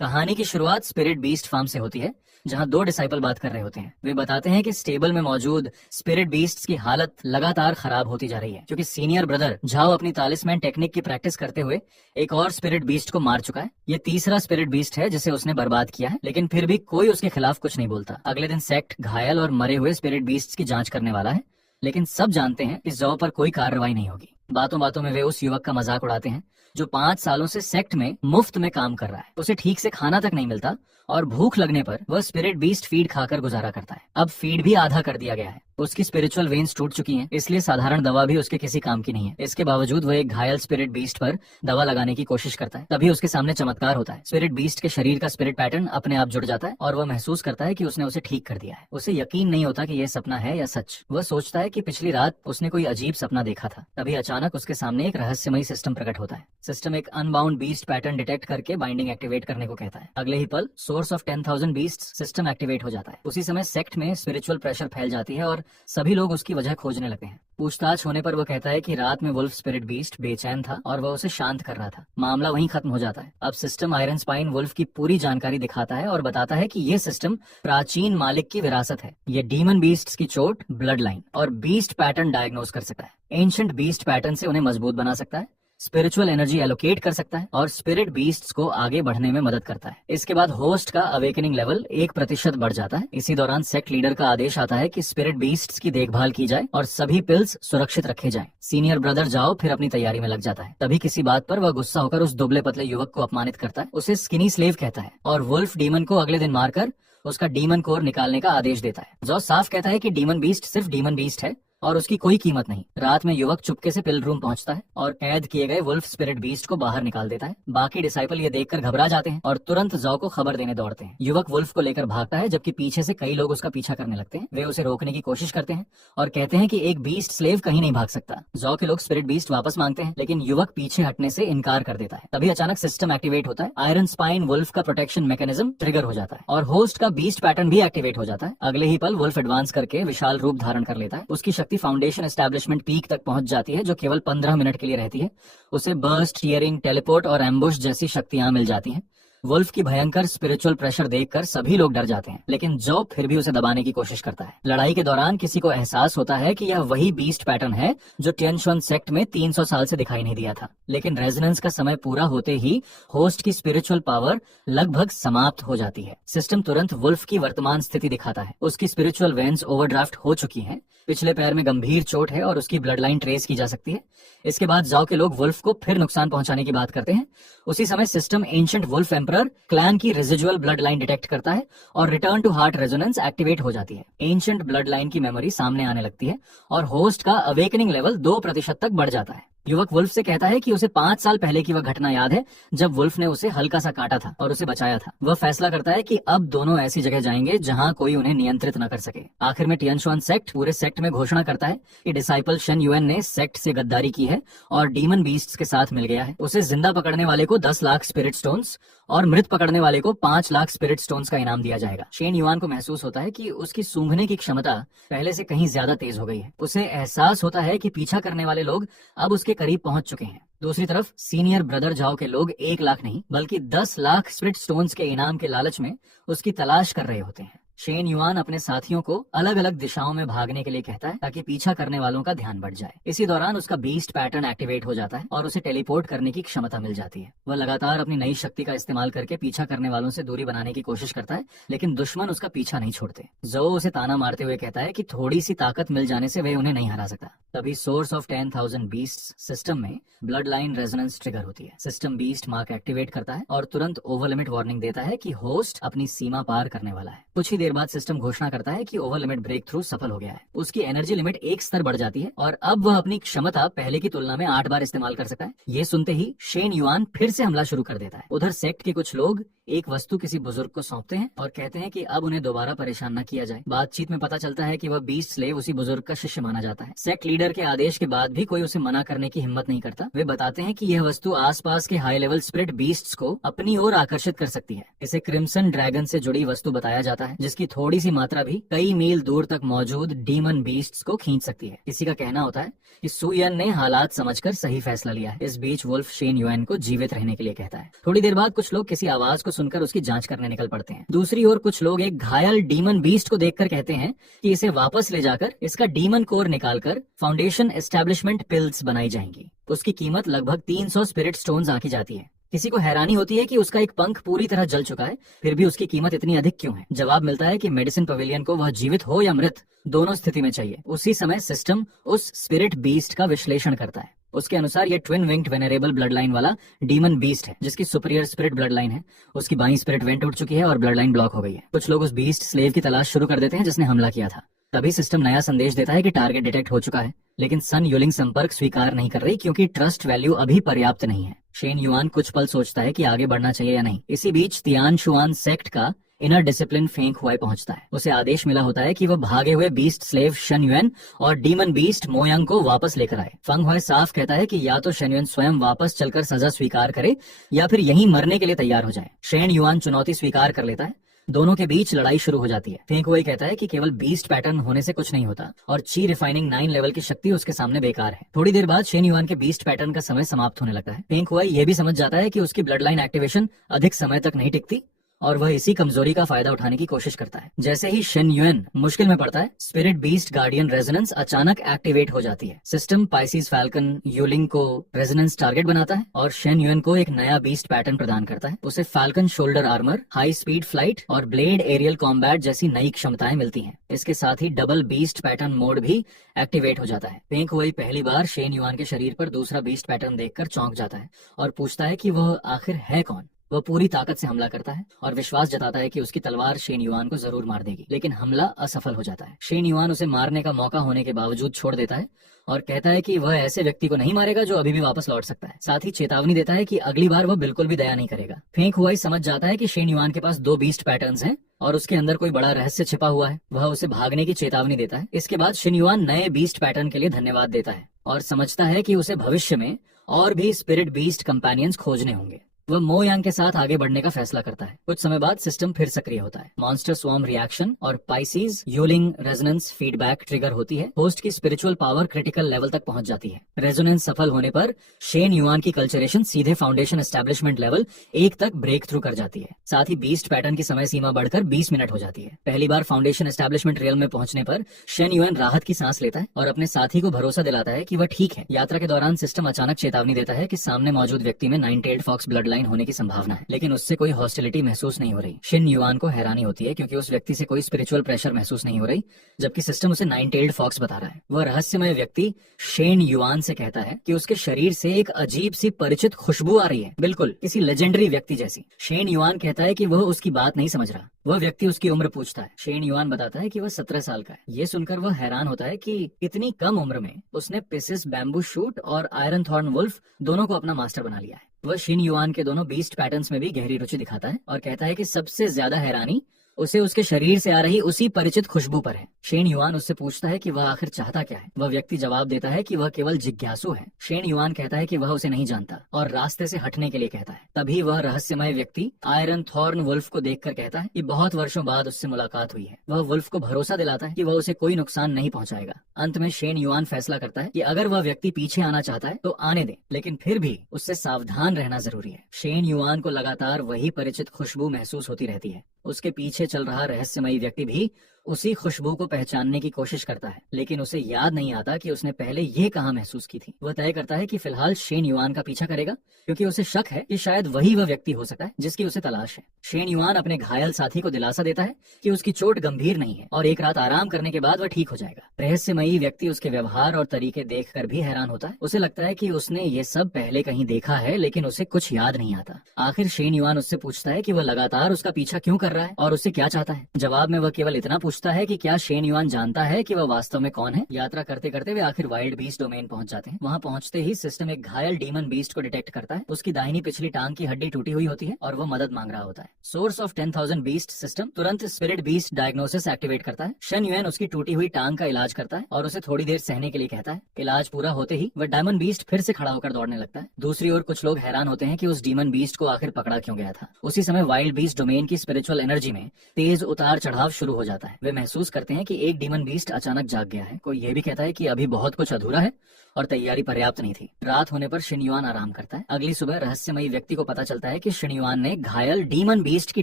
कहानी की शुरुआत स्पिरिट बीस्ट फार्म से होती है, जहां दो डिसाइपल बात कर रहे होते हैं। वे बताते हैं कि स्टेबल में मौजूद स्पिरिट बीस्ट्स की हालत लगातार खराब होती जा रही है, क्योंकि सीनियर ब्रदर झाओ अपनी तालिस्मैन टेक्निक की प्रैक्टिस करते हुए एक और स्पिरिट बीस्ट को मार चुका है। ये तीसरा स्पिरिट बीस्ट है जिसे उसने बर्बाद किया है, लेकिन फिर भी कोई उसके खिलाफ कुछ नहीं बोलता। अगले दिन सेक्ट घायल और मरे हुए स्पिरिट बीस्ट्स की जांच करने वाला है, लेकिन सब जानते हैं कि ज़ो पर कोई कार्रवाई नहीं होगी। बातों बातों में वे उस युवक का मजाक उड़ाते हैं जो 5 सालों से सेक्ट में मुफ्त में काम कर रहा है। उसे ठीक से खाना तक नहीं मिलता और भूख लगने पर वह स्पिरिट बीस्ट फीड खाकर गुजारा करता है। अब फीड भी आधा कर दिया गया है। उसकी स्पिरिचुअल वेन्स टूट चुकी हैं, इसलिए साधारण दवा भी उसके किसी काम की नहीं है। इसके बावजूद वह एक घायल स्पिरिट बीस्ट पर दवा लगाने की कोशिश करता है। तभी उसके सामने चमत्कार होता है। स्पिरिट बीस्ट के शरीर का स्पिरिट पैटर्न अपने आप जुड़ जाता है और वह महसूस करता है कि उसने उसे ठीक कर दिया है। उसे यकीन नहीं होता कि यह सपना है या सच। वह सोचता है कि पिछली रात उसने कोई अजीब सपना देखा था। तभी अचानक उसके सामने एक रहस्यमयी सिस्टम प्रकट होता है। सिस्टम एक अनबाउंड बीस्ट पैटर्न डिटेक्ट करके बाइंडिंग एक्टिवेट करने को कहता है। अगले ही पल source of 10,000 beast system activate हो जाता है। उसी समय सेक्ट में स्पिरिचुअल प्रेशर फैल जाती है और सभी लोग उसकी वजह खोजने लगते हैं। पूछताछ होने पर वो कहता है कि रात में वुल्फ स्पिरिट बीस्ट बेचैन था और वह उसे शांत कर रहा था। मामला वहीं खत्म हो जाता है। अब सिस्टम आयरन स्पाइन वुल्फ की पूरी जानकारी दिखाता है और बताता है कि ये सिस्टम प्राचीन मालिक की विरासत है। ये डीमन बीस्ट्स की चोट, ब्लड लाइन और बीस्ट पैटर्न डायग्नोज कर सकता है। एंशिएंट बीस्ट पैटर्न से उन्हें मजबूत बना सकता है, स्पिरिचुअल एनर्जी एलोकेट कर सकता है और स्पिरिट बीस्ट्स को आगे बढ़ने में मदद करता है। इसके बाद होस्ट का अवेकनिंग लेवल 1% बढ़ जाता है। इसी दौरान सेक्ट लीडर का आदेश आता है कि स्पिरिट बीस्ट्स की देखभाल की जाए और सभी पिल्स सुरक्षित रखे जाएं। सीनियर ब्रदर जाओ फिर अपनी तैयारी में लग जाता है। तभी किसी बात पर वह गुस्सा होकर उस दुबले पतले युवक को अपमानित करता है, उसे स्किनी स्लेव कहता है और वुल्फ डीमन को अगले दिन मारकर उसका डीमन कोर निकालने का आदेश देता है। जो साफ कहता है कि डीमन बीस्ट सिर्फ डीमन बीस्ट है और उसकी कोई कीमत नहीं। रात में युवक चुपके से पिल रूम पहुंचता है और कैद किए गए वुल्फ स्पिरिट बीस्ट को बाहर निकाल देता है। बाकी डिसाइपल ये देखकर घबरा जाते हैं और तुरंत जॉ को खबर देने दौड़ते हैं। युवक वुल्फ को लेकर भागता है, जबकि पीछे से कई लोग उसका पीछा करने लगते हैं। वे उसे रोकने की कोशिश करते हैं और कहते हैं कि एक बीस्ट स्लेव कहीं नहीं भाग सकता। जॉ के लोग स्पिरिट बीस्ट वापस मांगते हैं, लेकिन युवक पीछे हटने से इनकार कर देता है। तभी अचानक सिस्टम एक्टिवेट होता है। आयरन स्पाइन वुल्फ का प्रोटेक्शन मैकेनिज्म ट्रिगर हो जाता है और होस्ट का बीस्ट पैटर्न भी एक्टिवेट हो जाता है। अगले ही पल वुल्फ एडवांस करके विशाल रूप धारण कर लेता है। उसकी शक्ति फाउंडेशन एस्टैब्लिशमेंट पीक तक पहुंच जाती है, जो केवल 15 मिनट के लिए रहती है। उसे बर्स्ट, टीयरिंग, टेलीपोर्ट और एम्बुश जैसी शक्तियां मिल जाती हैं। वुल्फ की भयंकर स्पिरिचुअल प्रेशर देखकर सभी लोग डर जाते हैं, लेकिन जो फिर भी उसे दबाने की कोशिश करता है। लड़ाई के दौरान किसी को एहसास होता है कि यह वही बीस्ट पैटर्न है जो टियनशुन सेक्ट में 300 साल से दिखाई नहीं दिया था। लेकिन रेजोनेंस का समय पूरा होते ही होस्ट की स्पिरिचुअल पावर लगभग समाप्त हो जाती है। सिस्टम तुरंत वुल्फ की वर्तमान स्थिति दिखाता है। उसकी स्पिरिचुअल वेन्स ओवरड्राफ्ट हो चुकी हैं, पिछले पैर में गंभीर चोट है और उसकी ब्लड लाइन ट्रेस की जा सकती है। इसके बाद जाओ के लोग वुल्फ को फिर नुकसान पहुंचाने की बात करते हैं। उसी समय system ancient wolf emperor clan की रेजिडुअल ब्लड लाइन डिटेक्ट करता है और return to heart resonance activate हो जाती है। एंशिएंट ब्लड लाइन की मेमोरी सामने आने लगती है और होस्ट का अवेकनिंग लेवल 2% तक बढ़ जाता है। युवक वुल्फ से कहता है कि उसे 5 साल पहले की वह घटना याद है जब वुल्फ ने उसे हल्का सा काटा था और उसे बचाया था। वह फैसला करता है कि अब दोनों ऐसी जगह जाएंगे जहां कोई उन्हें नियंत्रित न कर सके। आखिर में टियनशुन सेक्ट पूरे सेक्ट में घोषणा करता है कि डिसाइपल शन युएन ने सेक्ट से गद्दारी की है और डीमन बीस्ट्स के साथ मिल गया है। उसे जिंदा पकड़ने वाले को 10 लाख स्पिरिट स्टोन्स और मृत पकड़ने वाले को 5 लाख स्पिरिट स्टोन्स का इनाम दिया जाएगा। शेन युआन को महसूस होता है कि उसकी सूंघने की क्षमता पहले से कहीं ज्यादा तेज हो गई है। उसे एहसास होता है कि पीछा करने वाले लोग अब उसके करीब पहुंच चुके हैं। दूसरी तरफ सीनियर ब्रदर जाओ के लोग 1 लाख नहीं बल्कि 10 लाख स्पिरिट स्टोन्स के इनाम के लालच में उसकी तलाश कर रहे होते हैं। शेन युआन अपने साथियों को अलग अलग दिशाओं में भागने के लिए कहता है ताकि पीछा करने वालों का ध्यान बढ़ जाए। इसी दौरान उसका बीस्ट पैटर्न एक्टिवेट हो जाता है और उसे टेलीपोर्ट करने की क्षमता मिल जाती है। वह लगातार अपनी नई शक्ति का इस्तेमाल करके पीछा करने वालों से दूरी बनाने की कोशिश करता है, लेकिन दुश्मन उसका पीछा नहीं छोड़ते। जो उसे ताना मारते हुए कहता है कि थोड़ी सी ताकत मिल जाने से वे उन्हें नहीं हरा सकता। तभी सोर्स ऑफ 10,000 बीस्ट सिस्टम में ब्लड लाइन रेजोनेंस ट्रिगर होती है। सिस्टम बीस्ट मार्क एक्टिवेट करता है और तुरंत ओवर लिमिट वार्निंग देता है कि होस्ट अपनी सीमा पार करने वाला है। कुछ ही देर बाद सिस्टम घोषणा करता है कि ओवर लिमिट ब्रेक थ्रू सफल हो गया है। उसकी एनर्जी लिमिट 1 स्तर बढ़ जाती है और अब वह अपनी क्षमता पहले की तुलना में 8 बार इस्तेमाल कर सकता है। ये सुनते ही शेन युआन फिर से हमला शुरू कर देता है। उधर सेक्ट के कुछ लोग एक वस्तु किसी बुजुर्ग को सौंपते हैं और कहते हैं कि अब उन्हें दोबारा परेशान न किया जाए। बातचीत में पता चलता है कि वह बीस्ट स्लेव उसी बुजुर्ग का शिष्य माना जाता है। सेक्ट लीडर के आदेश के बाद भी कोई उसे मना करने की हिम्मत नहीं करता। वे बताते हैं कि यह वस्तु आसपास के हाई लेवल स्पिरिट बीस्ट्स को अपनी ओर आकर्षित कर सकती है। इसे क्रिम्सन ड्रैगन से जुड़ी वस्तु बताया जाता है, जिसकी थोड़ी सी मात्रा भी कई मील दूर तक मौजूद डीमन बीस्ट्स को खींच सकती है। किसी का कहना होता है कि सुयन ने हालात समझकर सही फैसला लिया है। इस बीच वुल्फ शेन युएन को जीवित रहने के लिए कहता है। थोड़ी देर बाद कुछ लोग किसी आवाज को सुनकर उसकी जांच करने निकल पड़ते हैं। दूसरी ओर कुछ लोग एक घायल डीमन बीस्ट को देखकर कहते हैं कि इसे वापस ले जाकर इसका डीमन कोर निकालकर फाउंडेशन एस्टेब्लिशमेंट पिल्स बनाई जाएंगी। उसकी कीमत लगभग 300 स्पिरिट स्टोन्स आंकी जाती है। किसी को हैरानी होती है कि उसका एक पंख पूरी तरह जल चुका है, फिर भी उसकी कीमत इतनी अधिक क्यों है? जवाब मिलता है कि मेडिसिन पवेलियन को वह जीवित हो या मृत, दोनों स्थिति में चाहिए। उसी समय सिस्टम उस स्पिरिट बीस्ट का विश्लेषण करता है। उसके अनुसार ये twin winged venerable blood line वाला डीमन बीस्ट है, जिसकी सुपीरियर स्पिरिट ब्लड लाइन है। उसकी बाईं स्पिरिट वेंट उठ चुकी है और ब्लड लाइन ब्लॉक हो गई है। कुछ लोग उस बीस्ट स्लेव की तलाश शुरू कर देते हैं जिसने हमला किया था। तभी सिस्टम नया संदेश देता है कि टारगेट डिटेक्ट हो चुका है, लेकिन सन युलिंग संपर्क स्वीकार नहीं कर रही क्योंकि ट्रस्ट वैल्यू अभी पर्याप्त नहीं है। शेन युआन कुछ पल सोचता है कि आगे बढ़ना चाहिए या नहीं। इसी बीच तियान शुआन सेक्ट का इनर डिसिप्लिन फेंक हुआई पहुंचता है। उसे आदेश मिला होता है कि वह भागे हुए बीस्ट स्लेव शन युएन और डीमन बीस्ट मोयांग को वापस लेकर आए। फंग हुआई साफ कहता है कि या तो शन युएन स्वयं वापस चलकर सजा स्वीकार करे या फिर यहीं मरने के लिए तैयार हो जाए। शेन युआन चुनौती स्वीकार कर लेता है। दोनों के बीच लड़ाई शुरू हो जाती है। फेंक हुआई कहता है कि केवल बीस्ट पैटर्न होने से कुछ नहीं होता और ची रिफाइनिंग 9 लेवल की शक्ति उसके सामने बेकार है। थोड़ी देर बाद शेन युआन के बीस्ट पैटर्न का समय समाप्त होने लगता है। फेंक हुआई यह भी समझ जाता है कि उसकी ब्लड लाइन एक्टिवेशन अधिक समय तक नहीं टिकती और वह इसी कमजोरी का फायदा उठाने की कोशिश करता है। जैसे ही शेन युएन मुश्किल में पड़ता है, स्पिरिट बीस्ट गार्डियन रेजोनेंस अचानक एक्टिवेट हो जाती है। सिस्टम पाइसिस फैल्कन यूलिंग को रेजोनेंस टारगेट बनाता है और शेन युएन को एक नया बीस्ट पैटर्न प्रदान करता है। उसे falcon shoulder armour, high speed flight और ब्लेड एरियल कॉम्बैट जैसी नई क्षमताएं मिलती हैं। इसके साथ ही डबल बीस्ट पैटर्न मोड भी एक्टिवेट हो जाता है। फेंक हुआई पहली बार शेन युआन के शरीर पर दूसरा बीस्ट पैटर्न देखकर चौंक जाता है और पूछता है कि वह आखिर है कौन। वह पूरी ताकत से हमला करता है और विश्वास जताता है कि उसकी तलवार शेन युआन को जरूर मार देगी, लेकिन हमला असफल हो जाता है। शेन युआन उसे मारने का मौका होने के बावजूद छोड़ देता है और कहता है कि वह ऐसे व्यक्ति को नहीं मारेगा जो अभी भी वापस लौट सकता है। साथ ही चेतावनी देता है कि अगली बार वह बिल्कुल भी दया नहीं करेगा। फेंक हुआई समझ जाता है कि शेन युआन के पास 2 बीस्ट पैटर्न्स हैं और उसके अंदर कोई बड़ा रहस्य छिपा हुआ है। वह उसे भागने की चेतावनी देता है। इसके बाद शेन युआन नए बीस्ट पैटर्न के लिए धन्यवाद देता है और समझता है कि उसे भविष्य में और भी स्पिरिट बीस्ट कंपेनियंस खोजने होंगे। वह मो यांग के साथ आगे बढ़ने का फैसला करता है। कुछ समय बाद सिस्टम फिर सक्रिय होता है। मॉन्स्टर स्वॉर्म रिएक्शन और पाइसिस यूलिंग रेजोनेंस फीडबैक ट्रिगर होती है। होस्ट की स्पिरिचुअल पावर क्रिटिकल लेवल तक पहुंच जाती है। रेजोनेंस सफल होने पर शेन युआन की कल्चरेशन सीधे फाउंडेशन एस्टेब्लिशमेंट लेवल 1 तक ब्रेक थ्रू कर जाती है। साथ ही बीस्ट पैटर्न की समय सीमा बढ़कर 20 मिनट हो जाती है। पहली बार फाउंडेशन एस्टेब्लिशमेंट रियल में पहुंचने पर शेन युआन राहत की सांस लेता है और अपने साथी को भरोसा दिलाता है कि वह ठीक है। यात्रा के दौरान सिस्टम अचानक चेतावनी देता है कि सामने मौजूद व्यक्ति में 9-tailed फॉक्स ब्लड लाइन होने की संभावना है, लेकिन उससे कोई हॉस्टिलिटी महसूस नहीं हो रही। शेन युआन को हैरानी होती है क्योंकि उस व्यक्ति से कोई स्पिरिचुअल प्रेशर महसूस नहीं हो रही, जबकि सिस्टम उसे 9-tailed फॉक्स बता रहा है। वह रहस्यमय व्यक्ति शेन युआन से कहता है कि उसके शरीर से एक अजीब सी परिचित खुशबू आ रही है, बिल्कुल किसी लेजेंडरी व्यक्ति जैसी। शेन युआन कहता है कि वह उसकी बात नहीं समझ रहा। वह व्यक्ति उसकी उम्र पूछता है। शेन युआन बताता है कि वह 17 साल का है। ये सुनकर वह हैरान होता है कि इतनी कम उम्र में उसने पिसिस बैम्बू शूट और आयरन थॉर्न वुल्फ दोनों को अपना मास्टर बना लिया है। वह शेन युआन के दोनों बीस्ट पैटर्न्स में भी गहरी रुचि दिखाता है और कहता है कि सबसे ज्यादा हैरानी उसे उसके शरीर से आ रही उसी परिचित खुशबू पर है। शेन युआन उससे पूछता है कि वह आखिर चाहता क्या है। वह व्यक्ति जवाब देता है कि वह केवल जिज्ञासु है। शेन युआन कहता है कि वह उसे नहीं जानता और रास्ते से हटने के लिए कहता है। तभी वह रहस्यमय व्यक्ति आयरन थॉर्न वुल्फ को देखकर कहता है कि बहुत वर्षों बाद उससे मुलाकात हुई है। वह वुल्फ को भरोसा दिलाता है कि वह उसे कोई नुकसान नहीं पहुंचाएगा। अंत में शेन युआन फैसला करता है कि अगर वह व्यक्ति पीछे आना चाहता है तो आने दे, लेकिन फिर भी उससे सावधान रहना जरूरी है। शेन युआन को लगातार वही परिचित खुशबू महसूस होती रहती है। उसके पीछे चल रहा रहस्यमयी व्यक्ति भी उसी खुशबू को पहचानने की कोशिश करता है, लेकिन उसे याद नहीं आता कि उसने पहले ये कहाँ महसूस की थी। वह तय करता है कि फिलहाल शेन युआन का पीछा करेगा क्योंकि उसे शक है कि शायद वही वह व्यक्ति हो सकता है जिसकी उसे तलाश है। शेन युआन अपने घायल साथी को दिलासा देता है कि उसकी चोट गंभीर नहीं है और एक रात आराम करने के बाद वह ठीक हो जाएगा। रहस्यमयी व्यक्ति उसके व्यवहार और तरीके देखकर भी हैरान होता है। उसे लगता है कि उसने ये सब पहले कहीं देखा है, लेकिन उसे कुछ याद नहीं आता। आखिर शेन युआन उससे पूछता है कि वह लगातार उसका पीछा क्यों कर रहा है और उससे क्या चाहता है। जवाब में वह केवल इतना पूछता है कि क्या शेन युआन जानता है कि वह वास्तव में कौन है। यात्रा करते करते वे आखिर वाइल्ड बीस्ट डोमेन पहुंच जाते हैं। वहां पहुंचते ही सिस्टम एक घायल डीमन बीस्ट को डिटेक्ट करता है। उसकी दाहिनी पिछली टांग की हड्डी टूटी हुई होती है और वह मदद मांग रहा होता है। सोर्स ऑफ 10,000 बीस्ट सिस्टम तुरंत स्पिरिट बीस्ट डायग्नोसिस एक्टिवेट करता है। शेन युआन उसकी टूटी हुई टांग का इलाज करता है और उसे थोड़ी देर सहने के लिए कहता है। इलाज पूरा होते ही वह डायमंड बीस्ट फिर से खड़ा होकर दौड़ने लगता है। दूसरी ओर कुछ लोग हैरान होते हैं कि उस डीमन बीस्ट को आखिर पकड़ा क्यों गया था। उसी समय वाइल्ड बीस्ट डोमेन की स्पिरिचुअल एनर्जी में तेज उतार चढ़ाव शुरू हो जाता है। वे महसूस करते हैं कि एक डीमन बीस्ट अचानक जाग गया है। कोई ये भी कहता है कि अभी बहुत कुछ अधूरा है और तैयारी पर्याप्त नहीं थी। रात होने पर शिनयुआन आराम करता है। अगली सुबह रहस्यमयी व्यक्ति को पता चलता है कि शिनयुआन ने घायल डीमन बीस्ट की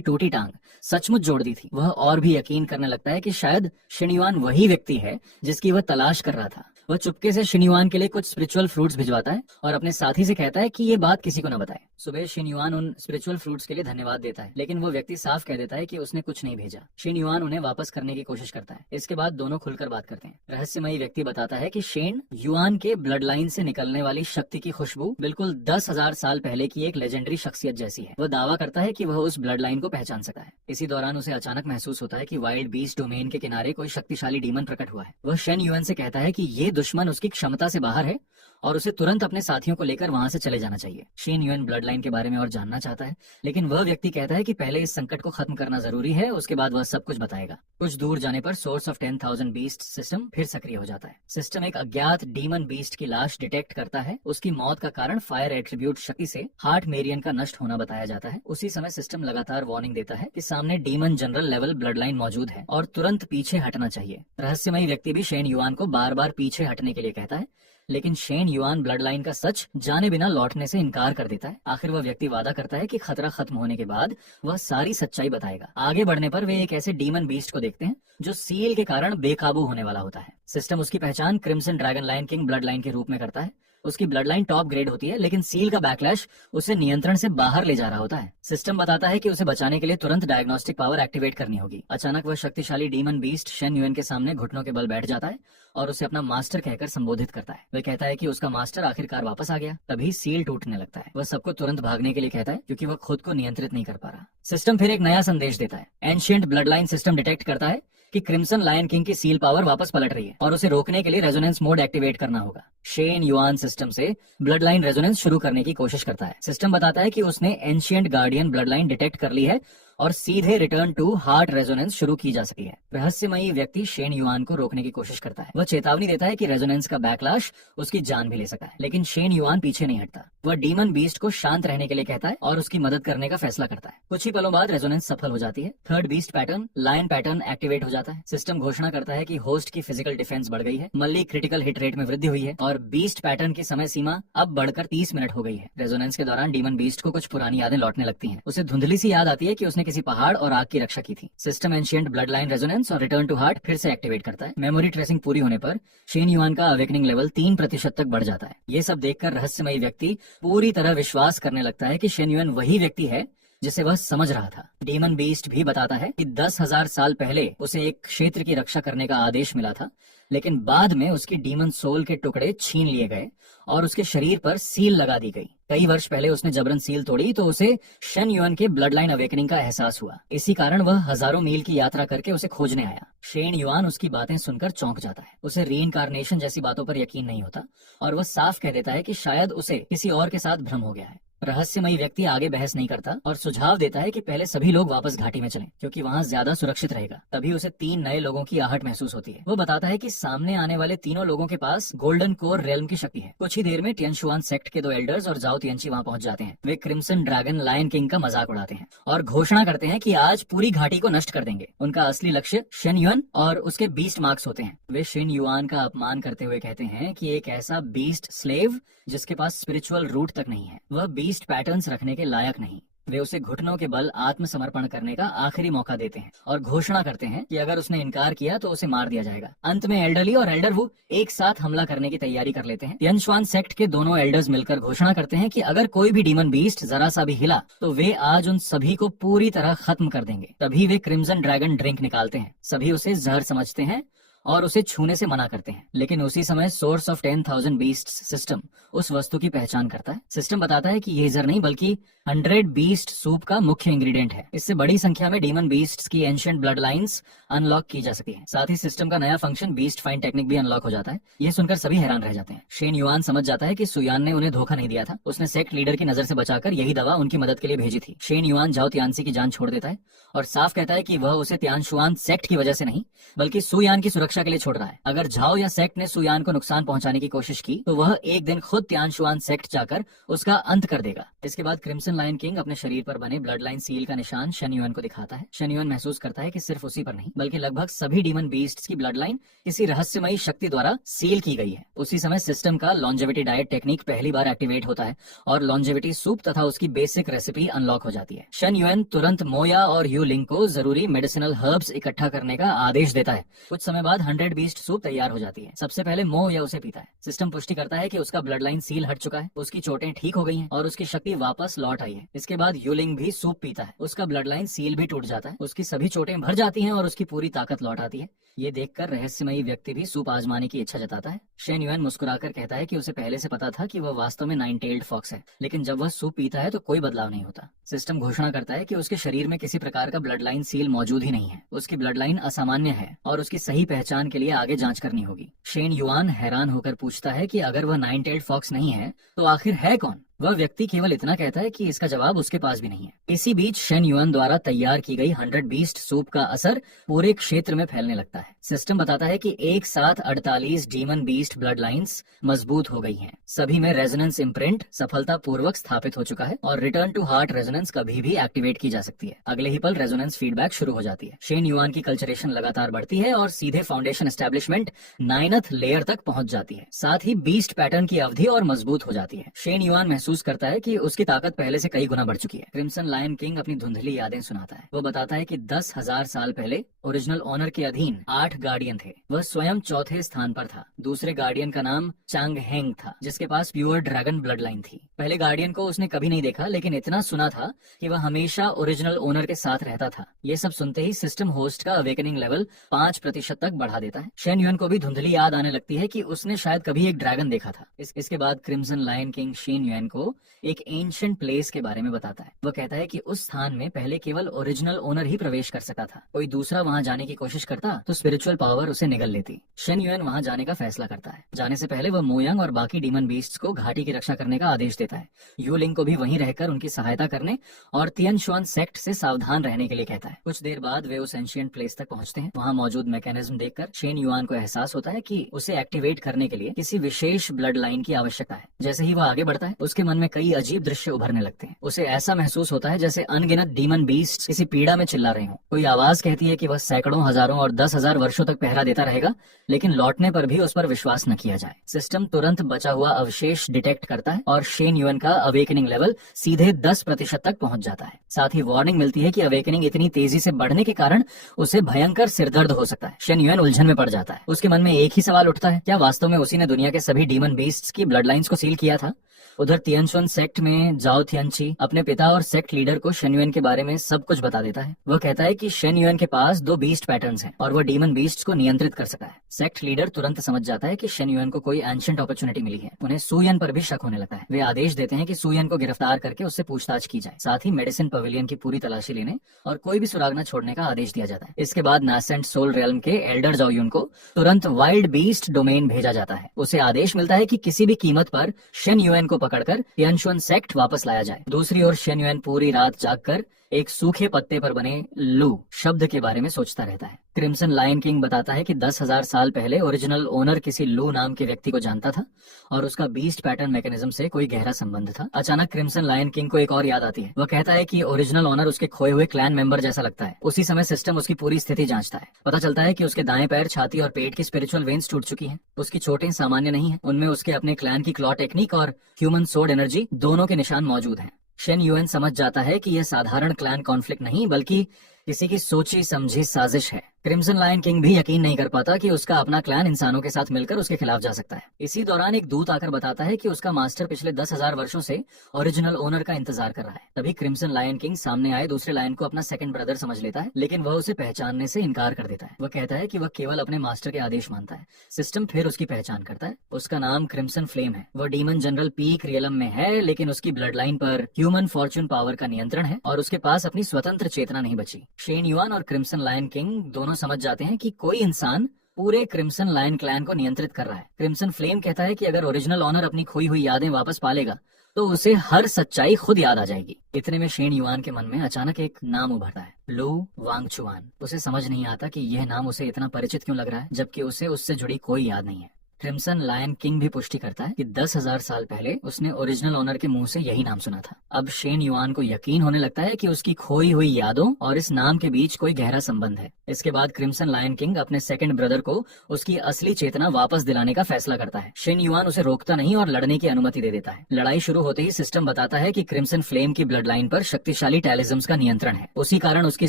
टूटी टांग सचमुच जोड़ दी थी। वह और भी यकीन करने लगता है कि शायद शिनयुआन वही व्यक्ति है जिसकी वह तलाश कर रहा था। वह चुपके से शिनयुआन के लिए कुछ स्पिरिचुअल फ्रूट्स भिजवाता है और अपने साथी से कहता है कि ये बात किसी को न बताए। सुबह शिनयुआन उन स्पिरिचुअल फ्रूट्स के लिए धन्यवाद देता है, लेकिन वो व्यक्ति साफ कह देता है कि उसने कुछ नहीं भेजा। शिनयुआन उन्हें वापस करने की कोशिश करता है। इसके बाद दोनों खुलकर बात करते हैं। रहस्यमयी व्यक्ति बताता है कि शेन युआन के ब्लड लाइन से निकलने वाली शक्ति की खुशबू बिल्कुल 10,000 साल पहले की एक लेजेंडरी शख्सियत जैसी है। वह दावा करता है कि वह उस ब्लड लाइन को पहचान सकता है। इसी दौरान उसे अचानक महसूस होता है कि वाइल्ड बीस्ट डोमेन के किनारे कोई शक्तिशाली डीमन प्रकट हुआ है। वह शेन युआन से कहता है कि ये दुश्मन उसकी क्षमता से बाहर है और उसे तुरंत अपने साथियों को लेकर वहां से चले जाना चाहिए। शेन युआन ब्लड लाइन के बारे में और जानना चाहता है, लेकिन वह व्यक्ति कहता है कि पहले इस संकट को खत्म करना जरूरी है, उसके बाद वह सब कुछ बताएगा। कुछ दूर जाने पर सोर्स ऑफ 10,000 बीस्ट सिस्टम फिर सक्रिय हो जाता है। सिस्टम एक अज्ञात डीमन बीस्ट की लाश डिटेक्ट करता है। उसकी मौत का कारण फायर एट्रीब्यूट शक्ति से हार्ट मेरियन का नष्ट होना बताया जाता है। उसी समय सिस्टम लगातार वार्निंग देता है कि सामने demon general level blood line मौजूद है और तुरंत पीछे हटना चाहिए। रहस्यमयी व्यक्ति भी शेन युआन को बार बार पीछे हटने के लिए कहता है, लेकिन शेन युआन ब्लड लाइन का सच जाने बिना लौटने से इनकार कर देता है। आखिर वह व्यक्ति वादा करता है कि खतरा खत्म होने के बाद वह सारी सच्चाई बताएगा। आगे बढ़ने पर वे एक ऐसे डीमन बीस्ट को देखते हैं जो सील के कारण बेकाबू होने वाला होता है। सिस्टम उसकी पहचान crimson dragon lion king blood line के रूप में करता है। उसकी ब्लड लाइन टॉप ग्रेड होती है, लेकिन सील का बैकलैश उसे नियंत्रण से बाहर ले जा रहा होता है। सिस्टम बताता है कि उसे बचाने के लिए तुरंत डायग्नोस्टिक पावर एक्टिवेट करनी होगी। अचानक वह शक्तिशाली डीमन बीस्ट शेन युआन के सामने घुटनों के बल बैठ जाता है और उसे अपना मास्टर कहकर संबोधित करता है। वह कहता है कि उसका मास्टर आखिरकार वापस आ गया। तभी सील टूटने लगता है। वह सबको तुरंत भागने के लिए कहता है क्योंकि वह खुद को नियंत्रित नहीं कर पा रहा। सिस्टम फिर एक नया संदेश देता है। Ancient blood line system detect करता है कि क्रिम्सन लायन किंग की सील पावर वापस पलट रही है और उसे रोकने के लिए रेजोनेंस मोड एक्टिवेट करना होगा। शेन युआन सिस्टम से ब्लड लाइन रेजोनेंस शुरू करने की कोशिश करता है। सिस्टम बताता है कि उसने ancient guardian blood line detect कर ली है और सीधे रिटर्न टू हार्ट रेजोनेंस शुरू की जा सकी है। रहस्यमयी व्यक्ति शेन युआन को रोकने की कोशिश करता है। वह चेतावनी देता है कि रेजोनेंस का बैकलैश उसकी जान भी ले सकता है, लेकिन शेन युआन पीछे नहीं हटता। वह डीमन बीस्ट को शांत रहने के लिए कहता है और उसकी मदद करने का फैसला करता है। कुछ ही पलों बाद रेजोनेंस सफल हो जाती है। Third beast pattern lion pattern activate हो जाता है। सिस्टम घोषणा करता है कि होस्ट की फिजिकल डिफेंस बढ़ गई है, मल्ली क्रिटिकल हिट रेट में वृद्धि हुई है और बीस्ट पैटर्न की समय सीमा अब बढ़कर 30 मिनट हो गई है। रेजोनेंस के दौरान डीमन बीस्ट को कुछ पुरानी यादें लौटने लगती हैं। उसे धुंधली सी याद आती है कि उसने किसी पहाड़ और आग की रक्षा की थी। System ancient blood line resonance और रिटर्न टू हार्ट फिर से एक्टिवेट करता है। मेमोरी ट्रेसिंग पूरी होने पर शेन युआन का अवेकनिंग लेवल 3% तक बढ़ जाता है। ये सब देखकर रहस्यमयी व्यक्ति पूरी तरह विश्वास करने लगता है कि शेन युआन वही व्यक्ति है जिसे वह समझ रहा था। डीमन बीस्ट भी बताता है कि 10,000 साल पहले उसे एक क्षेत्र की रक्षा करने का आदेश मिला था, लेकिन बाद में उसकी डीमन सोल के टुकड़े छीन लिए गए और उसके शरीर पर सील लगा दी गई। कई वर्ष पहले उसने जबरन सील तोड़ी तो उसे शेन युआन के ब्लड लाइन अवेकनिंग का एहसास हुआ। इसी कारण वह हजारों मील की यात्रा करके उसे खोजने आया। शेन युआन उसकी बातें सुनकर चौंक जाता है। उसे रीइंकार्नेशन जैसी बातों पर यकीन नहीं होता और वह साफ कह देता है कि शायद उसे किसी और के साथ भ्रम हो गया है। रहस्यमयी व्यक्ति आगे बहस नहीं करता और सुझाव देता है कि पहले सभी लोग वापस घाटी में चलें, क्योंकि वहां ज्यादा सुरक्षित रहेगा। तभी उसे 3 नए लोगों की आहट महसूस होती है। वो बताता है कि सामने आने वाले तीनों लोगों के पास गोल्डन कोर रेल्म की शक्ति है। कुछ ही देर में टियनशुआन सेक्ट के 2 एल्डर्स और जाओ तियनची वहां पहुंच जाते हैं। वे क्रिम्सन ड्रैगन लायन किंग का मजाक उड़ाते हैं और घोषणा करते हैं कि आज पूरी घाटी को नष्ट कर देंगे। उनका असली लक्ष्य शेन युआन और उसके बीस्ट मार्क्स होते हैं। वे शेन युआन का अपमान करते हुए कहते हैं कि एक ऐसा बीस्ट स्लेव जिसके पास स्पिरिचुअल रूट तक नहीं है, वह बीस्ट पैटर्न्स रखने के लायक नहीं। वे उसे घुटनों के बल आत्मसमर्पण करने का आखिरी मौका देते हैं और घोषणा करते हैं कि अगर उसने इनकार किया तो उसे मार दिया जाएगा। अंत में एल्डरली और एल्डर वु एक साथ हमला करने की तैयारी कर लेते हैं। तियनशुआन सेक्ट के दोनों एल्डर्स मिलकर घोषणा करते हैं कि अगर कोई भी डीमन बीस्ट जरा सा भी हिला तो वे आज उन सभी को पूरी तरह खत्म कर देंगे। तभी वे क्रिम्सन ड्रैगन ड्रिंक निकालते हैं। सभी उसे जहर समझते हैं और उसे छूने से मना करते हैं, लेकिन उसी समय सोर्स ऑफ 10,000 बीस्ट्स सिस्टम उस वस्तु की पहचान करता है। सिस्टम बताता है कि ये जहर नहीं बल्कि 100 बीस्ट सूप का मुख्य इंग्रेडिएंट है। इससे बड़ी संख्या में डीमन बीस्ट्स की एंशिएंट ब्लड लाइंस अनलॉक की जा सकती है। साथ ही सिस्टम का नया फंक्शन बीस्ट फाइंड टेक्निक भी अनलॉक हो जाता है। ये सुनकर सभी हैरान रह जाते हैं। शेन युआन समझ जाता है कि सुयान ने उन्हें धोखा नहीं दिया था। उसने सेक्ट लीडर की नजर से बचाकर यही दवा उनकी मदद के लिए भेजी थी। शेन युआन जाओ तियानसी की जान छोड़ देता है और साफ कहता है कि वह उसे तियानशुआन सेक्ट की वजह से नहीं बल्कि सुयान की सुरक्षा के लिए छोड़ रहा है। अगर झाओ या सेक्ट ने सुयान को नुकसान पहुंचाने की कोशिश की तो वह एक दिन खुद तियानशुआन सेक्ट जाकर उसका अंत कर देगा। इसके बाद क्रिम्सन लायन किंग अपने शरीर पर बने ब्लड लाइन सील का निशान शन युएन को दिखाता है। शन युएन महसूस करता है कि सिर्फ उसी पर नहीं बल्कि लगभग सभी डीमन बीस्ट्स की ब्लड लाइन किसी रहस्यमयी शक्ति द्वारा सील की गई है। उसी समय सिस्टम का लॉन्जेविटी डाइट टेक्निक पहली बार एक्टिवेट होता है और लॉन्जेविटी सूप तथा उसकी बेसिक रेसिपी अनलॉक हो जाती है। शन युएन तुरंत मोया और यू लिंग को जरूरी मेडिसिनल हर्ब्स इकट्ठा करने का आदेश देता है। कुछ समय बाद 100 बीस्ट सूप तैयार हो जाती है। सबसे पहले मोया उसे पीता है। सिस्टम पुष्टि करता है कि उसका ब्लड लाइन सील हट चुका है, उसकी चोटें ठीक हो गई हैं और उसकी शक्ति वापस लौट आई है। इसके बाद यूलिंग भी सूप पीता है। उसका ब्लड लाइन सील भी टूट जाता है, उसकी सभी चोटें भर जाती हैं और उसकी पूरी ताकत लौट आती है। ये देखकर रहस्यमयी व्यक्ति भी सूप आजमाने की इच्छा जताता है। शेन युएन मुस्कुराकर कहता है कि उसे पहले से पता था कि वह वास्तव में 9 टेल्ड फॉक्स है, लेकिन जब वह सूप पीता है तो कोई बदलाव नहीं होता। सिस्टम घोषणा करता है कि उसके शरीर में किसी प्रकार का ब्लड लाइन सील मौजूद ही नहीं है। उसकी ब्लड लाइन असामान्य है और उसकी सही पहचान के लिए आगे जांच करनी होगी। शेन युआन हैरान होकर पूछता है कि अगर वह 9 टेल्ड फॉक्स नहीं है तो आखिर है कौन? वह व्यक्ति केवल इतना कहता है कि इसका जवाब उसके पास भी नहीं है। इसी बीच शेन युएन द्वारा तैयार की गई 100 बीस्ट सूप का असर पूरे क्षेत्र में फैलने लगता है। सिस्टम बताता है कि एक साथ 48 डीमन बीस्ट ब्लड लाइंस मजबूत हो गई हैं। सभी में रेजोनेंस इम्प्रिंट सफलतापूर्वक स्थापित हो चुका है और रिटर्न टू हार्ट रेजोनेंस कभी भी एक्टिवेट की जा सकती है। अगले ही पल रेजोनेंस फीडबैक शुरू हो जाती है। शेन युआन की कल्चरेशन लगातार बढ़ती है और सीधे फाउंडेशन एस्टेब्लिशमेंट 9th लेयर तक पहुंच जाती है। साथ ही बीस्ट पैटर्न की अवधि और मजबूत हो जाती है। शेन युआन महसूस करता है कि उसकी ताकत पहले से कई गुना बढ़ चुकी है। क्रिम्सन लायन किंग अपनी धुंधली यादें सुनाता है। वो बताता है कि 10,000 साल पहले ओरिजिनल ओनर के अधीन 8 गार्डियन थे। वह स्वयं चौथे स्थान पर था। दूसरे गार्डियन का नाम चांग हेंग था, जिसके पास प्योर ड्रैगन ब्लड लाइन थी। पहले गार्डियन को उसने कभी नहीं देखा, लेकिन इतना सुना था कि वह हमेशा ओरिजिनल ओनर के साथ रहता था। ये सब सुनते ही सिस्टम होस्ट का अवेकनिंग लेवल 5% तक बढ़ा देता है। शेन युएन को भी धुंधली याद आने लगती है कि उसने शायद कभी एक ड्रैगन देखा था। इसके बाद crimson lion king Shen Yuan को एक एंशिएंट प्लेस के बारे में बताता है। वह कहता है कि उस स्थान में पहले केवल ओरिजिनल ओनर ही प्रवेश कर सका था। कोई दूसरा वहां जाने की कोशिश करता तो स्पिरिचुअल पावर उसे निगल लेती। शेन युएन वहां जाने का फैसला करता है। जाने से पहले वह मोयांग और बाकी डीमन बीस्ट्स को घाटी की रक्षा करने का आदेश देता है। यू लिंग को भी वहीं रहकर उनकी सहायता करने और तियनशुआन सेक्ट से सावधान रहने के लिए कहता है। कुछ देर बाद वे उस एंशिएंट प्लेस तक पहुंचते हैं। वहां मौजूद मैकेनिज्म देखकर शेन युआन को एहसास होता है कि उसे एक्टिवेट करने के लिए किसी विशेष ब्लड लाइन की आवश्यकता है। जैसे ही वह आगे बढ़ता है, उसके मन में कई अजीब दृश्य उभरने लगते हैं। उसे ऐसा महसूस होता है जैसे अनगिनत डीमन बीस्ट किसी पीड़ा में चिल्ला रहे हों। कोई आवाज कहती है कि वह सैकड़ों, हजारों और 10,000 वर्षों तक पहरा देता रहेगा, लेकिन लौटने पर भी उस पर विश्वास न किया जाए। सिस्टम तुरंत बचा हुआ अवशेष डिटेक्ट करता है और शेन युएन का अवेकनिंग लेवल सीधे 10% तक पहुंच जाता है। साथ ही वार्निंग मिलती है कि अवेकनिंग इतनी तेजी से बढ़ने के कारण उसे भयंकर सिरदर्द हो सकता है। शेन युएन उलझन में पड़ जाता है। उसके मन में एक ही सवाल उठता है, क्या वास्तव में उसी ने दुनिया के सभी डीमन बीस्ट्स की ब्लड लाइंस को सील किया था? उधर तियनशुन सेक्ट में जाओ थियनची अपने पिता और सेक्ट लीडर को शेन युएन के बारे में सब कुछ बता देता है। वह कहता है कि शेन युएन के पास 2 बीस्ट पैटर्न्स हैं और वह डीमन बीस्ट्स को नियंत्रित कर सका है। सेक्ट लीडर तुरंत समझ जाता है कि शेन युएन को कोई एंशिएंट अपॉर्चुनिटी मिली है। उन्हें सुयन पर भी शक होने लगता है। वे आदेश देते हैं कि सुयन को गिरफ्तार करके उससे पूछताछ की जाए। साथ ही मेडिसिन पवेलियन की पूरी तलाशी लेने और कोई भी सुराग न छोड़ने का आदेश दिया जाता है। इसके बाद नासेंट सोल रियल्म के एल्डर जाओयुन को तुरंत वाइल्ड बीस्ट डोमेन भेजा जाता है। उसे आदेश मिलता है कि किसी भी कीमत पर शेन युएन को पकड़कर तियनशुन सेक्ट वापस लाया जाए। दूसरी ओर शेन युएन पूरी रात जागकर एक सूखे पत्ते पर बने लू शब्द के बारे में सोचता रहता है। क्रिम्सन लायन किंग बताता है कि 10,000 साल पहले ओरिजिनल ओनर किसी लू नाम के व्यक्ति को जानता था और उसका बीस्ट पैटर्न मैकेनिज्म से कोई गहरा संबंध था। अचानक क्रिम्सन लायन किंग को एक और याद आती है। वह कहता है कि ओरिजिनल ओनर उसके खोए हुए क्लैन मेंबर जैसा लगता है। उसी समय सिस्टम उसकी पूरी स्थिति जांचता है। पता चलता है कि उसके दाएं पैर, छाती और पेट की स्पिरिचुअल वेन्स टूट चुकी हैं। उसकी चोटें सामान्य नहीं है, उनमें उसके अपने क्लैन की क्लॉ टेक्निक और ह्यूमन सोड एनर्जी दोनों के निशान मौजूद हैं। शेन युएन समझ जाता है कि यह साधारण क्लैन कॉन्फ्लिक्ट नहीं बल्कि किसी की सोची समझी साजिश है। क्रिम्सन लायन किंग भी यकीन नहीं कर पाता कि उसका अपना क्लैन इंसानों के साथ मिलकर उसके खिलाफ जा सकता है। इसी दौरान एक दूत आकर बताता है कि उसका मास्टर पिछले 10,000 वर्षों से ओरिजिनल ओनर का इंतजार कर रहा है। तभी क्रिम्सन लायन किंग सामने आए दूसरे लायन को अपना सेकंड ब्रदर समझ लेता है, लेकिन वह उसे पहचानने से इनकार कर देता है। वह कहता है कि वह केवल अपने मास्टर के आदेश मानता है। सिस्टम फिर उसकी पहचान करता है। उसका नाम क्रिम्सन फ्लेम है। वह डीमन जनरल पीक रियलम में है, लेकिन उसकी ब्लड लाइन पर ह्यूमन फॉर्चून पावर का नियंत्रण है और उसके पास अपनी स्वतंत्र चेतना नहीं बची। शेन युआन और क्रिम्सन लायन किंग दोनों समझ जाते हैं कि कोई इंसान पूरे क्रिम्सन लायन क्लैन को नियंत्रित कर रहा है। क्रिम्सन फ्लेम कहता है कि अगर ओरिजिनल ऑनर अपनी खोई हुई यादें वापस पालेगा तो उसे हर सच्चाई खुद याद आ जाएगी। इतने में शेन युआन के मन में अचानक एक नाम उभरता है, लू वांगचुआन। उसे समझ नहीं आता कि यह नाम उसे इतना परिचित क्यों लग रहा है, जबकि उसे उससे जुड़ी कोई याद नहीं है। क्रिम्सन लायन किंग भी पुष्टि करता है कि 10,000 साल पहले उसने ओरिजिनल ओनर के मुंह से यही नाम सुना था। अब शेन युआन को यकीन होने लगता है कि उसकी खोई हुई यादों और इस नाम के बीच कोई गहरा संबंध है। इसके बाद क्रिम्सन लायन किंग अपने सेकंड ब्रदर को उसकी असली चेतना वापस दिलाने का फैसला करता है। शेन युआन उसे रोकता नहीं और लड़ने की अनुमति दे देता है। लड़ाई शुरू होते ही सिस्टम बताता है कि क्रिम्सन फ्लेम की ब्लड लाइन पर शक्तिशाली टैलिज्म्स का नियंत्रण है। उसी कारण उसकी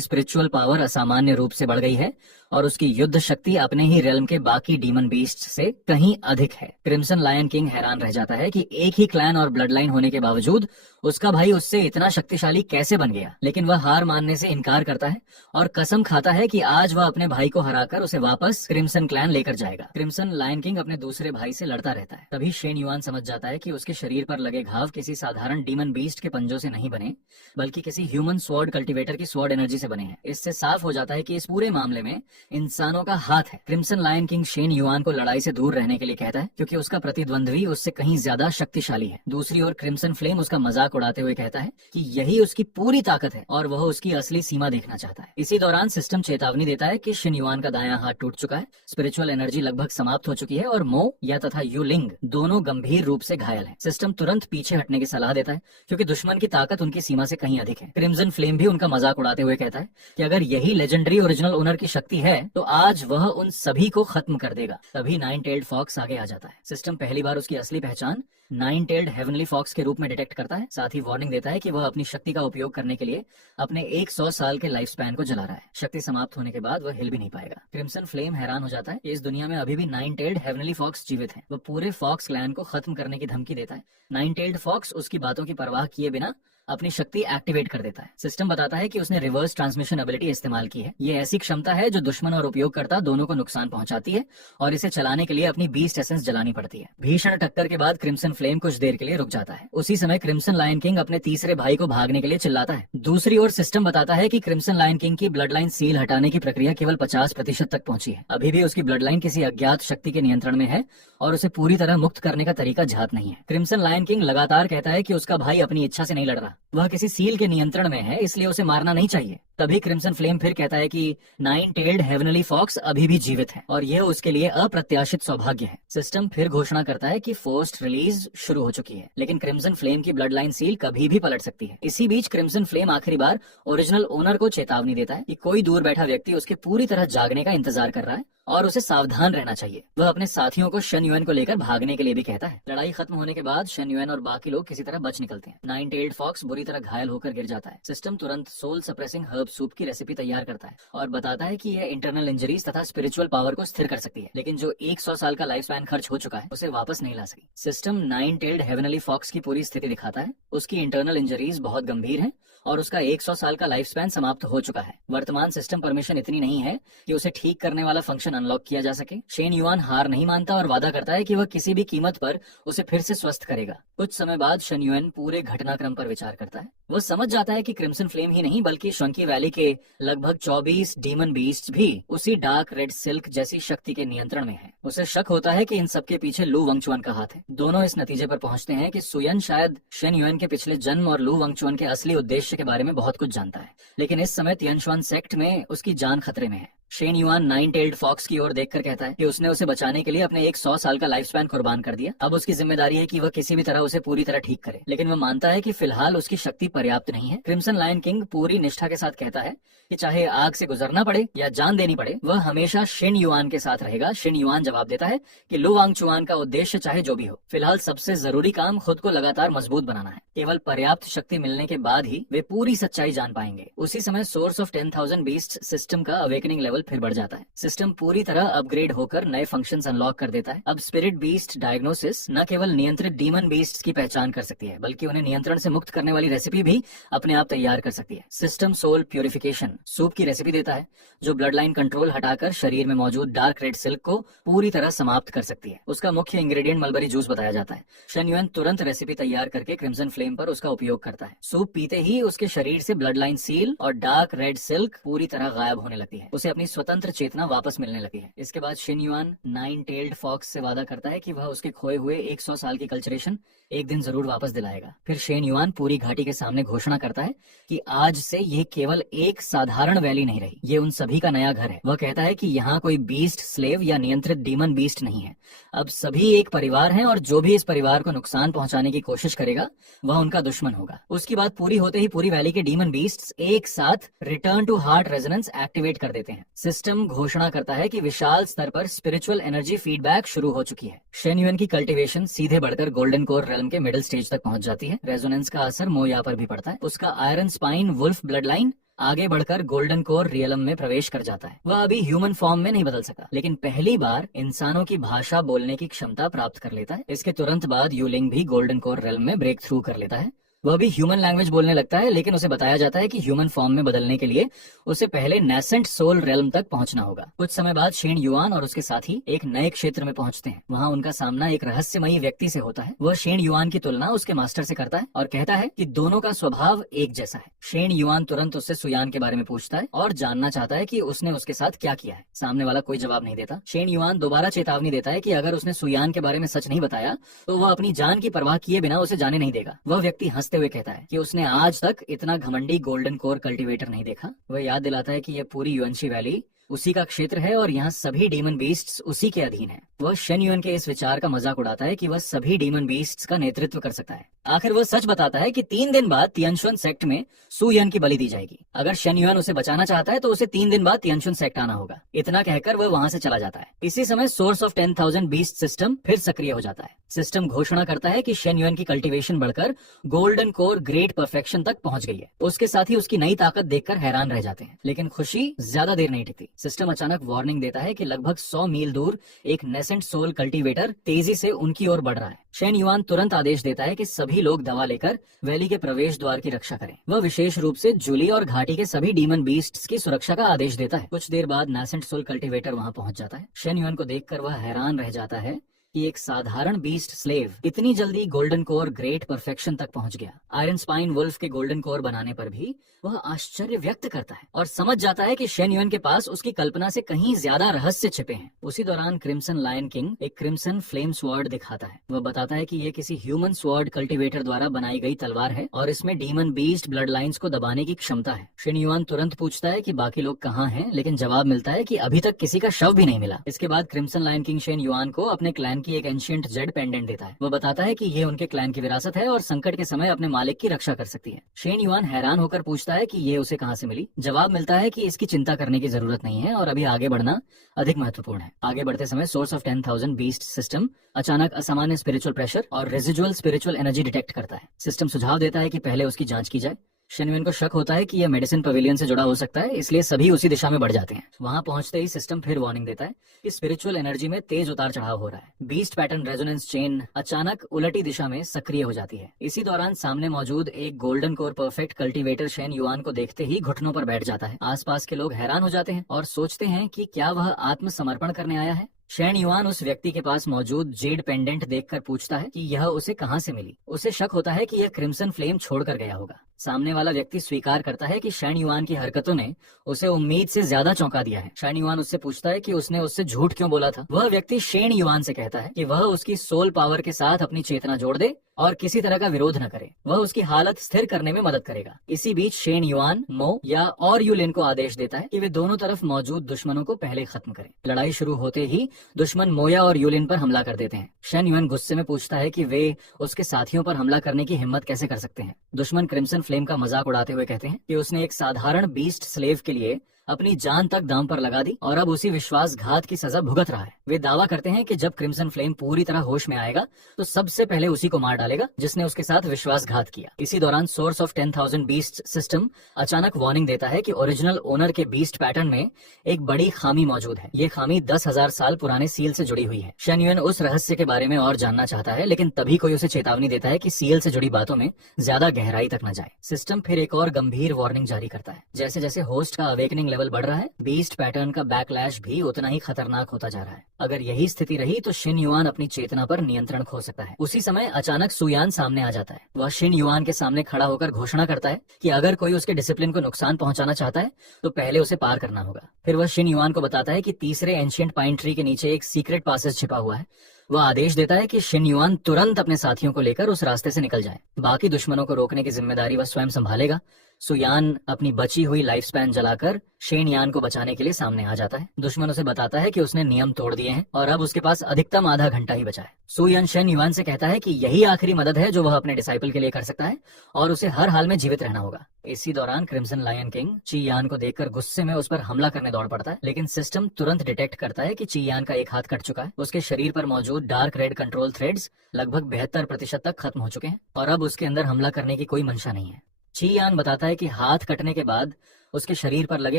स्पिरिचुअल पावर असामान्य रूप से बढ़ गई है और उसकी युद्ध शक्ति अपने ही रेल्म के बाकी डीमन बीस्ट से कहीं अधिक है। क्रिम्सन लायन किंग हैरान रह जाता है कि एक ही क्लैन और ब्लड लाइन होने के बावजूद उसका भाई उससे इतना शक्तिशाली कैसे बन गया। लेकिन वह हार मानने से इनकार करता है और कसम खाता है कि आज वह अपने भाई को हराकर उसे वापस क्रिम्सन क्लैन लेकर जाएगा। क्रिम्सन लायन किंग अपने दूसरे भाई से लड़ता रहता है। तभी शेन युआन समझ जाता है कि उसके शरीर पर लगे घाव किसी साधारण डीमन बीस्ट के पंजों से नहीं बने, बल्कि किसी ह्यूमन स्वॉर्ड कल्टिवेटर की स्वॉर्ड एनर्जी से बने हैं। इससे साफ हो जाता है कि इस पूरे मामले में इंसानों का हाथ है। Crimson lion king Shen Yuan को लड़ाई से दूर रहने के लिए कहता है क्योंकि उसका प्रतिद्वंद्वी उससे कहीं ज्यादा शक्तिशाली है। दूसरी ओर क्रिम्सन फ्लेम उसका मजाक उड़ाते हुए कहता है कि यही उसकी पूरी ताकत है और वह उसकी असली सीमा देखना चाहता है। इसी दौरान सिस्टम चेतावनी देता है कि शेन युआन का दायां हाथ टूट चुका है, स्पिरिचुअल एनर्जी लगभग समाप्त हो चुकी है और मो या तथा युलिंग दोनों गंभीर रूप से घायल है। सिस्टम तुरंत पीछे हटने की सलाह देता है क्योंकि दुश्मन की ताकत उनकी सीमा से कहीं अधिक है। क्रिम्सन फ्लेम भी उनका मजाक उड़ाते हुए कहता है कि अगर यही लेजेंडरी ओरिजिनल ओनर की शक्ति है तो आज वह उन सभी को खत्म कर देगा। तभी नाइन टेल्ड फॉक्स आगे आ जाता है। सिस्टम पहली बार उसकी असली पहचान नाइन टेल्ड हेवनली फॉक्स के रूप में डिटेक्ट करता है। साथ ही वार्निंग देता है कि वह अपनी शक्ति का उपयोग करने के लिए अपने 100 साल के लाइफ स्पैन को जला रहा है। शक्ति समाप्त होने के बाद वह हिल भी नहीं पाएगा। क्रिम्सन फ्लेम हैरान हो जाता है कि इस दुनिया में अभी भी नाइन टेल्ड हेवनली फॉक्स जीवित है। वह पूरे फॉक्स क्लैन को खत्म करने की धमकी देता है। नाइन टेल्ड फॉक्स उसकी बातों की परवाह किए बिना अपनी शक्ति एक्टिवेट कर देता है। सिस्टम बताता है कि उसने रिवर्स ट्रांसमिशन एबिलिटी इस्तेमाल की है। ये ऐसी क्षमता है जो दुश्मन और उपयोगकर्ता दोनों को नुकसान पहुंचाती है और इसे चलाने के लिए अपनी बीस्ट एसेंस जलानी पड़ती है। भीषण टक्कर के बाद क्रिम्सन फ्लेम कुछ देर के लिए रुक जाता है। उसी समय क्रिम्सन लायन किंग अपने तीसरे भाई को भागने के लिए चिल्लाता है। दूसरी ओर सिस्टम बताता है कि क्रिम्सन लायन किंग की ब्लड लाइन सील हटाने की प्रक्रिया केवल 50% तक पहुंची है। अभी भी उसकी ब्लड लाइन किसी अज्ञात शक्ति के नियंत्रण में है और उसे पूरी तरह मुक्त करने का तरीका ज्ञात नहीं है। क्रिम्सन लायन किंग लगातार कहता है कि उसका भाई अपनी इच्छा से नहीं लड़ रहा, वह किसी सील के नियंत्रण में है, इसलिए उसे मारना नहीं चाहिए। तभी क्रिम्सन फ्लेम फिर कहता है कि नाइन टेल्ड हेवनली फॉक्स अभी भी जीवित है और यह उसके लिए अप्रत्याशित सौभाग्य है। सिस्टम फिर घोषणा करता है कि फोर्स्ड रिलीज शुरू हो चुकी है, लेकिन क्रिम्सन फ्लेम की ब्लड लाइन सील कभी भी पलट सकती है। इसी बीच क्रिम्सन फ्लेम आखिरी बार ओरिजिनल ओनर को चेतावनी देता है कि कोई दूर बैठा व्यक्ति उसके पूरी तरह जागने का इंतजार कर रहा है और उसे सावधान रहना चाहिए। वह अपने साथियों को शेन युआन को लेकर भागने के लिए भी कहता है। लड़ाई खत्म होने के बाद शेन युआन और बाकी लोग किसी तरह बच निकलते हैं। नाइन टेल्ड फॉक्स बुरी तरह घायल होकर गिर जाता है। सिस्टम तुरंत सोल सप्रेसिंग हर्ब सूप की रेसिपी तैयार करता है और बताता है कि यह इंटरनल इंजरीज तथा स्पिरिचुअल पावर को स्थिर कर सकती है, लेकिन जो 100 साल का लाइफ स्पैन खर्च हो चुका है उसे वापस नहीं ला सकी। System nine tailed heavenly fox की पूरी स्थिति दिखाता है। उसकी इंटरनल इंजरीज बहुत गंभीर है और उसका 100 साल का लाइफ स्पैन समाप्त हो चुका है। वर्तमान सिस्टम परमिशन इतनी नहीं है कि उसे ठीक करने वाला फंक्शन अनलॉक किया जा सके। शेन युआन हार नहीं मानता और वादा करता है कि वह किसी भी कीमत पर उसे फिर से स्वस्थ करेगा। कुछ समय बाद शेन युआन पूरे घटनाक्रम पर विचार करता है। वह समझ जाता है कि क्रिम्सन फ्लेम ही नहीं बल्कि शंकी वैली के लगभग 24 डीमन बीस्ट भी उसी डार्क रेड सिल्क जैसी शक्ति के नियंत्रण में है। उसे शक होता है कि इन सबके पीछे लू वंगचुआन का हाथ है। दोनों इस नतीजे पर पहुंचते हैं कि सुयन शायद शेन युआन के पिछले जन्म और लू वंगचुआन के असली उद्देश्य के बारे में बहुत कुछ जानता है, लेकिन इस समय तियानशुआन सेक्ट में उसकी जान खतरे में है। Shen Yuan nine tailed fox की ओर देखकर कहता है कि उसने उसे बचाने के लिए अपने 100 साल का लाइफ स्पैन कुर्बान कर दिया। अब उसकी जिम्मेदारी है कि वह किसी भी तरह उसे पूरी तरह ठीक करे, लेकिन वह मानता है कि फिलहाल उसकी शक्ति पर्याप्त नहीं है। क्रिम्सन लायन किंग पूरी निष्ठा के साथ कहता है कि चाहे आग से गुजरना पड़े या जान देनी पड़े, वह हमेशा शेन युआन के साथ रहेगा। शेन युआन जवाब देता है कि लू वांगचुआन का उद्देश्य चाहे जो भी हो, फिलहाल सबसे जरूरी काम खुद को लगातार मजबूत बनाना है। केवल पर्याप्त शक्ति मिलने के बाद ही वे पूरी सच्चाई जान पाएंगे। उसी समय सोर्स ऑफ 10,000 बीस्ट सिस्टम का अवेकनिंग लेवल फिर बढ़ जाता है। सिस्टम पूरी तरह अपग्रेड होकर नए फंक्शंस अनलॉक कर देता है। अब स्पिरिट बीस्ट डायग्नोसिस न केवल नियंत्रित डीमन बीस्ट की पहचान कर सकती है, बल्कि उन्हें नियंत्रण से मुक्त करने वाली रेसिपी भी अपने आप तैयार कर सकती है। सिस्टम सोल प्यूरिफिकेशन सूप की रेसिपी देता है जो ब्लड लाइन कंट्रोल हटाकर शरीर में मौजूद डार्क रेड सिल्क को पूरी तरह समाप्त कर सकती है। उसका मुख्य इंग्रेडिएंट मलबरी जूस बताया जाता है। शेन युआन तुरंत रेसिपी तैयार करके क्रिम्सन फ्लेम पर उसका उपयोग करता है। सूप पीते ही उसके शरीर से ब्लड लाइन सील और डार्क रेड सिल्क पूरी तरह गायब होने लगती है। उसे अपनी स्वतंत्र चेतना वापस मिलने लगी है। इसके बाद शिन युआन 9 टेल्ड फॉक्स से वादा करता है कि वह उसके खोए हुए 100 साल की कल्चरेशन एक दिन जरूर वापस दिलाएगा। फिर शेन युआन पूरी घाटी के सामने घोषणा करता है कि आज से ये केवल एक साधारण वैली नहीं रही, ये उन सभी का नया घर है। वह कहता है कि यहाँ कोई बीस्ट स्लेव या नियंत्रित डीमन बीस्ट नहीं है, अब सभी एक परिवार हैं और जो भी इस परिवार को नुकसान पहुंचाने की कोशिश करेगा वह उनका दुश्मन होगा। उसकी बात पूरी होते ही पूरी वैली के डीमन बीस्ट्स एक साथ return to heart resonance activate कर देते हैं। सिस्टम घोषणा करता है कि विशाल स्तर पर स्पिरिचुअल एनर्जी फीडबैक शुरू हो चुकी है। शेन युआन की कल्टीवेशन सीधे बढ़कर गोल्डन कोर रेल्म के मिडिल स्टेज तक पहुंच जाती है। रेजोनेंस का असर मोया पर भी पड़ता है। उसका iron spine wolf blood line आगे बढ़कर गोल्डन कोर रियलम में प्रवेश कर जाता है। वह अभी ह्यूमन फॉर्म में नहीं बदल सका, लेकिन पहली बार इंसानों की भाषा बोलने की क्षमता प्राप्त कर लेता है। इसके तुरंत बाद यूलिंग भी गोल्डन कोर रेल्म में ब्रेक थ्रू कर लेता है। वह भी ह्यूमन लैंग्वेज बोलने लगता है, लेकिन उसे बताया जाता है कि ह्यूमन फॉर्म में बदलने के लिए उसे पहले नेसेंट सोल रेल्म तक पहुंचना होगा। कुछ समय बाद शेन युआन और उसके साथी एक नए क्षेत्र में पहुंचते हैं। वहां उनका सामना एक रहस्यमयी व्यक्ति से होता है। वह शेन युआन की तुलना उसके मास्टर से करता है और कहता है कि दोनों का स्वभाव एक जैसा है। शेन युआन तुरंत उससे सुयान के बारे में पूछता है और जानना चाहता है कि उसने उसके साथ क्या किया है। सामने वाला कोई जवाब नहीं देता। शेन युआन दोबारा चेतावनी देता है कि अगर उसने सुयान के बारे में सच नहीं बताया तो वह अपनी जान की परवाह किए बिना उसे जाने नहीं देगा। वह व्यक्ति हंसते हुए कहता है कि उसने आज तक इतना घमंडी गोल्डन कोर कल्टीवेटर नहीं देखा। वह याद दिलाता है कि यह पूरी युएनशी वैली उसी का क्षेत्र है और यहाँ सभी डीमन बीस्ट्स उसी के अधीन हैं। वह शेन युआन के इस विचार का मजाक उड़ाता है कि वह सभी डीमन बीस्ट्स का नेतृत्व कर सकता है। आखिर वह सच बताता है कि 3 दिन बाद तियानशुन सेक्ट में सु यन की बलि दी जाएगी। अगर शेन युआन उसे बचाना चाहता है तो उसे 3 दिन बाद तियानशुन सेक्ट आना होगा। इतना कहकर वह वहां से चला जाता है। इसी समय सोर्स ऑफ 10,000 बीस्ट सिस्टम फिर सक्रिय हो जाता है। सिस्टम घोषणा करता है कि शेन युआन की कल्टीवेशन बढ़कर गोल्डन कोर ग्रेट परफेक्शन तक पहुंच गई है। उसके साथ ही उसकी नई ताकत देखकर हैरान रह जाते हैं, लेकिन खुशी ज्यादा देर नहीं टिकती। सिस्टम अचानक वार्निंग देता है कि लगभग 100 मील दूर एक नेसेंट सोल कल्टीवेटर तेजी से उनकी ओर बढ़ रहा है। शेन युआन तुरंत आदेश देता है कि सभी लोग दवा लेकर वैली के प्रवेश द्वार की रक्षा करें। वह विशेष रूप से जूली और घाटी के सभी डीमन बीस्ट्स की सुरक्षा का आदेश देता है। कुछ देर बाद नेसेंट सोल कल्टीवेटर वहां पहुंच जाता है। शेन युआन को देखकर वह हैरान रह जाता है कि एक साधारण बीस्ट स्लेव इतनी जल्दी गोल्डन कोर ग्रेट परफेक्शन तक पहुंच गया। आयरन स्पाइन वुल्फ के गोल्डन कोर बनाने पर भी वह आश्चर्य व्यक्त करता है और समझ जाता है कि शेन युआन के पास उसकी कल्पना से कहीं ज्यादा रहस्य छिपे हैं। उसी दौरान क्रिम्सन लायन किंग एक क्रिम्सन फ्लेम स्वॉर्ड दिखाता है। वह बताता है कि यह किसी ह्यूमन स्वॉर्ड कल्टीवेटर द्वारा बनाई गई तलवार है और इसमें डीमन बीस्ट ब्लड लाइन्स को दबाने की क्षमता है। शेन युआन तुरंत पूछता है कि बाकी लोग कहाँ हैं, लेकिन जवाब मिलता है कि अभी तक किसी का शव भी नहीं मिला। इसके बाद crimson lion king Shen Yuan को अपने क्लैन की एक एंशिएंट जेड पेंडेंट देता है। वह बताता है कि यह उनके क्लैन की विरासत है और संकट के समय अपने मालिक की रक्षा कर सकती है। शेन युआन हैरान होकर पूछता है कि यह उसे कहां से मिली। जवाब मिलता है कि इसकी चिंता करने की जरूरत नहीं है और अभी आगे बढ़ना अधिक महत्वपूर्ण है। आगे बढ़ते समय सोर्स ऑफ 10,000 बीस्ट सिस्टम अचानक असामान्य स्पिरिचुअल प्रेशर और रेजिडुअल स्पिरिचुअल एनर्जी डिटेक्ट करता है। सिस्टम सुझाव देता है कि पहले उसकी जांच की जाए। शेन युआन को शक होता है कि यह मेडिसिन पवेलियन से जुड़ा हो सकता है, इसलिए सभी उसी दिशा में बढ़ जाते हैं। वहां पहुंचते ही सिस्टम फिर वार्निंग देता है कि स्पिरिचुअल एनर्जी में तेज उतार चढ़ाव हो रहा है। बीस्ट पैटर्न रेजोनेंस चेन अचानक उलटी दिशा में सक्रिय हो जाती है। इसी दौरान सामने मौजूद एक golden core perfect cultivator Shen Yuan को देखते ही घुटनों पर बैठ जाता है। आसपास के लोग हैरान हो जाते हैं और सोचते हैं कि क्या वह आत्मसमर्पण करने आया है। शेन युआन उस व्यक्ति के पास मौजूद जेड पेंडेंट देखकर पूछता है कि यह उसे कहां से मिली। उसे शक होता है कि यह क्रिम्सन फ्लेम छोड़कर गया होगा। सामने वाला व्यक्ति स्वीकार करता है कि शेन युआन की हरकतों ने उसे उम्मीद से ज्यादा चौंका दिया है। शेन युआन उससे पूछता है कि उसने उससे झूठ क्यों बोला था। वह व्यक्ति शेन युआन से कहता है कि वह उसकी सोल पावर के साथ अपनी चेतना जोड़ दे और किसी तरह का विरोध न करे। वह उसकी हालत स्थिर करने में मदद करेगा। इसी बीच शेन युआन मो या और यूलिन को आदेश देता है कि वे दोनों तरफ मौजूद दुश्मनों को पहले खत्म करें। लड़ाई शुरू होते ही दुश्मन मोया और यूलिन पर हमला कर देते हैं। शेन युआन गुस्से में पूछता है कि वे उसके साथियों पर हमला करने की हिम्मत कैसे कर सकते हैं। दुश्मन क्रिम्सन फ्लेम का मजाक उड़ाते हुए कहते हैं कि उसने एक साधारण बीस्ट स्लेव के लिए अपनी जान तक दांव पर लगा दी और अब उसी विश्वासघात की सजा भुगत रहा है। वे दावा करते हैं कि जब क्रिम्सन फ्लेम पूरी तरह होश में आएगा तो सबसे पहले उसी को मार डालेगा जिसने उसके साथ विश्वासघात किया। इसी दौरान सोर्स ऑफ 10,000 बीस्ट सिस्टम अचानक वार्निंग देता है कि ओरिजिनल ओनर के बीस्ट पैटर्न में एक बड़ी खामी मौजूद है। ये खामी 10,000 साल पुराने सील से जुड़ी हुई है। शेन युआन उस रहस्य के बारे में और जानना चाहता है, लेकिन तभी कोई उसे चेतावनी देता है कि सील से जुड़ी बातों में ज्यादा गहराई तक न जाए। सिस्टम फिर एक और गंभीर वार्निंग जारी करता है। जैसे जैसे होस्ट का अवेकनिंग लेवल लेवल बढ़ रहा है, बीस्ट पैटर्न का बैकलैश भी उतना ही खतरनाक होता जा रहा है। अगर यही स्थिति रही तो शिन युआन अपनी चेतना पर नियंत्रण खो सकता है। उसी समय अचानक सुयान सामने आ जाता है। वह शिन युआन के सामने खड़ा होकर घोषणा करता है कि अगर कोई उसके डिसिप्लिन को नुकसान पहुंचाना चाहता है तो पहले उसे पार करना होगा। फिर वह शिन युआन को बताता है कि तीसरे एंशिएंट पाइन ट्री के नीचे एक सीक्रेट पासेज छिपा हुआ है। वह आदेश देता है कि शिन युआन तुरंत अपने साथियों को लेकर उस रास्ते से निकल जाए। बाकी दुश्मनों को रोकने की जिम्मेदारी वह स्वयं संभालेगा। सुयान अपनी बची हुई लाइफ स्पैन जलाकर शेन यान को बचाने के लिए सामने आ जाता है। दुश्मनों से बताता है कि उसने नियम तोड़ दिए हैं और अब उसके पास अधिकतम आधा घंटा ही बचा है। सुयान शेन युआन से कहता है कि यही आखिरी मदद है जो वह अपने डिसाइपल के लिए कर सकता है और उसे हर हाल में जीवित रहना होगा। इसी दौरान क्रिम्सन लायन किंग ची यान को देखकर गुस्से में उस पर हमला करने दौड़ पड़ता है, लेकिन सिस्टम तुरंत डिटेक्ट करता है कि ची यान का एक हाथ कट चुका है। उसके शरीर पर मौजूद डार्क रेड कंट्रोल थ्रेड्स लगभग 72% तक खत्म हो चुके हैं और अब उसके अंदर हमला करने की कोई मंशा नहीं है। ची यान बताता है कि हाथ कटने के बाद उसके शरीर पर लगे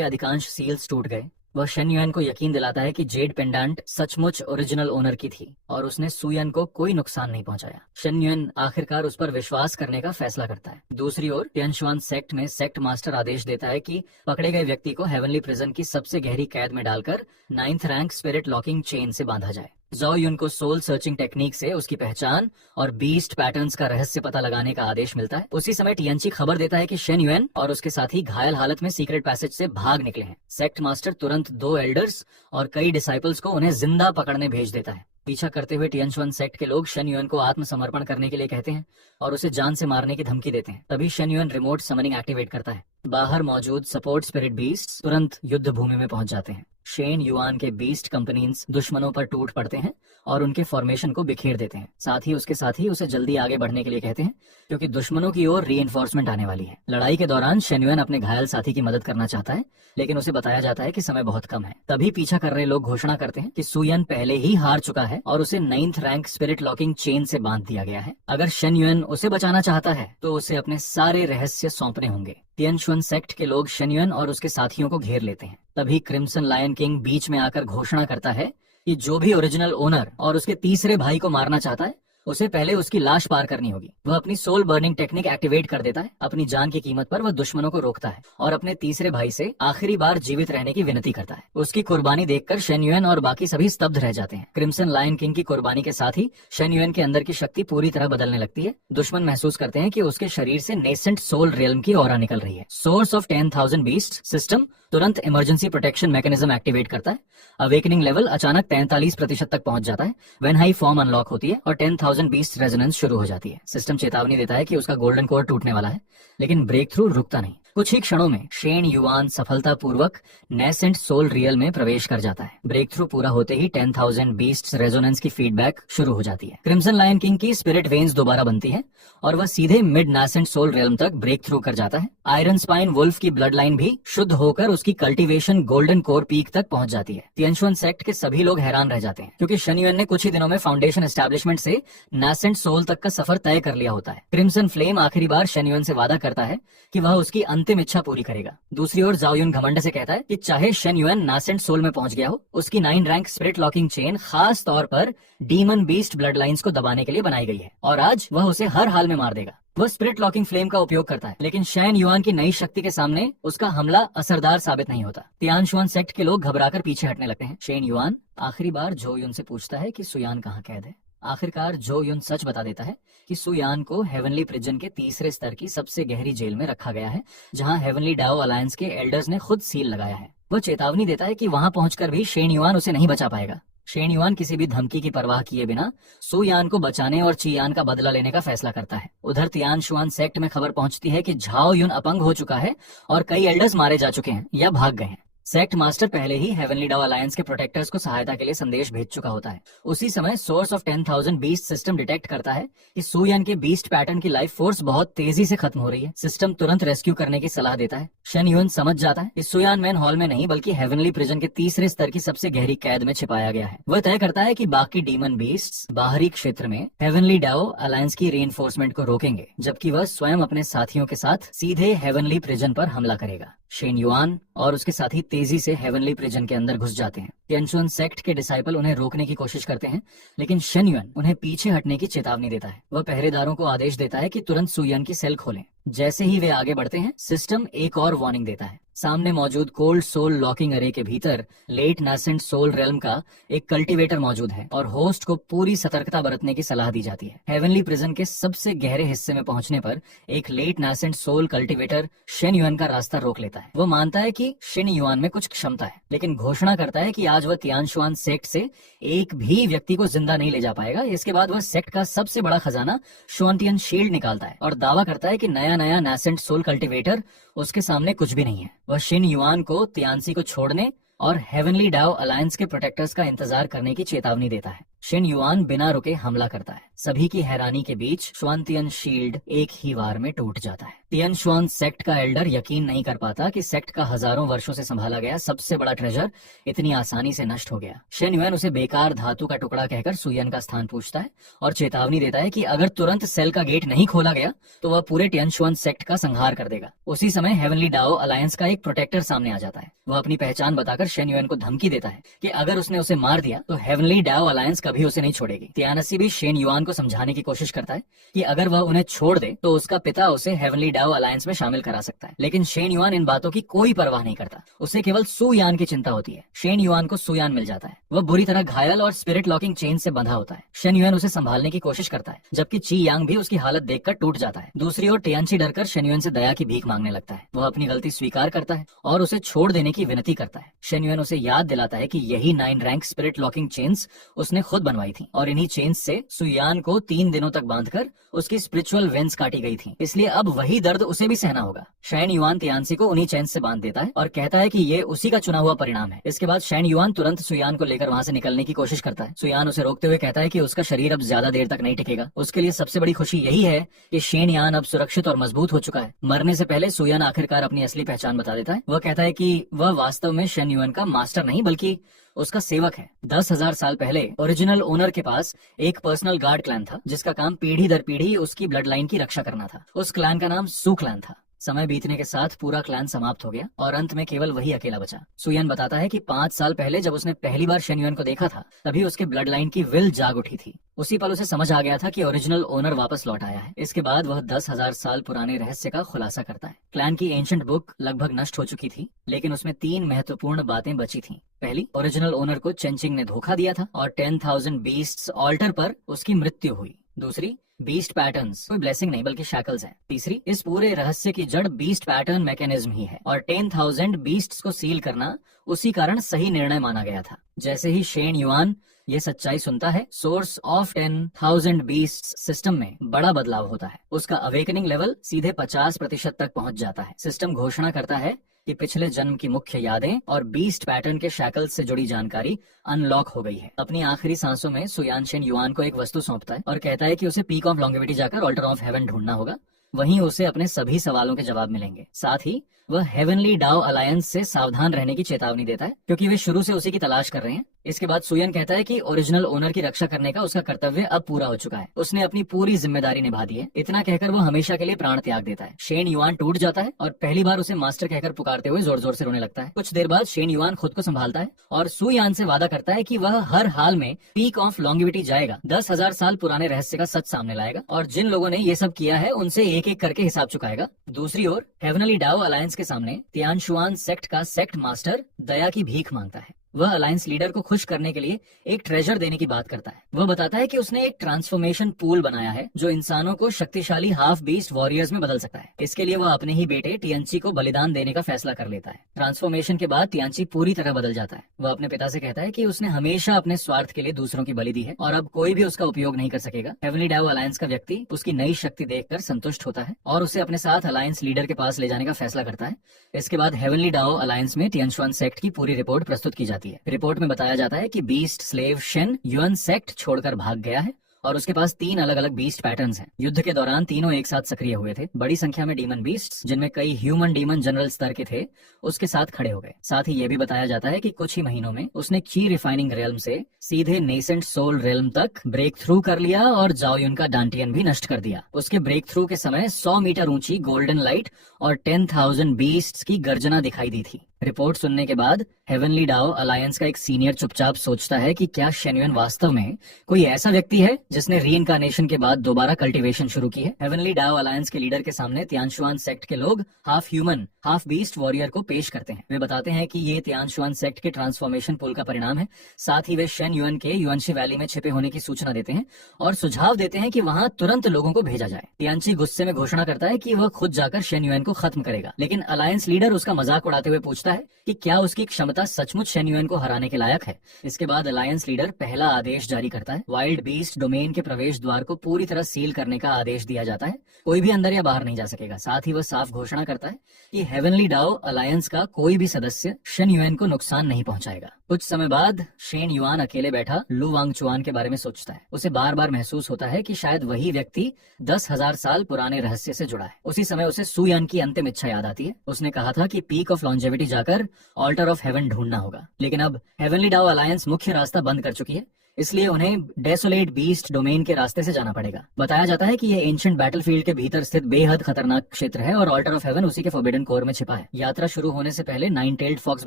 अधिकांश सील्स टूट गए। वह शेन युआन को यकीन दिलाता है कि जेड पेंडेंट सचमुच ओरिजिनल ओनर की थी और उसने सुयन को कोई नुकसान नहीं पहुंचाया। शेन युआन आखिरकार उस पर विश्वास करने का फैसला करता है। दूसरी ओर तियानशुआन सेक्ट में सेक्ट मास्टर आदेश देता है कि पकड़े गए व्यक्ति को हेवनली प्रिजन की सबसे गहरी कैद में डालकर 9th rank spirit locking chain से बांधा जाए। ज़ाओ युन को सोल सर्चिंग टेक्निक से उसकी पहचान और बीस्ट पैटर्न्स का रहस्य पता लगाने का आदेश मिलता है। उसी समय टियनची खबर देता है कि शेन युएन और उसके साथी घायल हालत में सीक्रेट पैसेज से भाग निकले हैं। सेक्ट मास्टर तुरंत 2 एल्डर्स और कई डिसाइपल्स को उन्हें जिंदा पकड़ने भेज देता है। पीछा करते हुए टियनशुआन सेक्ट के लोग शेन युएन को आत्मसमर्पण करने के लिए कहते हैं और उसे जान से मारने की धमकी देते हैं। तभी Shen Yuan remote summoning activate करता है। बाहर मौजूद सपोर्ट स्पिरिट बीस्ट तुरंत युद्ध भूमि में पहुंच जाते हैं। शेन युआन के बीस्ट कंपनीज दुश्मनों पर टूट पड़ते हैं और उनके फॉर्मेशन को बिखेर देते हैं। साथ ही उसे जल्दी आगे बढ़ने के लिए कहते हैं क्योंकि दुश्मनों की ओर रीइंफोर्समेंट आने वाली है। लड़ाई के दौरान शेन युएन अपने घायल साथी की मदद करना चाहता है, लेकिन उसे बताया जाता है कि समय बहुत कम है। तभी पीछा कर रहे लोग घोषणा करते हैं कि सुयन पहले ही हार चुका है और उसे 9th rank spirit locking chain से बांध दिया गया है। अगर शेन युएन उसे बचाना चाहता है तो उसे अपने सारे रहस्य सौंपने होंगे। तियानशुआन सेक्ट के लोग शेन युएन और उसके साथियों को घेर लेते हैं। तभी क्रिम्सन लायन किंग बीच में आकर घोषणा करता है कि जो भी ओरिजिनल ओनर और उसके तीसरे भाई को मारना चाहता है उसे पहले उसकी लाश पार करनी होगी। वह अपनी सोल बर्निंग टेक्निक एक्टिवेट कर देता है। अपनी जान की कीमत पर वह दुश्मनों को रोकता है और अपने तीसरे भाई से आखिरी बार जीवित रहने की विनती करता है। उसकी कुर्बानी देखकर शेन युएन और बाकी सभी स्तब्ध रह जाते हैं। क्रिम्सन लायन किंग की कुर्बानी के साथ ही शेन युएन के अंदर की शक्ति पूरी तरह बदलने लगती है। दुश्मन महसूस करते हैं कि उसके शरीर से नेसेंट सोल रियल्म की ऑरा निकल रही है। सोर्स ऑफ 10,000 बीस्ट सिस्टम तुरंत इमरजेंसी प्रोटेक्शन मैकेनिज्म एक्टिवेट करता है। अवेकनिंग लेवल अचानक 43% तक पहुंच जाता है। वेन हाई फॉर्म अनलॉक होती है और 10,000 बीस्ट रेजोनेंस शुरू हो जाती है। सिस्टम चेतावनी देता है कि उसका गोल्डन कोर टूटने वाला है, लेकिन ब्रेक थ्रू रुकता नहीं। कुछ ही क्षणों में शेन युआन सफलतापूर्वक नेसेंट सोल रियल में प्रवेश कर जाता है। ब्रेक थ्रू पूरा होते ही 10,000 बीस्ट रेजोनेंस की फीडबैक शुरू हो जाती है। क्रिम्सन लायन किंग की स्पिरिट वेन्स दोबारा बनती है और वह सीधे मिड नेसेंट सोल रियल्म तक ब्रेक थ्रू कर जाता है। आयरन स्पाइन वुल्फ की ब्लड लाइन भी शुद्ध होकर उसकी कल्टीवेशन गोल्डन कोर पीक तक पहुंच जाती है। तियानशुआन सेक्ट के सभी लोग हैरान रह जाते हैं क्योंकि शेन युएन ने कुछ ही दिनों में फाउंडेशन एस्टैब्लिशमेंट से नेसेंट सोल तक का सफर तय कर लिया होता है। क्रिम्सन फ्लेम आखिरी बार शेन युएन से वादा करता है कि वह उसकी अंतिम इच्छा पूरी करेगा। दूसरी ओर ज़ाओ युन घमंड से कहता है कि चाहे शेन युएन नासेंट सोल में पहुंच गया हो, उसकी 9 रैंक स्पिरिट लॉकिंग चेन खास तौर पर डीमन बीस्ट ब्लड लाइंस को दबाने के लिए बनाई गई है और आज वह उसे हर हाल में मार देगा। वह स्पिरिट लॉकिंग फ्लेम का उपयोग करता है, लेकिन शेन युआन की नई शक्ति के सामने उसका हमला असरदार साबित नहीं होता। तियानशुआन सेक्ट के लोग घबराकर पीछे हटने लगते हैं। शेन युआन आखिरी बार ज़ो युन से पूछता है कि सुयान कहाँ कैद है। आखिरकार ज़ो युन सच बता देता है कि सुयान को हेवनली प्रिजन के तीसरे स्तर की सबसे गहरी जेल में रखा गया है, जहां हेवनली डाओ अलायंस के एल्डर्स ने खुद सील लगाया है। वह चेतावनी देता है कि वहां पहुंचकर भी शेन युआन उसे नहीं बचा पाएगा। शेन युआन किसी भी धमकी की परवाह किए बिना सुयान को बचाने और चियान का बदला लेने का फैसला करता है। उधर तियानशुआन सेक्ट में खबर पहुंचती है कि झाओ युन अपंग हो चुका है और कई एल्डर्स मारे जा चुके हैं या भाग गए हैं। सेक्ट मास्टर पहले ही हेवनली डाओ अलायंस के प्रोटेक्टर्स को सहायता के लिए संदेश भेज चुका होता है। उसी समय source of 10,000 beast system detect करता है कि सुयान के बीस्ट पैटर्न की लाइफ फोर्स बहुत तेजी से खत्म हो रही है। सिस्टम तुरंत रेस्क्यू करने की सलाह देता है। शेन युएन समझ जाता है कि सुयान मैन हॉल में नहीं बल्कि हेवनली प्रिजन के तीसरे स्तर की सबसे गहरी कैद में छिपाया गया है। वह तय करता है कि बाकी डीमन बीस्ट्स बाहरी क्षेत्र में हेवनली डाओ अलायंस की रीइंफोर्समेंट को रोकेंगे, जबकि वह स्वयं अपने साथियों के साथ सीधे हेवनली प्रिजन पर हमला करेगा। शेन युआन और उसके साथी तेजी से हेवनली प्रिजन के अंदर घुस जाते हैं। तियानशुआन सेक्ट के डिसाइपल उन्हें रोकने की कोशिश करते हैं, लेकिन शेन युएन उन्हें पीछे हटने की चेतावनी देता है। वह पहरेदारों को आदेश देता है कि तुरंत सुयन की सेल खोलें। जैसे ही वे आगे बढ़ते हैं, सिस्टम एक और वार्निंग देता है। सामने मौजूद कोल्ड सोल लॉकिंग अरे के भीतर लेट नासेंट सोल रेल्म का एक कल्टीवेटर मौजूद है और होस्ट को पूरी सतर्कता बरतने की सलाह दी जाती है। हेवनली प्रिजन के सबसे गहरे हिस्से में पहुंचने पर एक late nascent soul cultivator Shen Yuan का रास्ता रोक लेता है। वो मानता है कि शेन युआन में कुछ क्षमता है, लेकिन घोषणा करता है कि आज वह तियानशुआन सेक्ट से एक भी व्यक्ति को जिंदा नहीं ले जा पाएगा। इसके बाद वह सेक्ट का सबसे बड़ा खजाना शुआनटियन शील्ड निकालता है और दावा करता है कि नया नासेंट सोल कल्टीवेटर उसके सामने कुछ भी नहीं है। वह शिन युआन को तियानसी को छोड़ने और हेवनली डाओ अलायंस के प्रोटेक्टर्स का इंतजार करने की चेतावनी देता है। शिन युआन बिना रुके हमला करता है। सभी की हैरानी के बीच शुआनटियन शील्ड एक ही वार में टूट जाता है। तियानशुआन सेक्ट का एल्डर यकीन नहीं कर पाता कि सेक्ट का हजारों वर्षों से संभाला गया सबसे बड़ा ट्रेजर इतनी आसानी से नष्ट हो गया। शेन युआन उसे बेकार धातु का टुकड़ा कहकर सुयन का स्थान पूछता है और चेतावनी देता है कि अगर तुरंत सेल का गेट नहीं खोला गया तो वह पूरे तियानशुआन सेक्ट का संहार कर देगा। उसी समय हेवनली डाओ अलायंस का एक प्रोटेक्टर सामने आ जाता है। वह अपनी पहचान बताकर शेन युआन को धमकी देता है कि अगर उसने उसे मार दिया तो हेवनली डाओ अलायंस कभी उसे नहीं छोड़ेगी। तियानसी भी शेन युआन को समझाने की कोशिश करता है कि अगर वह उन्हें छोड़ दे तो उसका पिता उसे हेवनली डाओ अलायंस में शामिल करा सकता है, लेकिन शेन युआन इन बातों की कोई परवाह नहीं करता। उसे केवल सु यान की चिंता होती है। शेन युआन को सु यान मिल जाता है। वह बुरी तरह घायल और स्पिरिट लॉकिंग चेन से बंधा होता है। शेन युआन उसे संभालने की कोशिश करता है, जबकि ची यांग भी उसकी हालत देखकर टूट जाता है। दूसरी ओर टियानची डरकर शेन युआन से दया की भीख मांगने लगता है। वह अपनी गलती स्वीकार करता है और उसे छोड़ देने की विनती करता है। शेन युआन उसे याद दिलाता है कि यही 9 रैंक स्पिरिट लॉकिंग चेन्स उसने खुद बनवाई थी और इन्हीं चेन्स से सुयान को 3 दिनों तक बांधकर उसकी स्पिरिचुअल वेंस काटी गई थी, इसलिए अब वही दर्द उसे भी सहना होगा। शेन युआन तियानसी को उन्हीं चेन्स से बांध देता है और कहता है कि ये उसी का चुना हुआ परिणाम है। इसके बाद शेन युआन तुरंत सुयान को लेकर वहां से निकलने की कोशिश करता है। सुयान उसे रोकते हुए कहता है कि उसका शरीर अब ज्यादा देर तक नहीं टिकेगा। उसके लिए सबसे बड़ी खुशी यही है कि शेन यान अब सुरक्षित और मजबूत हो चुका है। मरने से पहले सुयान आखिरकार अपनी असली पहचान बता देता है। वह कहता है कि वह वास्तव में शेन युआन का मास्टर नहीं बल्कि उसका सेवक है। 10,000 साल पहले ओरिजिनल ओनर के पास एक पर्सनल गार्ड क्लैन था जिसका काम पीढ़ी दर पीढ़ी उसकी ब्लड लाइन की रक्षा करना था। उस क्लैन का नाम सु क्लैन था। समय बीतने के साथ पूरा क्लैन समाप्त हो गया और अंत में केवल वही अकेला बचा। सुयन बताता है कि 5 साल पहले जब उसने पहली बार शेन युआन को देखा था तभी उसके ब्लड लाइन की विल जाग उठी थी। उसी पल उसे समझ आ गया था कि ओरिजिनल ओनर वापस लौट आया है। इसके बाद वह 10,000 साल पुराने रहस्य का खुलासा करता है। क्लैन की एंशिएंट बुक लगभग नष्ट हो चुकी थी, लेकिन उसमें 3 महत्वपूर्ण बातें बची थीं। पहली, ओरिजिनल ओनर को चेंचिंग ने धोखा दिया था और 10,000 बीस्ट्स ऑल्टर पर उसकी मृत्यु हुई। दूसरी, बीस्ट पैटर्न्स कोई ब्लेसिंग नहीं बल्कि शैकल्स हैं। तीसरी, इस पूरे रहस्य की जड़ बीस्ट पैटर्न मैकेनिज्म ही है और 10,000 बीस्ट्स को सील करना उसी कारण सही निर्णय माना गया था। जैसे ही शेन युआन ये सच्चाई सुनता है, सोर्स ऑफ 10,000 बीस्ट्स सिस्टम में बड़ा बदलाव होता है। उसका अवेकनिंग लेवल सीधे 50% तक पहुंच जाता है। सिस्टम घोषणा करता है कि पिछले जन्म की मुख्य यादें और बीस्ट पैटर्न के शैकल्स से जुड़ी जानकारी अनलॉक हो गई है। अपनी आखिरी सांसों में सुयान शेन युआन को एक वस्तु सौंपता है और कहता है कि उसे पीक ऑफ लॉन्गेविटी जाकर ऑल्टर ऑफ हेवन ढूंढना होगा। वहीं उसे अपने सभी सवालों के जवाब मिलेंगे। साथ ही वह हेवनली डाओ अलायंस से सावधान रहने की चेतावनी देता है क्योंकि वे शुरू से उसी की तलाश कर रहे हैं। इसके बाद सुयन कहता है कि ओरिजिनल ओनर की रक्षा करने का उसका कर्तव्य अब पूरा हो चुका है। उसने अपनी पूरी जिम्मेदारी निभा दी है। इतना कहकर वो हमेशा के लिए प्राण त्याग देता है। शेन युआन टूट जाता है और पहली बार उसे मास्टर कहकर पुकारते हुए जोर जोर से रोने लगता है। कुछ देर बाद शेन युआन खुद को संभालता है और सुयान से वादा करता है कि वह हर हाल में पीक ऑफ लॉन्गेविटी जाएगा, 10,000 साल पुराने रहस्य का सच सामने लाएगा और जिन लोगों ने ये सब किया है उनसे एक एक करके हिसाब चुकाएगा। दूसरी ओर हेवनली डाओ अलायंस के सामने तियानशुआन सेक्ट का सेक्ट मास्टर दया की भीख मांगता है। वह अलायंस लीडर को खुश करने के लिए एक ट्रेजर देने की बात करता है। वह बताता है कि उसने एक ट्रांसफॉर्मेशन पूल बनाया है जो इंसानों को शक्तिशाली हाफ बीस्ट वॉरियर्स में बदल सकता है। इसके लिए वह अपने ही बेटे टियांची को बलिदान देने का फैसला कर लेता है। ट्रांसफॉर्मेशन के बाद टियांची पूरी तरह बदल जाता है। वह अपने पिता से कहता है कि उसने हमेशा अपने स्वार्थ के लिए दूसरों की बलि दी है और अब कोई भी उसका उपयोग नहीं कर सकेगा। हेवनली डाओ अलायंस का व्यक्ति उसकी नई शक्ति देखकर संतुष्ट होता है और उसे अपने साथ अलायंस लीडर के पास ले जाने का फैसला करता है। इसके बाद हेवनली डाओ अलायंस में तियानशुआन सेक्ट की पूरी रिपोर्ट प्रस्तुत की जाती है। रिपोर्ट में बताया जाता है कि beast slave Shane yuan sect छोड़कर भाग गया है और उसके पास 3 अलग अलग बीस्ट पैटर्न्स हैं। युद्ध के दौरान तीनों एक साथ सक्रिय हुए थे। बड़ी संख्या में डीमन बीस्ट्स, जिनमें कई ह्यूमन डीमन जनरल स्तर के थे, उसके साथ खड़े हो गए। साथ ही ये भी बताया जाता है कि कुछ ही महीनों में उसने की रिफाइनिंग रेल्म से सीधे नेसेंट सोल रेल्म तक ब्रेक थ्रू कर लिया और जाओ युन का डांटियन भी नष्ट कर दिया। उसके ब्रेक थ्रू के समय 100 मीटर ऊंची गोल्डन लाइट और 10,000 बीस्ट्स की गर्जना दिखाई दी थी। रिपोर्ट सुनने के बाद हेवनली डाओ अलायंस का एक सीनियर चुपचाप सोचता है कि क्या शेन युएन वास्तव में कोई ऐसा व्यक्ति है जिसने रीइंकार्नेशन के बाद दोबारा कल्टीवेशन शुरू की है। हेवनली डाओ अलायंस के लीडर के सामने तियानशुआन सेक्ट के लोग half human half beast warrior को पेश करते हैं। वे बताते हैं कि ये तियानशुआन सेक्ट के ट्रांसफॉर्मेशन पुल का परिणाम है। साथ ही वे शेन युएन के युएनशी वैली में छिपे होने की सूचना देते हैं और सुझाव देते हैं कि वहां तुरंत लोगों को भेजा जाए। तियानशी गुस्से में घोषणा करता है कि वह खुद जाकर शेन युएन को खत्म करेगा, लेकिन अलायंस लीडर उसका मजाक उड़ाते हुए पूछता है कि क्या उसकी क्षमता सचमुच शेन युएन को हराने के लायक है। इसके बाद अलायंस लीडर पहला आदेश जारी करता है। वाइल्ड बीस्ट डोमेन के प्रवेश द्वार को पूरी तरह सील करने का आदेश दिया जाता है। कोई भी अंदर या बाहर नहीं जा सकेगा। साथ ही वह साफ घोषणा करता है कि हेवनली डाओ अलायंस का कोई भी सदस्य शेन युएन को नुकसान नहीं पहुंचाएगा। कुछ समय बाद शेन युआन अकेले बैठा लू वांगचुआन के बारे में सोचता है। उसे बार बार महसूस होता है कि शायद वही व्यक्ति 10,000 साल पुराने रहस्य से जुड़ा है। उसी समय उसे सुयान की अंतिम इच्छा याद आती है। उसने कहा था कि पीक ऑफ लॉन्जेविटी जाकर ऑल्टर ऑफ हेवन ढूंढना होगा, लेकिन अब हेवनली डाओ अलायंस मुख्य रास्ता बंद कर चुकी है, इसलिए उन्हें डेसोलेट बीस्ट डोमेन के रास्ते से जाना पड़ेगा। बताया जाता है कि यह एंशिएंट बैटलफील्ड के भीतर स्थित बेहद खतरनाक क्षेत्र है और ऑल्टर ऑफ हेवन उसी के फॉरबिडन कोर में छिपा है। यात्रा शुरू होने से पहले नाइन टेल्ड फॉक्स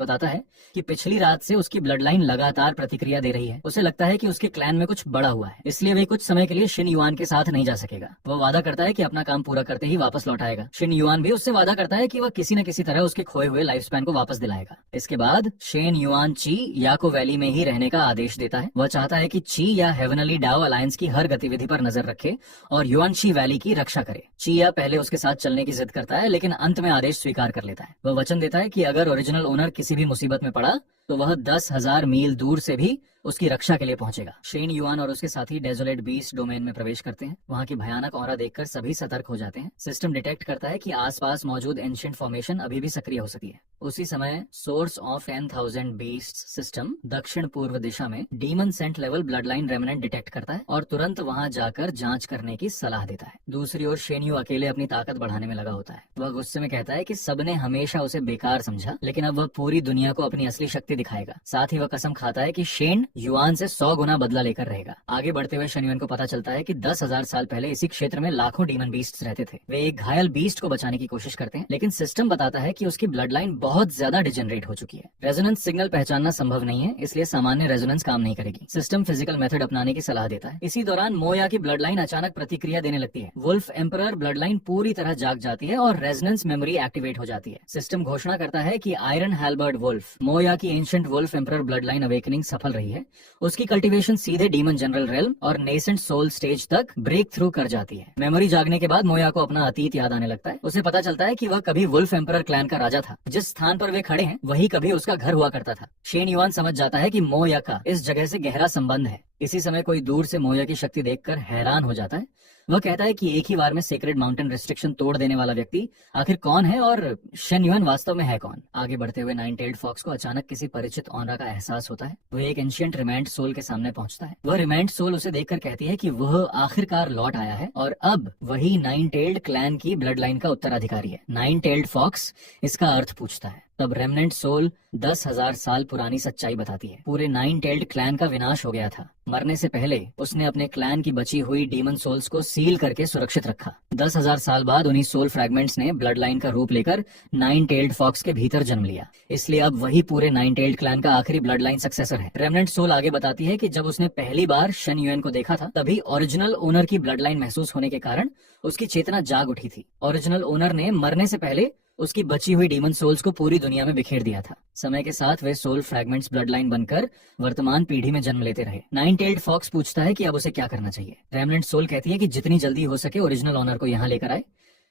बताता है कि पिछली रात से उसकी ब्लड लाइन लगातार प्रतिक्रिया दे रही है। उसे लगता है कि उसके क्लैन में कुछ बड़ा हुआ है, इसलिए वे कुछ समय के लिए शिन युआन के साथ नहीं जा सकेगा। वह वादा करता है कि अपना काम पूरा करते ही वापस लौट आएगा। शिन युआन भी उससे वादा करता है कि वह किसी न किसी तरह उसके खोए हुए लाइफ स्पैन को वापस दिलाएगा। इसके बाद शेन युआन ची याको वैली में ही रहने का आदेश देता है। वह चाहता है कि ची या हेवनली डाओ अलायंस की हर गतिविधि पर नजर रखे और युआनशी वैली की रक्षा करे। चिया पहले उसके साथ चलने की जिद करता है, लेकिन अंत में आदेश स्वीकार कर लेता है। वह वचन देता है कि अगर ओरिजिनल ओनर किसी भी मुसीबत में पड़ा तो वह 10,000 मील दूर से भी उसकी रक्षा के लिए पहुंचेगा। शेन युआन और उसके साथी डेजोलेट बीस्ट डोमेन में प्रवेश करते हैं। वहां की भयानक ऑरा देखकर सभी सतर्क हो जाते हैं। सिस्टम डिटेक्ट करता है कि आसपास मौजूद एंशिएंट फॉर्मेशन अभी भी सक्रिय हो सकती है। उसी समय सोर्स ऑफ 10,000 बीस्ट सिस्टम दक्षिण पूर्व दिशा में demon saint level bloodline remnant detect करता है और तुरंत वहां जाकर जांच करने की सलाह देता है। दूसरी ओर शेन यू अकेले अपनी ताकत बढ़ाने में लगा होता है। वह गुस्से में कहता है कि सबने हमेशा उसे बेकार समझा, लेकिन अब वह पूरी दुनिया को अपनी असली शक्ति दिखाएगा। साथ ही वह कसम खाता है कि शेन युआन से 100 गुना बदला लेकर रहेगा। आगे बढ़ते हुए शेन युआन को पता चलता है कि 10,000 साल पहले इसी क्षेत्र में लाखों डीमन बीस्ट्स रहते थे। वे एक घायल बीस्ट को बचाने की कोशिश करते हैं, लेकिन सिस्टम बताता है कि उसकी ब्लड लाइन बहुत ज्यादा डिजेनरेट हो चुकी है। रेजोनेंस सिग्नल पहचानना संभव नहीं है, इसलिए सामान्य रेजोनेंस काम नहीं करेगी। सिस्टम फिजिकल मेथड अपनाने की सलाह देता है। इसी दौरान मोया की ब्लड लाइन अचानक प्रतिक्रिया देने लगती है। वुल्फ एम्परर ब्लड लाइन पूरी तरह जाग जाती है और रेजोनेंस मेमोरी एक्टिवेट हो जाती है। सिस्टम घोषणा करता है कि आयरन हैल्बर्ड वुल्फ मोया की ancient wolf emperor bloodline awakening सफल रही है। उसकी कल्टीवेशन सीधे डीमन जनरल रेल्म और नेसेंट सोल स्टेज तक ब्रेक थ्रू कर जाती है। मेमोरी जागने के बाद मोया को अपना अतीत याद आने लगता है। उसे पता चलता है कि वह कभी वुल्फ एम्परर क्लैन का राजा था। जिस स्थान पर वे खड़े हैं वही कभी उसका घर हुआ करता था। शेन युआन समझ जाता है कि मोया का इस जगह से गहरा संबंध है। इसी समय कोई दूर से मोया की शक्ति देखकर हैरान हो जाता है। वह कहता है कि एक ही बार में सेक्रेड माउंटेन रिस्ट्रिक्शन तोड़ देने वाला व्यक्ति आखिर कौन है और शेन युआन वास्तव में है कौन। आगे बढ़ते हुए नाइन टेल्ड फॉक्स को अचानक किसी परिचित ऑनरा का एहसास होता है। वह एक एंशिएंट रिमांड सोल के सामने पहुंचता है। वह रिमांड सोल उसे देखकर कहती है कि वह आखिरकार लौट आया है और अब वही नाइन टेल्ड क्लैन की ब्लड लाइन का उत्तराधिकारी है। नाइन टेल्ड फॉक्स इसका अर्थ पूछता है। तब रेमनेंट सोल 10,000 साल पुरानी सच्चाई बताती है। पूरे नाइन टेल्ड क्लैन का विनाश हो गया था। मरने से पहले उसने अपने क्लैन की बची हुई डीमन सोल्स को सील करके सुरक्षित रखा। 10,000 साल बाद उन्हीं सोल फ्रैगमेंट्स ने ब्लड लाइन का रूप लेकर नाइन टेल्ड फॉक्स के भीतर जन्म लिया। इसलिए अब वही पूरे नाइन टेल्ड क्लैन का आखिरी ब्लड लाइन सक्सेसर है। रेमनेंट सोल आगे बताती है कि जब उसने पहली बार शेन युआन को देखा था तभी ओरिजिनल ओनर की ब्लड लाइन महसूस होने के कारण उसकी चेतना जाग उठी थी। ओरिजिनल ओनर ने मरने से पहले उसकी बची हुई डीमन सोल्स को पूरी दुनिया में बिखेर दिया था। समय के साथ वे सोल फ्रैगमेंट्स ब्लड लाइन बनकर वर्तमान पीढ़ी में जन्म लेते रहे। नाइन टेल्ड फॉक्स पूछता है कि अब उसे क्या करना चाहिए। रेमनेंट सोल कहती है कि जितनी जल्दी हो सके ओरिजिनल ऑनर को यहाँ लेकर आए,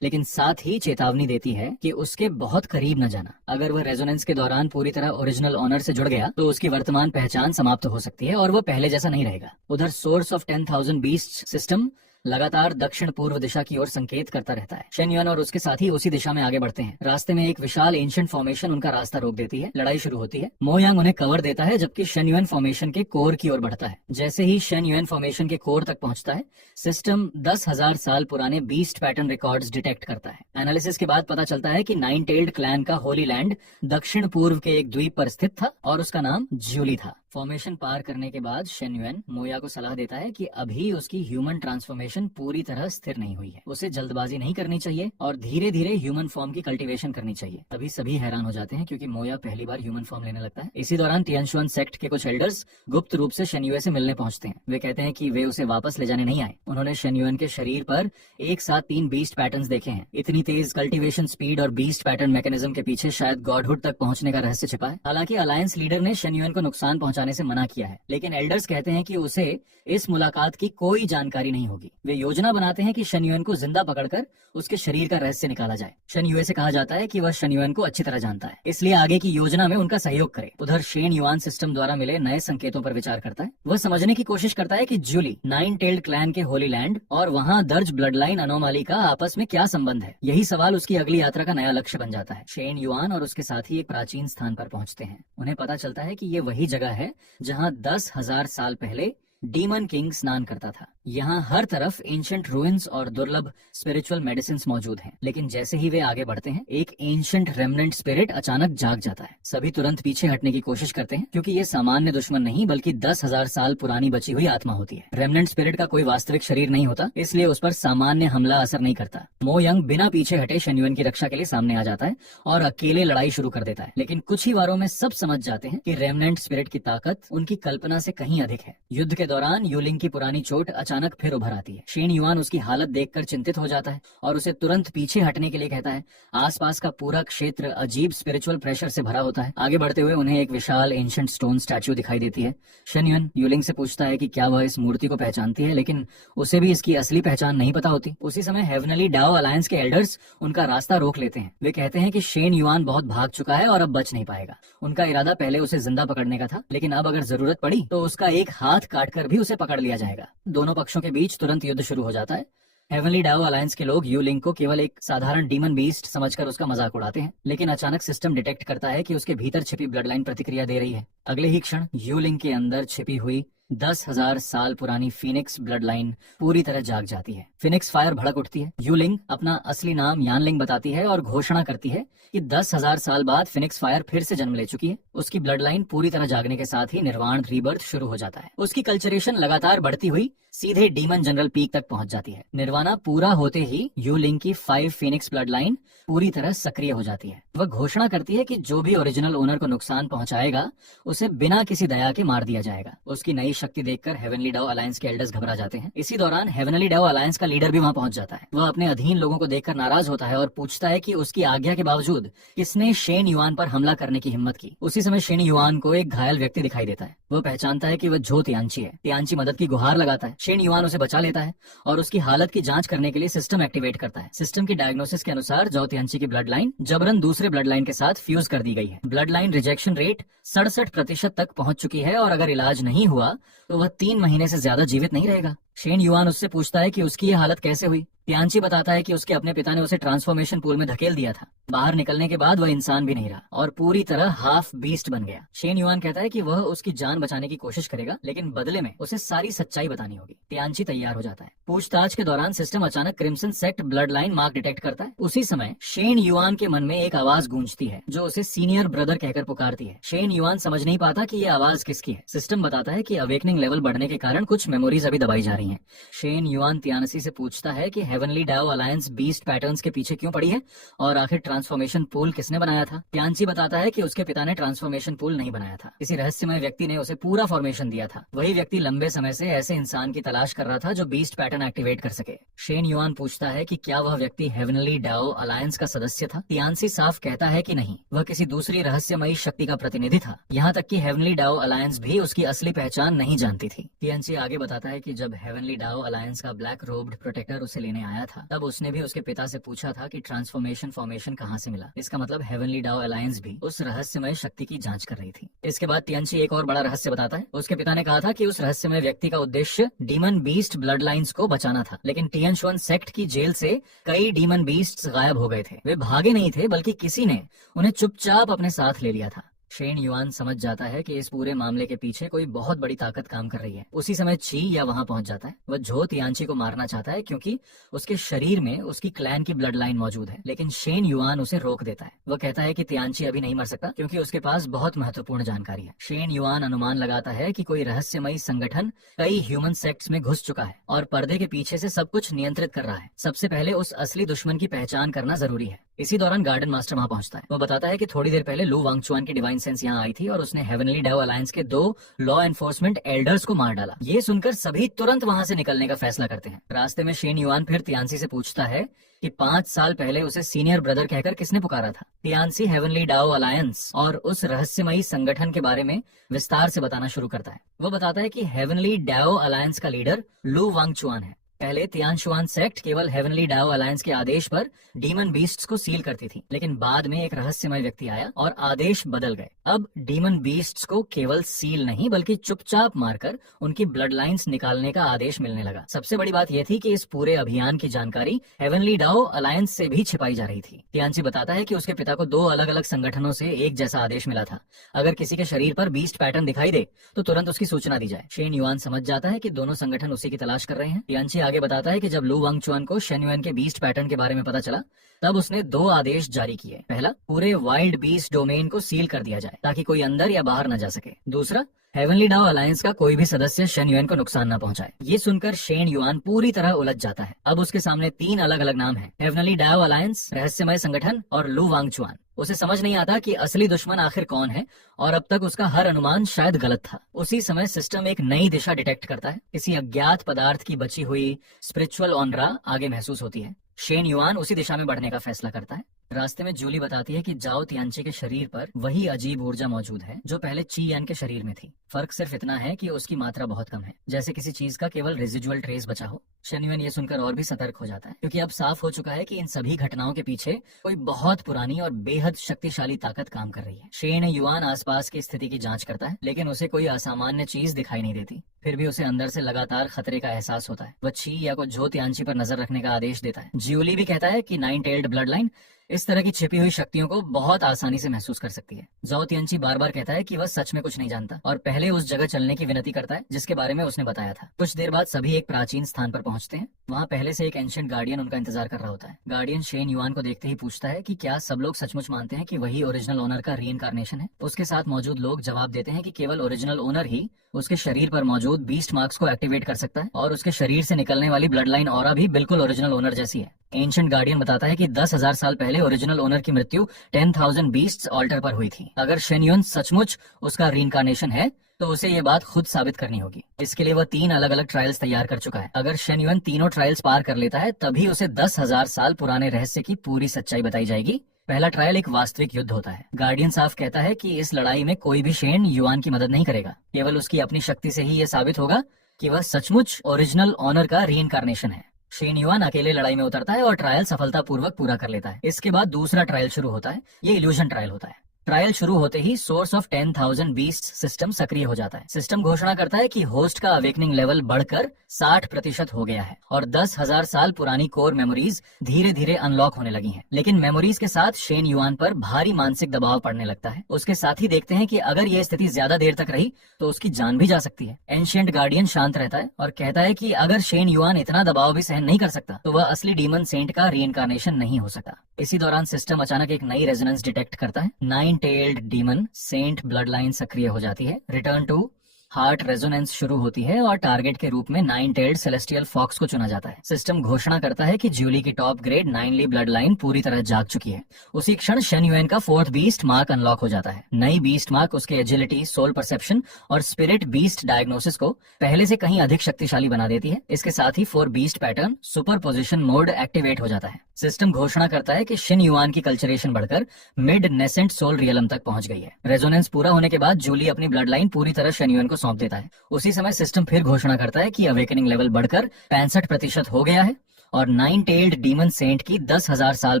लेकिन साथ ही चेतावनी देती है कि उसके बहुत करीब न जाना। अगर वह रेजोनेंस के दौरान पूरी तरह ओरिजिनल ऑनर से जुड़ गया तो उसकी वर्तमान पहचान समाप्त हो सकती है और वह पहले जैसा नहीं रहेगा। उधर सोर्स ऑफ 10,000 बीस्ट सिस्टम लगातार दक्षिण पूर्व दिशा की ओर संकेत करता रहता है। शेन युआन और उसके साथी उसी दिशा में आगे बढ़ते हैं। रास्ते में एक विशाल एंशिएंट फॉर्मेशन उनका रास्ता रोक देती है। लड़ाई शुरू होती है। मो यांग उन्हें कवर देता है जबकि शेन युआन फॉर्मेशन के कोर की ओर बढ़ता है। जैसे ही शेन युआन फॉर्मेशन के कोर तक पहुंचता है, सिस्टम 10,000 साल पुराने बीस्ट पैटर्न रिकॉर्ड्स डिटेक्ट करता है। एनालिसिस के बाद पता चलता है कि नाइन टेल्ड क्लैन का होली लैंड दक्षिण पूर्व के एक द्वीप पर स्थित था और उसका नाम ज्यूली था। फॉर्मेशन पार करने के बाद शेन युएन मोया को सलाह देता है कि अभी उसकी ह्यूमन ट्रांसफॉर्मेशन पूरी तरह स्थिर नहीं हुई है, उसे जल्दबाजी नहीं करनी चाहिए और धीरे धीरे ह्यूमन फॉर्म की कल्टीवेशन करनी चाहिए। तभी सभी हैरान हो जाते हैं क्योंकि मोया पहली बार ह्यूमन फॉर्म लेने लगता है। इसी दौरान तियानशुआन सेक्ट के कुछ एल्डर्स गुप्त रूप से शेन युए से मिलने पहुंचते हैं। वे कहते हैं कि वे उसे वापस ले जाने नहीं आए, उन्होंने शेन युएन के शरीर पर एक साथ 3 बीस्ट पैटर्न्स देखे हैं। इतनी तेज कल्टीवेशन स्पीड और बीस्ट पैटर्न मैकेनिज्म के पीछे शायद गॉडहुड तक पहुंचने का रहस्य छिपा है। हालांकि अलायंस लीडर ने शेन युएन को नुकसान पहुंचाने से मना किया है, लेकिन एल्डर्स कहते हैं कि उसे इस मुलाकात की कोई जानकारी नहीं होगी। वे योजना बनाते हैं कि शेन युएन को जिंदा पकड़कर उसके शरीर का रहस्य निकाला जाए। शेन युए से कहा जाता है कि वह शेन युएन को अच्छी तरह जानता है, इसलिए आगे की योजना में उनका सहयोग करे। उधर शेन युआन सिस्टम द्वारा मिले नए संकेतों पर विचार करता है। वह समझने की कोशिश करता है कि जूली 9 टेल्ड क्लैन के होली लैंड और वहाँ दर्ज ब्लड लाइन अनोमाली का आपस में क्या संबंध है। यही सवाल उसकी अगली यात्रा का नया लक्ष्य बन जाता है। शेन युआन और उसके साथी एक प्राचीन स्थान पर पहुंचते हैं। उन्हें पता चलता है कि ये वही जगह है जहाँ 10,000 साल पहले डीमन किंग स्नान करता था। यहाँ हर तरफ एंशिएंट रूइंस और दुर्लभ स्पिरिचुअल मेडिसिन मौजूद हैं। लेकिन जैसे ही वे आगे बढ़ते हैं, एक एंशिएंट रेमनेंट स्पिरिट अचानक जाग जाता है। सभी तुरंत पीछे हटने की कोशिश करते हैं क्योंकि ये सामान्य दुश्मन नहीं बल्कि 10,000 साल पुरानी बची हुई आत्मा होती है। रेमनेंट स्पिरिट का कोई वास्तविक शरीर नहीं होता, इसलिए उस पर सामान्य हमला असर नहीं करता। मो यंग बिना पीछे हटे शेन युएन की रक्षा के लिए सामने आ जाता है और अकेले लड़ाई शुरू कर देता है। लेकिन कुछ ही वारों में सब समझ जाते हैं कि रेमनेंट स्पिरिट की ताकत उनकी कल्पना से कहीं अधिक है। युद्ध के दौरान यूलिंग की पुरानी चोट अचानक फिर उभर आती है। शेन युआन उसकी हालत देखकर चिंतित हो जाता है और उसे तुरंत पीछे हटने के लिए कहता है। आसपास का पूरा क्षेत्र अजीब स्पिरिचुअल प्रेशर से भरा होता है। आगे बढ़ते हुए उन्हें एक विशाल एंशिएंट स्टोन स्टैच्यू दिखाई देती है। शेन युएन यूलिंग से पूछता है कि क्या वह इस मूर्ति को पहचानती है, लेकिन उसे भी इसकी असली पहचान नहीं पता होती। उसी समय हेवनली डाओ अलायंस के एल्डर्स उनका रास्ता रोक लेते हैं। वे कहते हैं कि शेन युआन बहुत भाग चुका है और अब बच नहीं पाएगा। उनका इरादा पहले उसे जिंदा पकड़ने का था, लेकिन अब अगर जरूरत पड़ी तो उसका एक हाथ काटकर भी उसे पकड़ लिया जाएगा। दोनों पक्षों के बीच तुरंत युद्ध शुरू हो जाता है। हेवनली डाओ अलायंस के लोग यूलिंग को केवल एक साधारण डीमन बीस्ट समझकर उसका मजाक उड़ाते हैं, लेकिन अचानक सिस्टम डिटेक्ट करता है कि उसके भीतर छिपी ब्लड लाइन प्रतिक्रिया दे रही है। अगले ही क्षण यूलिंग के अंदर छिपी हुई 10,000 साल पुरानी फिनिक्स ब्लड लाइन पूरी तरह जाग जाती है। फिनिक्स फायर भड़क उठती है। यूलिंग अपना असली नाम यानलिंग बताती है और घोषणा करती है कि 10,000 साल बाद फिनिक्स फायर फिर से जन्म ले चुकी है। उसकी ब्लड लाइन पूरी तरह जागने के साथ ही निर्वाण रीबर्थ शुरू हो जाता है। उसकी कल्चरेशन लगातार बढ़ती हुई सीधे डीमन जनरल पीक तक पहुंच जाती है। निर्वाणा पूरा होते ही यूलिंग की 5 फिनिक्स ब्लड लाइन पूरी तरह सक्रिय हो जाती है। वह घोषणा करती है कि जो भी ओरिजिनल ओनर को नुकसान पहुंचाएगा उसे बिना किसी दया के मार दिया जाएगा। उसकी नई शक्ति देखकर हेवनली डाओ अलायंस के एल्डर्स घबरा जाते हैं। इसी दौरान हेवनली डाओ अलायंस का लीडर भी वहां पहुंच जाता है। वह अपने अधीन लोगों को देखकर नाराज होता है और पूछता है कि उसकी आज्ञा के बावजूद किसने शेन युआन पर हमला करने की हिम्मत की। उसी समय शेन युआन को एक घायल व्यक्ति दिखाई देता है। वह पहचानता है कि वह झो तियानची है। तियानची मदद की गुहार लगाता है। शेन युआन उसे बचा लेता है और उसकी हालत की जांच करने के लिए सिस्टम एक्टिवेट करता है। सिस्टम की डायग्नोसिस के अनुसार जो तियानची की ब्लड लाइन जबरन दूसरे ब्लड लाइन के साथ फ्यूज कर दी गई है। ब्लड लाइन रिजेक्शन रेट 67% तक पहुंच चुकी है और अगर इलाज नहीं हुआ तो वह 3 महीने से ज्यादा जीवित नहीं रहेगा। शेन युआन उससे पूछता है कि उसकी ये हालत कैसे हुई। तियानची बताता है कि उसके अपने पिता ने उसे ट्रांसफॉर्मेशन पूल में धकेल दिया था। बाहर निकलने के बाद वह इंसान भी नहीं रहा और पूरी तरह हाफ बीस्ट बन गया। शेन युआन कहता है कि वह उसकी जान बचाने की कोशिश करेगा, लेकिन बदले में उसे सारी सच्चाई बतानी होगी। तियानची तैयार हो जाता है। पूछताछ के दौरान सिस्टम अचानक crimson sect blood line mark detect करता है। उसी समय शेन युआन के मन में एक आवाज गूंजती है जो उसे सीनियर ब्रदर कहकर पुकारती है। शेन युआन समझ नहीं पाता कि ये आवाज किसकी है। सिस्टम बताता है कि अवेकनिंग लेवल बढ़ने के कारण कुछ मेमोरीज अभी दबाई जा रही हैं। शेन युआन तियानसी से पूछता है कि heavenly Dao alliance beast patterns के पीछे क्यों पड़ी है और आखिर ट्रांसफॉर्मेशन पूल किसने बनाया था। तियानची बताता है कि उसके पिता ने ट्रांसफॉर्मेशन पूल नहीं बनाया था। किसी रहस्यमय व्यक्ति ने उसे पूरा फॉर्मेशन दिया था। वही व्यक्ति लंबे समय से ऐसे इंसान की तलाश कर रहा था जो बीस्ट पैटर्न एक्टिवेट कर सके। शेन युआन पूछता है कि क्या वह व्यक्ति हेवनली डाओ अलायंस का सदस्य था। तियानसी साफ कहता है कि नहीं, वह किसी दूसरी रहस्यमयी शक्ति का प्रतिनिधि था। यहाँ तक कि हेवनली डाओ अलायंस भी उसकी असली पहचान नहीं जानती थी। तियानसी आगे बताता है कि जब हेवनली डाओ अलायंस का ब्लैक रोब्ड प्रोटेक्टर उसे लेने आया था तब उसने भी उसके पिता से पूछा था कि ट्रांसफॉर्मेशन फॉर्मेशन कहाँ से मिला। इसका मतलब हेवनली डाओ अलायंस भी उस रहस्यमय शक्ति की जांच कर रही थी। इसके बाद तियानची एक और बड़ा रहस्य बताता है। उसके पिता ने कहा था कि उस रहस्यमय व्यक्ति का उद्देश्य डीमन बीस्ट ब्लड लाइन्स को बचाना था, लेकिन तियानशुआन सेक्ट की जेल से कई डीमन बीस्ट्स गायब हो गए थे। वे भागे नहीं थे बल्कि किसी ने उन्हें चुपचाप अपने साथ ले लिया था। शेन युआन समझ जाता है कि इस पूरे मामले के पीछे कोई बहुत बड़ी ताकत काम कर रही है। उसी समय ची या वहां पहुंच जाता है। वह झो तियांची को मारना चाहता है क्योंकि उसके शरीर में उसकी क्लैन की ब्लड लाइन मौजूद है, लेकिन शेन युआन उसे रोक देता है। वह कहता है कि तियांची अभी नहीं मर सकता क्योंकि उसके पास बहुत महत्वपूर्ण जानकारी है। शेन युआन अनुमान लगाता है कि कोई रहस्यमयी संगठन कई ह्यूमन सेक्ट्स में घुस चुका है और पर्दे के पीछे से सब कुछ नियंत्रित कर रहा है। सबसे पहले उस असली दुश्मन की पहचान करना जरूरी है। इसी दौरान गार्डन मास्टर वहां पहुंचता है। वो बताता है कि थोड़ी देर पहले लू वांगचुआन की डिवाइन सेंस यहाँ आई थी और उसने हेवनली डाओ अलायंस के 2 लॉ एनफोर्समेंट एल्डर्स को मार डाला। ये सुनकर सभी तुरंत वहां से निकलने का फैसला करते हैं। रास्ते में शेन युआन फिर तियांसी से पूछता है कि 5 साल पहले उसे सीनियर ब्रदर कहकर किसने पुकारा था। तियांसी हेवनली डाओ अलायंस और उस रहस्यमयी संगठन के बारे में विस्तार से बताना शुरू करता है। वो बताता है कि हेवनली डाओ अलायंस का लीडर लू वांगचुआन है। पहले तियानशुआन सेक्ट केवल हेवनली डाओ अलायंस के आदेश पर डीमन बीस्ट्स को सील करती थी, लेकिन बाद में एक रहस्यमय व्यक्ति आया और आदेश बदल गए। अब डीमन बीस्ट्स को केवल सील नहीं बल्कि चुपचाप मारकर उनकी ब्लड लाइन्स निकालने का आदेश मिलने लगा। सबसे बड़ी बात यह थी कि इस पूरे अभियान की जानकारी हेवनली डाओ अलायंस से भी छिपाई जा रही थी। तियांसी बताता है कि उसके पिता को 2 अलग अलग संगठनों से एक जैसा आदेश मिला था, अगर किसी के शरीर पर बीस्ट पैटर्न दिखाई दे तो तुरंत उसकी सूचना दी जाए। शेन युआन समझ जाता है कि दोनों संगठन उसी की तलाश कर रहे हैं। तियांसी आगे बताता है कि जब लू वांगचुआन को शेन युआन के बीस्ट पैटर्न के बारे में पता चला तब उसने 2 आदेश जारी किए। पहला, पूरे वाइल्ड बीस्ट डोमेन को सील कर दिया जाए ताकि कोई अंदर या बाहर न जा सके। दूसरा, हेवनली डाओ अलायंस का कोई भी सदस्य शेन युआन को नुकसान न पहुंचाए। ये सुनकर शेन युआन पूरी तरह उलझ जाता है। अब उसके सामने 3 अलग अलग नाम हैं, हेवनली डाओ अलायंस, रहस्यमय संगठन और लू वांगचुआन। उसे समझ नहीं आता कि असली दुश्मन आखिर कौन है और अब तक उसका हर अनुमान शायद गलत था। उसी समय सिस्टम एक नई दिशा डिटेक्ट करता है। किसी अज्ञात पदार्थ की बची हुई स्पिरिचुअल ऑनरा आगे महसूस होती है। शेन युआन उसी दिशा में बढ़ने का फैसला करता है। रास्ते में जूली बताती है कि जाओ तियांची के शरीर पर वही अजीब ऊर्जा मौजूद है जो पहले ची यान के शरीर में थी। फर्क सिर्फ इतना है कि उसकी मात्रा बहुत कम है, जैसे किसी चीज का केवल रेजिडुअल ट्रेस बचा हो। शेन युआन ये सुनकर और भी सतर्क हो जाता है क्योंकि अब साफ हो चुका है कि इन सभी घटनाओं के पीछे कोई बहुत पुरानी और बेहद शक्तिशाली ताकत काम कर रही है। शेन युआन आसपास की स्थिति की जांच करता है, लेकिन उसे कोई असामान्य चीज दिखाई नहीं देती। फिर भी उसे अंदर से लगातार खतरे का एहसास होता है। वह ची या को झो तियांची पर नजर रखने का आदेश देता है। ज्यूली भी कहता है कि 9 टेल्ड ब्लड लाइन इस तरह की छिपी हुई शक्तियों को बहुत आसानी से महसूस कर सकती है। जाओ तियांची बार बार कहता है कि वह सच में कुछ नहीं जानता और पहले उस जगह चलने की विनती करता है जिसके बारे में उसने बताया था। कुछ देर बाद सभी एक प्राचीन स्थान पर पहुंचते हैं। वहाँ पहले से एक एंशिएंट गार्डियन उनका इंतजार कर रहा होता है। गार्डियन शेन युआन को देखते ही पूछता है कि क्या सब लोग सचमुच मानते हैं कि वही ओरिजिनल ओनर का रीइंकार्नेशन है। उसके साथ मौजूद लोग जवाब देते हैं कि केवल ओरिजिनल ओनर ही उसके शरीर पर मौजूद बीस्ट मार्क्स को एक्टिवेट कर सकता है और उसके शरीर से निकलने वाली ब्लड लाइन ऑरा भी बिल्कुल ओरिजिनल ओनर जैसी है। एंशिएंट गार्डियन बताता है कि 10,000 साल पहले ओरिजिनल ओनर की मृत्यु 10,000 बीस्ट्स ऑल्टर पर हुई थी। अगर शेन युआन सचमुच उसका रीइंकार्नेशन है तो उसे ये बात खुद साबित करनी होगी। इसके लिए वह 3 अलग अलग ट्रायल्स तैयार कर चुका है। अगर शेन युआन तीनों ट्रायल्स पार कर लेता है तभी उसे 10,000 साल पुराने रहस्य की पूरी सच्चाई बताई जाएगी। पहला ट्रायल एक वास्तविक युद्ध होता है। गार्डियन साफ कहता है कि इस लड़ाई में कोई भी शेन युआन की मदद नहीं करेगा, केवल उसकी अपनी शक्ति से ही ये साबित होगा कि वह सचमुच ओरिजिनल ऑनर का रीइंकार्नेशन है। शेन युआन अकेले लड़ाई में उतरता है और ट्रायल सफलतापूर्वक पूरा कर लेता है। इसके बाद दूसरा ट्रायल शुरू होता है। ये इल्यूजन ट्रायल होता है। ट्रायल शुरू होते ही सोर्स ऑफ 10,000 बीस्ट सिस्टम सक्रिय हो जाता है। सिस्टम घोषणा करता है कि होस्ट का अवेकनिंग लेवल बढ़कर 60% हो गया है और 10,000 साल पुरानी कोर मेमोरीज धीरे धीरे अनलॉक होने लगी हैं। लेकिन मेमोरीज के साथ शेन युआन पर भारी मानसिक दबाव पड़ने लगता है। उसके साथ ही देखते हैं कि अगर ये स्थिति ज्यादा देर तक रही तो उसकी जान भी जा सकती है। एंशिएंट गार्डियन शांत रहता है और कहता है कि अगर शेन युआन इतना दबाव भी सहन नहीं कर सकता तो वह असली डीमन सेंट का रीइंकार्नेशन नहीं हो सकता। इसी दौरान सिस्टम अचानक एक नई रेजोनेंस डिटेक्ट करता है। 9 tailed demon saint bloodline सक्रिय हो जाती है। रिटर्न टू हार्ट रेजोनेंस शुरू होती है और टारगेट के रूप में 9 टेल्ड सेलेस्टियल फॉक्स को चुना जाता है। सिस्टम घोषणा करता है कि ज्यूली की टॉप ग्रेड 9ली ब्लड लाइन पूरी तरह जाग चुकी है। उसी क्षण शेन युआन का 4th बीस्ट मार्क अनलॉक हो जाता है। नई बीस्ट मार्क उसके एजिलिटी, सोल परसेप्शन और स्पिरिट बीस्ट डायग्नोसिस को पहले से कहीं अधिक शक्तिशाली बना देती है। इसके साथ ही 4 beast pattern super position mode activate हो जाता है। सिस्टम घोषणा करता है कि शेन युआन की कल्चरेशन बढ़कर मिड नेसेंट सोल रियलम तक पहुंच गई है। रेजोनेंस पूरा होने के बाद जूली अपनी ब्लड लाइन पूरी तरह शेन युआन को सौंप देता है। उसी समय सिस्टम फिर घोषणा करता है कि अवेकनिंग लेवल बढ़कर 65% हो गया है और 9 टेल्ड डीमन सेंट की 10,000 साल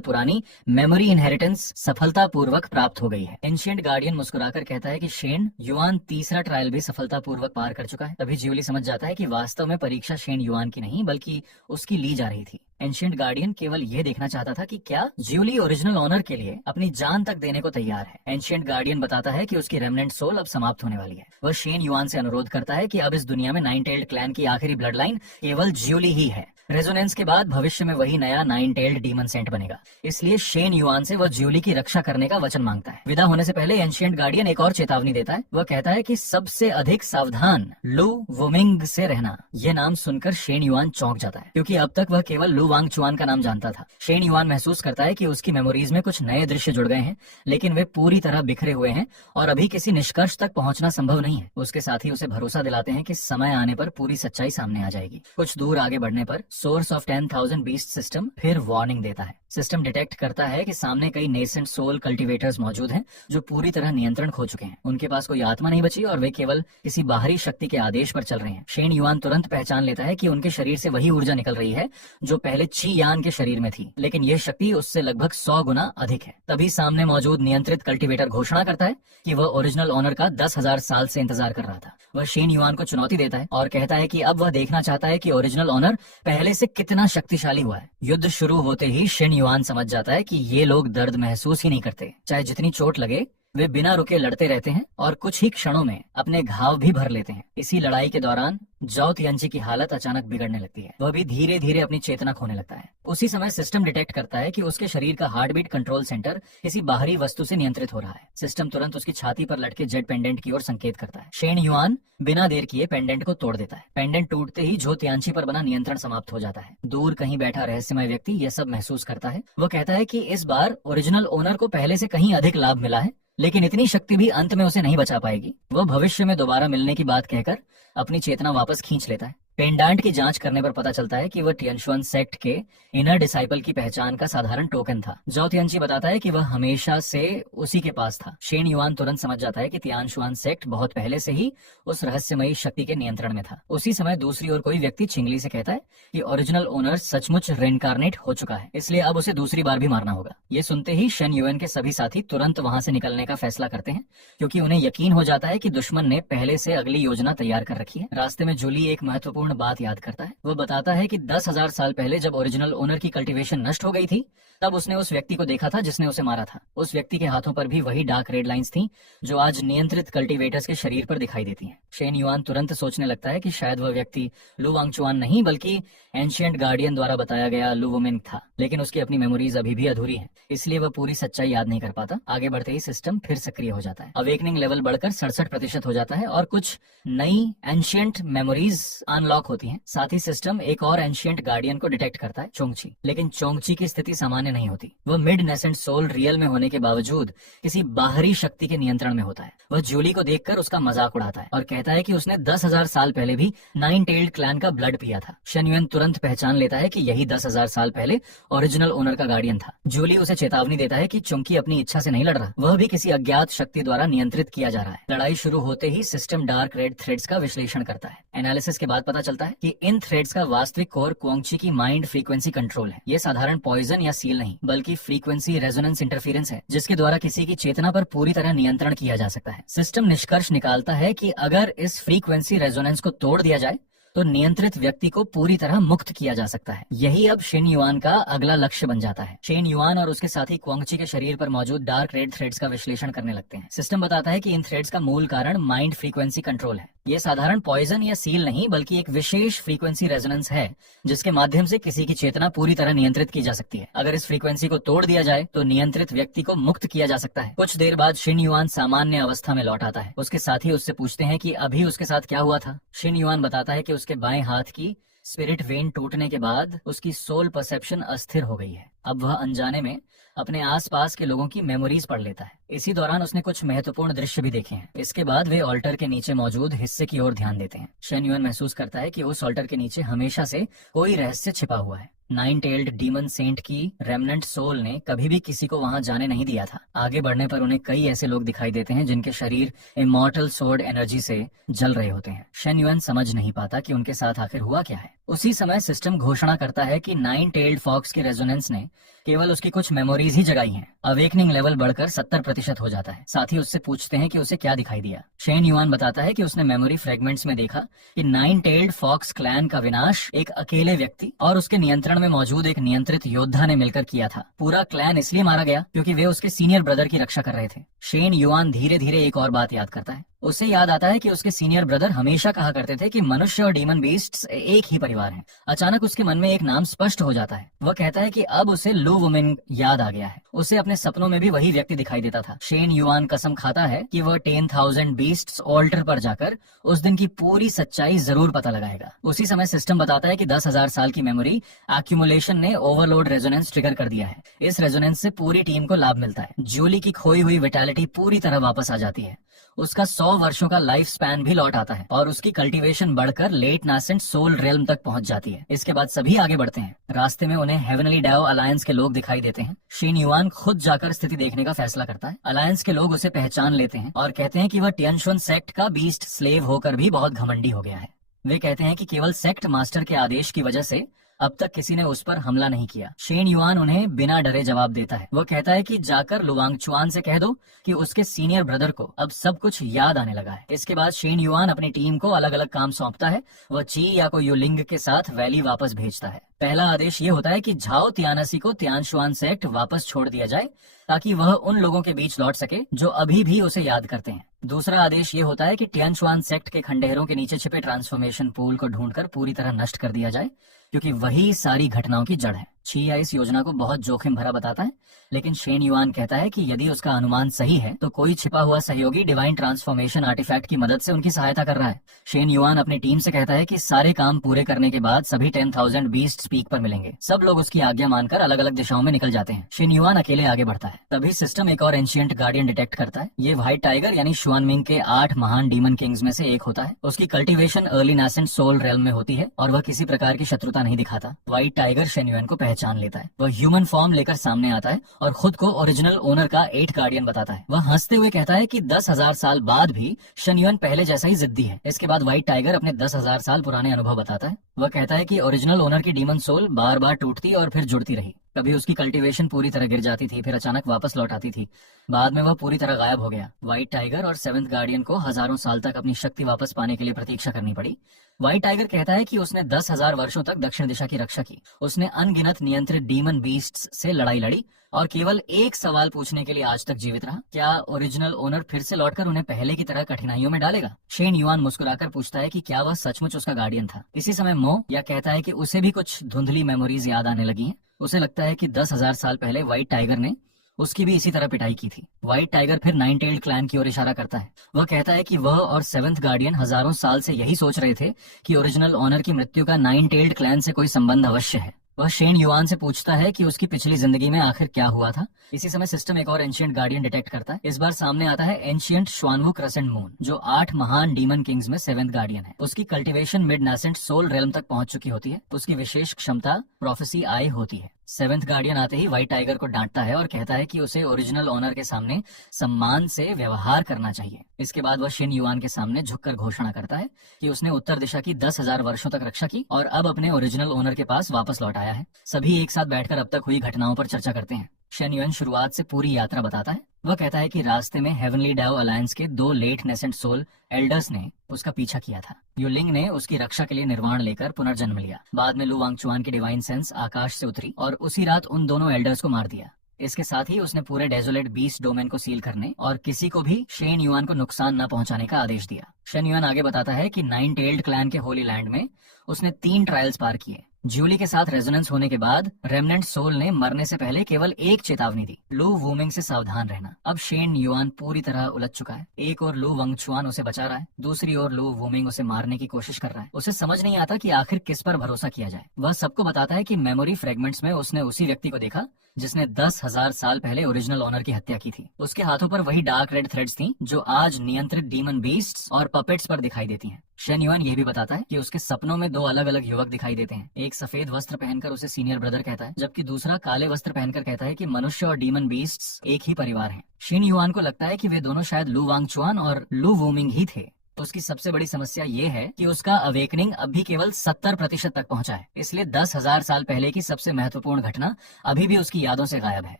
पुरानी मेमोरी इनहेरिटेंस सफलतापूर्वक प्राप्त हो गई है। एंशिएंट गार्डियन मुस्कुराकर कहता है कि शेन युआन तीसरा ट्रायल भी सफलतापूर्वक पार कर चुका है। तभी ज्यूली समझ जाता है कि वास्तव में परीक्षा शेन युआन की नहीं बल्कि उसकी ली जा रही थी। एंशिएंट गार्डियन केवल ये देखना चाहता था कि क्या ज्यूली ओरिजिनल ऑनर के लिए अपनी जान तक देने को तैयार है। एंशिएंट गार्डियन बताता है कि उसकी रेमनेंट सोल अब समाप्त होने वाली है। वह शेन युआन से अनुरोध करता है कि अब इस दुनिया में नाइन टेल्ड क्लैन की आखिरी ब्लड लाइन केवल ज्यूली ही है। रेजोनेंस के बाद भविष्य में वही नया नाइन टेल्ड डीमन सेंट बनेगा, इसलिए शेन युआन से वह ज्यूली की रक्षा करने का वचन मांगता है। विदा होने से पहले एंशिएंट गार्डियन एक और चेतावनी देता है। वह कहता है कि सबसे अधिक सावधान लू वोमिंग से रहना। यह नाम सुनकर शेन युआन चौंक जाता है, क्योंकि अब तक वह केवल लू वांग चुआन का नाम जानता था। शेन युआन महसूस करता है कि उसकी मेमोरीज में कुछ नए दृश्य जुड़ गए हैं, लेकिन वे पूरी तरह बिखरे हुए हैं और अभी किसी निष्कर्ष तक पहुंचना संभव नहीं है। उसके साथी उसे भरोसा दिलाते हैं कि समय आने पर पूरी सच्चाई सामने आ जाएगी। कुछ दूर आगे बढ़ने पर सोर्स ऑफ 10,000 बीस्ट सिस्टम फिर वार्निंग देता है। सिस्टम डिटेक्ट करता है कि सामने कई नेसेंट सोल कल्टीवेटर्स मौजूद हैं जो पूरी तरह नियंत्रण खो चुके हैं। उनके पास कोई आत्मा नहीं बची और वे केवल किसी बाहरी शक्ति के आदेश पर चल रहे हैं। शेन युआन तुरंत पहचान लेता है कि उनके शरीर से वही ऊर्जा निकल रही है जो पहले ची यान के शरीर में थी, लेकिन यह शक्ति उससे लगभग 100 गुना अधिक है। तभी सामने मौजूद नियंत्रित कल्टीवेटर घोषणा करता है कि वह ओरिजिनल ऑनर का 10,000 साल से इंतजार कर रहा था। वह शेन युआन को चुनौती देता है और कहता है कि अब वह देखना चाहता है कि ओरिजिनल ऑनर पहले से कितना शक्तिशाली हुआ है। युद्ध शुरू होते ही शेन युआन समझ जाता है कि ये लोग दर्द महसूस ही नहीं करते। चाहे जितनी चोट लगे, वे बिना रुके लड़ते रहते हैं और कुछ ही क्षणों में अपने घाव भी भर लेते हैं। इसी लड़ाई के दौरान जाओ तियांची की हालत अचानक बिगड़ने लगती है। वह भी धीरे धीरे अपनी चेतना खोने लगता है। उसी समय सिस्टम डिटेक्ट करता है कि उसके शरीर का हार्ट बीट कंट्रोल सेंटर किसी बाहरी वस्तु से नियंत्रित हो रहा है। सिस्टम तुरंत उसकी छाती पर लटके जेड पेंडेंट की ओर संकेत करता है। शेन युआन बिना देर किए पेंडेंट को तोड़ देता है। पेंडेंट टूटते ही जो तियांची पर बना नियंत्रण समाप्त हो जाता है। दूर कहीं बैठा रहस्यमय व्यक्ति यह सब महसूस करता है। वह कहता है कि इस बार ओरिजिनल ओनर को पहले से कहीं अधिक लाभ मिला है, लेकिन इतनी शक्ति भी अंत में उसे नहीं बचा पाएगी। वह भविष्य में दोबारा मिलने की बात कहकर अपनी चेतना वापस खींच लेता है। पेंडांट की जांच करने पर पता चलता है कि वह टियनशुआन सेक्ट के इनर डिसाइपल की पहचान का साधारण टोकन था। जाओ तियांची बताता है कि वह हमेशा से उसी के पास था। शेन युआन तुरंत समझ जाता है कि तियानशुआन सेक्ट बहुत पहले से ही उस रहस्यमयी शक्ति के नियंत्रण में था। उसी समय दूसरी ओर कोई व्यक्ति चिंगली से कहता है कि ओरिजिनल ओनर सचमुच रेनकार्नेट हो चुका है, इसलिए अब उसे दूसरी बार भी मारना होगा। ये सुनते ही शेन युआन के सभी साथी तुरंत वहां से निकलने का फैसला करते हैं, क्योंकि उन्हें यकीन हो जाता है कि दुश्मन ने पहले से अगली योजना तैयार कर रखी है। रास्ते में जूली एक महत्वपूर्ण बात याद करता है। वह बताता है कि 10,000 साल पहले जब ओरिजिनल ओनर की कल्टीवेशन नष्ट हो गई थी, तब उसने उस व्यक्ति को देखा था जिसने उसे मारा था। उस व्यक्ति के हाथों पर भी वही डार्क रेड लाइंस थीं जो आज नियंत्रित कल्टीवेटर्स के शरीर पर दिखाई देती हैं। शेन युआन तुरंत सोचने लगता है कि शायद वह व्यक्ति लू वांगचुआन नहीं बल्कि एंशिएंट गार्डियन द्वारा बताया गया लू वोमिंग था, लेकिन उसकी अपनी मेमोरीज अभी भी अधूरी है, इसलिए वह पूरी सच्चाई याद नहीं कर पाता। आगे बढ़ते ही सिस्टम फिर सक्रिय हो जाता है। अवेकनिंग लेवल बढ़कर 67% हो जाता है और कुछ नई एंशिएंट मेमोरीज अनलॉक होती हैं। साथ ही सिस्टम एक और एंशिएंट गार्डियन को डिटेक्ट करता है, चोंगची। लेकिन चोंगची की स्थिति सामान्य नहीं होती। वह मिड नेसेंट सोल रियल में होने के बावजूद किसी बाहरी शक्ति के नियंत्रण में होता है। वह जूली को देखकर उसका मजाक उड़ाता है और कहता है कि उसने 10,000 साल पहले भी नाइन टेल्ड क्लैन का ब्लड पिया था। शेन युआन तुरंत पहचान लेता है कि यही 10,000 साल पहले ओरिजिनल ओनर का गार्डियन था। जूली उसे चेतावनी देता है कि चुंकी अपनी इच्छा से नहीं लड़ रहा, वह भी किसी अज्ञात शक्ति द्वारा नियंत्रित किया जा रहा है। लड़ाई शुरू होते ही सिस्टम डार्क रेड थ्रेड्स का विश्लेषण करता है। एनालिसिस के बाद पता चलता है कि इन थ्रेड्स का वास्तविक कोर क्वांगची की माइंड फ्रीक्वेंसी कंट्रोल है। ये साधारण पॉइजन या सील नहीं बल्कि फ्रीक्वेंसी रेजोनेंस इंटरफेरेंस है, जिसके द्वारा किसी की चेतना पर पूरी तरह नियंत्रण किया जा सकता है। सिस्टम निष्कर्ष निकालता है कि अगर इस फ्रीक्वेंसी रेजोनेंस को तोड़ दिया जाए तो नियंत्रित व्यक्ति को पूरी तरह मुक्त किया जा सकता है। यही अब शेन युआन का अगला लक्ष्य बन जाता है। शेन युआन और उसके साथी क्वांगची के शरीर पर मौजूद डार्क रेड थ्रेड्स का विश्लेषण करने लगते हैं। सिस्टम बताता है कि इन थ्रेड्स का मूल कारण माइंड फ्रीक्वेंसी कंट्रोल है। ये साधारण पॉइजन या सील नहीं बल्कि एक विशेष फ्रीक्वेंसी रेजोनेंस है, जिसके माध्यम से किसी की चेतना पूरी तरह नियंत्रित की जा सकती है। अगर इस फ्रीक्वेंसी को तोड़ दिया जाए तो नियंत्रित व्यक्ति को मुक्त किया जा सकता है। कुछ देर बाद शेन युआन सामान्य अवस्था में लौट आता है। उसके साथी उससे पूछते हैं कि अभी उसके साथ क्या हुआ था। शेन युआन बताता है कि उसके बाएं हाथ की स्पिरिट वेन टूटने के बाद उसकी सोल परसेप्शन अस्थिर हो गई है। अब वह अनजाने में अपने आसपास के लोगों की मेमोरीज पढ़ लेता है। इसी दौरान उसने कुछ महत्वपूर्ण दृश्य भी देखे हैं। इसके बाद वे ऑल्टर के नीचे मौजूद हिस्से की ओर ध्यान देते हैं। शेन युआन महसूस करता है कि उस ऑल्टर के नीचे हमेशा से कोई रहस्य छिपा हुआ है। नाइन टेल्ड डीमन सेंट की रेमनेंट सोल ने कभी भी किसी को वहां जाने नहीं दिया था। आगे बढ़ने पर उन्हें कई ऐसे लोग दिखाई देते हैं जिनके शरीर इमॉर्टल सोर्ड एनर्जी से जल रहे होते हैं। शेन युआन समझ नहीं पाता कि उनके साथ आखिर हुआ क्या है। उसी समय सिस्टम घोषणा करता है कि 9 टेल्ड फॉक्स की रेजोनेंस ने केवल उसकी कुछ मेमोरीज ही जगाई हैं। अवेकनिंग लेवल बढ़कर 70% हो जाता है। साथ ही उससे पूछते हैं कि उसे क्या दिखाई दिया। शेन युआन बताता है कि उसने मेमोरी फ्रेगमेंट्स में देखा कि 9 टेल्ड फॉक्स क्लैन का विनाश एक अकेले व्यक्ति और उसके नियंत्रण में मौजूद एक नियंत्रित योद्धा ने मिलकर किया था। पूरा क्लैन इसलिए मारा गया क्योंकि वे उसके सीनियर ब्रदर की रक्षा कर रहे थे। शेन युआन धीरे धीरे एक और बात याद करता है। उसे याद आता है कि उसके सीनियर ब्रदर हमेशा कहा करते थे कि मनुष्य और डीमन बीस्ट्स एक ही परिवार हैं। अचानक उसके मन में एक नाम स्पष्ट हो जाता है। वह कहता है कि अब उसे लू वुमिंग याद आ गया है। उसे अपने सपनों में भी वही व्यक्ति दिखाई देता था। शेन युआन कसम खाता है कि वह 10,000 बीस्ट्स ऑल्टर पर जाकर उस दिन की पूरी सच्चाई जरूर पता लगाएगा। उसी समय सिस्टम बताता है कि 10,000 साल की मेमोरी एक्यूमुलेशन ने ओवरलोड रेजोनेंस ट्रिगर कर दिया है। इस रेजोनेंस से पूरी टीम को लाभ मिलता है। जूली की खोई हुई विटैलिटी पूरी तरह वापस आ जाती है। उसका 100 वर्षों का लाइफ स्पैन भी लौट आता है और उसकी कल्टीवेशन बढ़कर लेट नासेंट सोल रेल्म तक पहुंच जाती है। इसके बाद सभी आगे बढ़ते हैं। रास्ते में उन्हें हेवनली डाओ अलायंस के लोग दिखाई देते हैं। शेन युआन खुद जाकर स्थिति देखने का फैसला करता है। अलायंस के लोग उसे पहचान लेते हैं और कहते हैं कि वह टियनशुन सेक्ट का बीस्ट स्लेव होकर भी बहुत घमंडी हो गया है। वे कहते हैं कि केवल सेक्ट मास्टर के आदेश की वजह से अब तक किसी ने उस पर हमला नहीं किया। शेन युआन उन्हें बिना डरे जवाब देता है। वह कहता है कि जाकर लुवांगचुआन से कह दो कि उसके सीनियर ब्रदर को अब सब कुछ याद आने लगा है। इसके बाद शेन युआन अपनी टीम को अलग अलग काम सौंपता है। वह ची या को युलिंग के साथ वैली वापस भेजता है। पहला आदेश ये होता है कि झाओ तियानसी को तियानशुआन सेक्ट वापस छोड़ दिया जाए ताकि वह उन लोगों के बीच लौट सके जो अभी भी उसे याद करते हैं। दूसरा आदेश ये होता है कि टियनशुआन सेक्ट के खंडहरों के नीचे छिपे ट्रांसफॉर्मेशन पूल को ढूंढकर पूरी तरह नष्ट कर दिया जाए, क्योंकि वही सारी घटनाओं की जड़ है। छिया इस योजना को बहुत जोखिम भरा बताता है, लेकिन शेन युआन कहता है कि यदि उसका अनुमान सही है तो कोई छिपा हुआ सहयोगी डिवाइन ट्रांसफॉर्मेशन आर्टिफैक्ट की मदद से उनकी सहायता कर रहा है। शेन युआन अपनी टीम से कहता है कि सारे काम पूरे करने के बाद सभी 10,000 बीस्ट पीक पर मिलेंगे। सब लोग उसकी आज्ञा मानकर अलग अलग दिशाओं में निकल जाते हैं। शेन युआन अकेले आगे बढ़ता है। तभी सिस्टम एक और एंशिएंट गार्डियन डिटेक्ट करता है। ये व्हाइट टाइगर यानी शुआनमिंग के 8 महान डीमन किंग्स में से एक होता है। उसकी cultivation early nascent soul realm में होती है और वह किसी प्रकार की शत्रुता नहीं दिखाता। व्हाइट टाइगर शेन युआन को पहचान लेता है। वह ह्यूमन फॉर्म लेकर सामने आता है और खुद को ओरिजिनल ओनर का 8 गार्डियन बताता है। वह हंसते हुए कहता है कि 10,000 साल बाद भी शेन युआन पहले जैसा ही जिद्दी है। इसके बाद व्हाइट टाइगर अपने 10,000 साल पुराने अनुभव बताता है। वह कहता है कि ओरिजिनल ओनर की डीमन सोल बार बार टूटती और फिर जुड़ती रही। कभी उसकी कल्टीवेशन पूरी तरह गिर जाती थी, फिर अचानक वापस लौट आती थी। बाद में वह पूरी तरह गायब हो गया। व्हाइट टाइगर और 7th गार्डियन को हजारों साल तक अपनी शक्ति वापस पाने के लिए प्रतीक्षा करनी पड़ी। व्हाइट टाइगर कहता है कि उसने 10,000 वर्षों तक दक्षिण दिशा की रक्षा की। उसने अनगिनत नियंत्रित डीमन बीस्ट्स से लड़ाई लड़ी और केवल एक सवाल पूछने के लिए आज तक जीवित रहा, क्या ओरिजिनल ओनर फिर से लौटकर उन्हें पहले की तरह कठिनाइयों में डालेगा? शेन युआन मुस्कुराकर पूछता है कि क्या वह सचमुच उसका गार्डियन था। इसी समय मो या कहता है कि उसे भी कुछ धुंधली मेमोरीज याद आने लगी हैं। उसे लगता है कि 10,000 साल पहले व्हाइट टाइगर ने उसकी भी इसी तरह पिटाई की थी। व्हाइट टाइगर फिर 9 टेल्ड क्लैन की ओर इशारा करता है। वह कहता है कि वह और 7th गार्डियन हजारों साल से यही सोच रहे थे कि ओरिजिनल ऑनर की मृत्यु का 9 टेल्ड क्लैन से कोई संबंध अवश्य है। वह शेन युआन से पूछता है कि उसकी पिछली जिंदगी में आखिर क्या हुआ था। इसी समय सिस्टम एक और एंशिएंट गार्डियन डिटेक्ट करता है। इस बार सामने आता है एंशिएंट श्वानवू क्रेसेंट मून, जो 8 महान डीमन किंग्स में 7th गार्डियन है। उसकी cultivation mid nascent soul realm तक पहुंच चुकी होती है। उसकी विशेष क्षमता प्रोफेसी आई होती है। 7th गार्डियन आते ही व्हाइट टाइगर को डांटता है और कहता है कि उसे ओरिजिनल ऑनर के सामने सम्मान से व्यवहार करना चाहिए। इसके बाद वह शेन युआन के सामने झुककर घोषणा करता है कि उसने उत्तर दिशा की 10,000 वर्षों तक रक्षा की और अब अपने ओरिजिनल ओनर के पास वापस लौट आया है। सभी एक साथ बैठकर अब तक हुई घटनाओं पर चर्चा करते हैं। शेन युआन शुरुआत से पूरी यात्रा बताता है। वह कहता है कि रास्ते में हेवनली डाओ अलायंस के 2 लेट नेसेंट सोल एल्डर्स ने उसका पीछा किया था। युलिंग ने उसकी रक्षा के लिए निर्वाण लेकर पुनर्जन्म लिया। बाद में लू वांगचुआन की डिवाइन सेंस आकाश से उतरी और उसी रात उन दोनों एल्डर्स को मार दिया। इसके साथ ही उसने पूरे डेजोलेट बीस्ट डोमेन को सील करने और किसी को भी शेन युआन को नुकसान न पहुंचाने का आदेश दिया। शेन युआन आगे बताता है कि 9 टेल्ड क्लैन के होली लैंड में उसने 3 ट्रायल्स पार किए। ज्यूली के साथ रेजोनेंस होने के बाद रेमनेंट सोल ने मरने से पहले केवल एक चेतावनी दी, लू वूमिंग से सावधान रहना। अब शेन युआन पूरी तरह उलझ चुका है। एक और लू वांगचुआन उसे बचा रहा है, दूसरी ओर लू वूमिंग उसे मारने की कोशिश कर रहा है। उसे समझ नहीं आता कि आखिर किस पर भरोसा किया जाए। वह सबको बताता है कि मेमोरी फ्रेगमेंट्स में उसने उसी व्यक्ति को देखा जिसने 10,000 साल पहले ओरिजिनल ऑनर की हत्या की थी। उसके हाथों पर वही डार्क रेड थ्रेड्स थी जो आज नियंत्रित डीमन बीस्ट्स और पपेट्स पर दिखाई देती हैं। शेन युआन यह भी बताता है कि उसके सपनों में 2 अलग अलग युवक दिखाई देते हैं। एक सफेद वस्त्र पहनकर उसे सीनियर ब्रदर कहता है, जबकि दूसरा काले वस्त्र पहनकर कहता है कि मनुष्य और डीमन बीस्ट्स एक ही परिवार हैं। शेन युआन को लगता है कि वे दोनों शायद लू वांगचुआन और लू वूमिंग ही थे। उसकी सबसे बड़ी समस्या ये है कि उसका अवेकनिंग अब भी केवल 70% तक पहुंचा है। इसलिए 10,000 साल पहले की सबसे महत्वपूर्ण घटना अभी भी उसकी यादों से गायब है।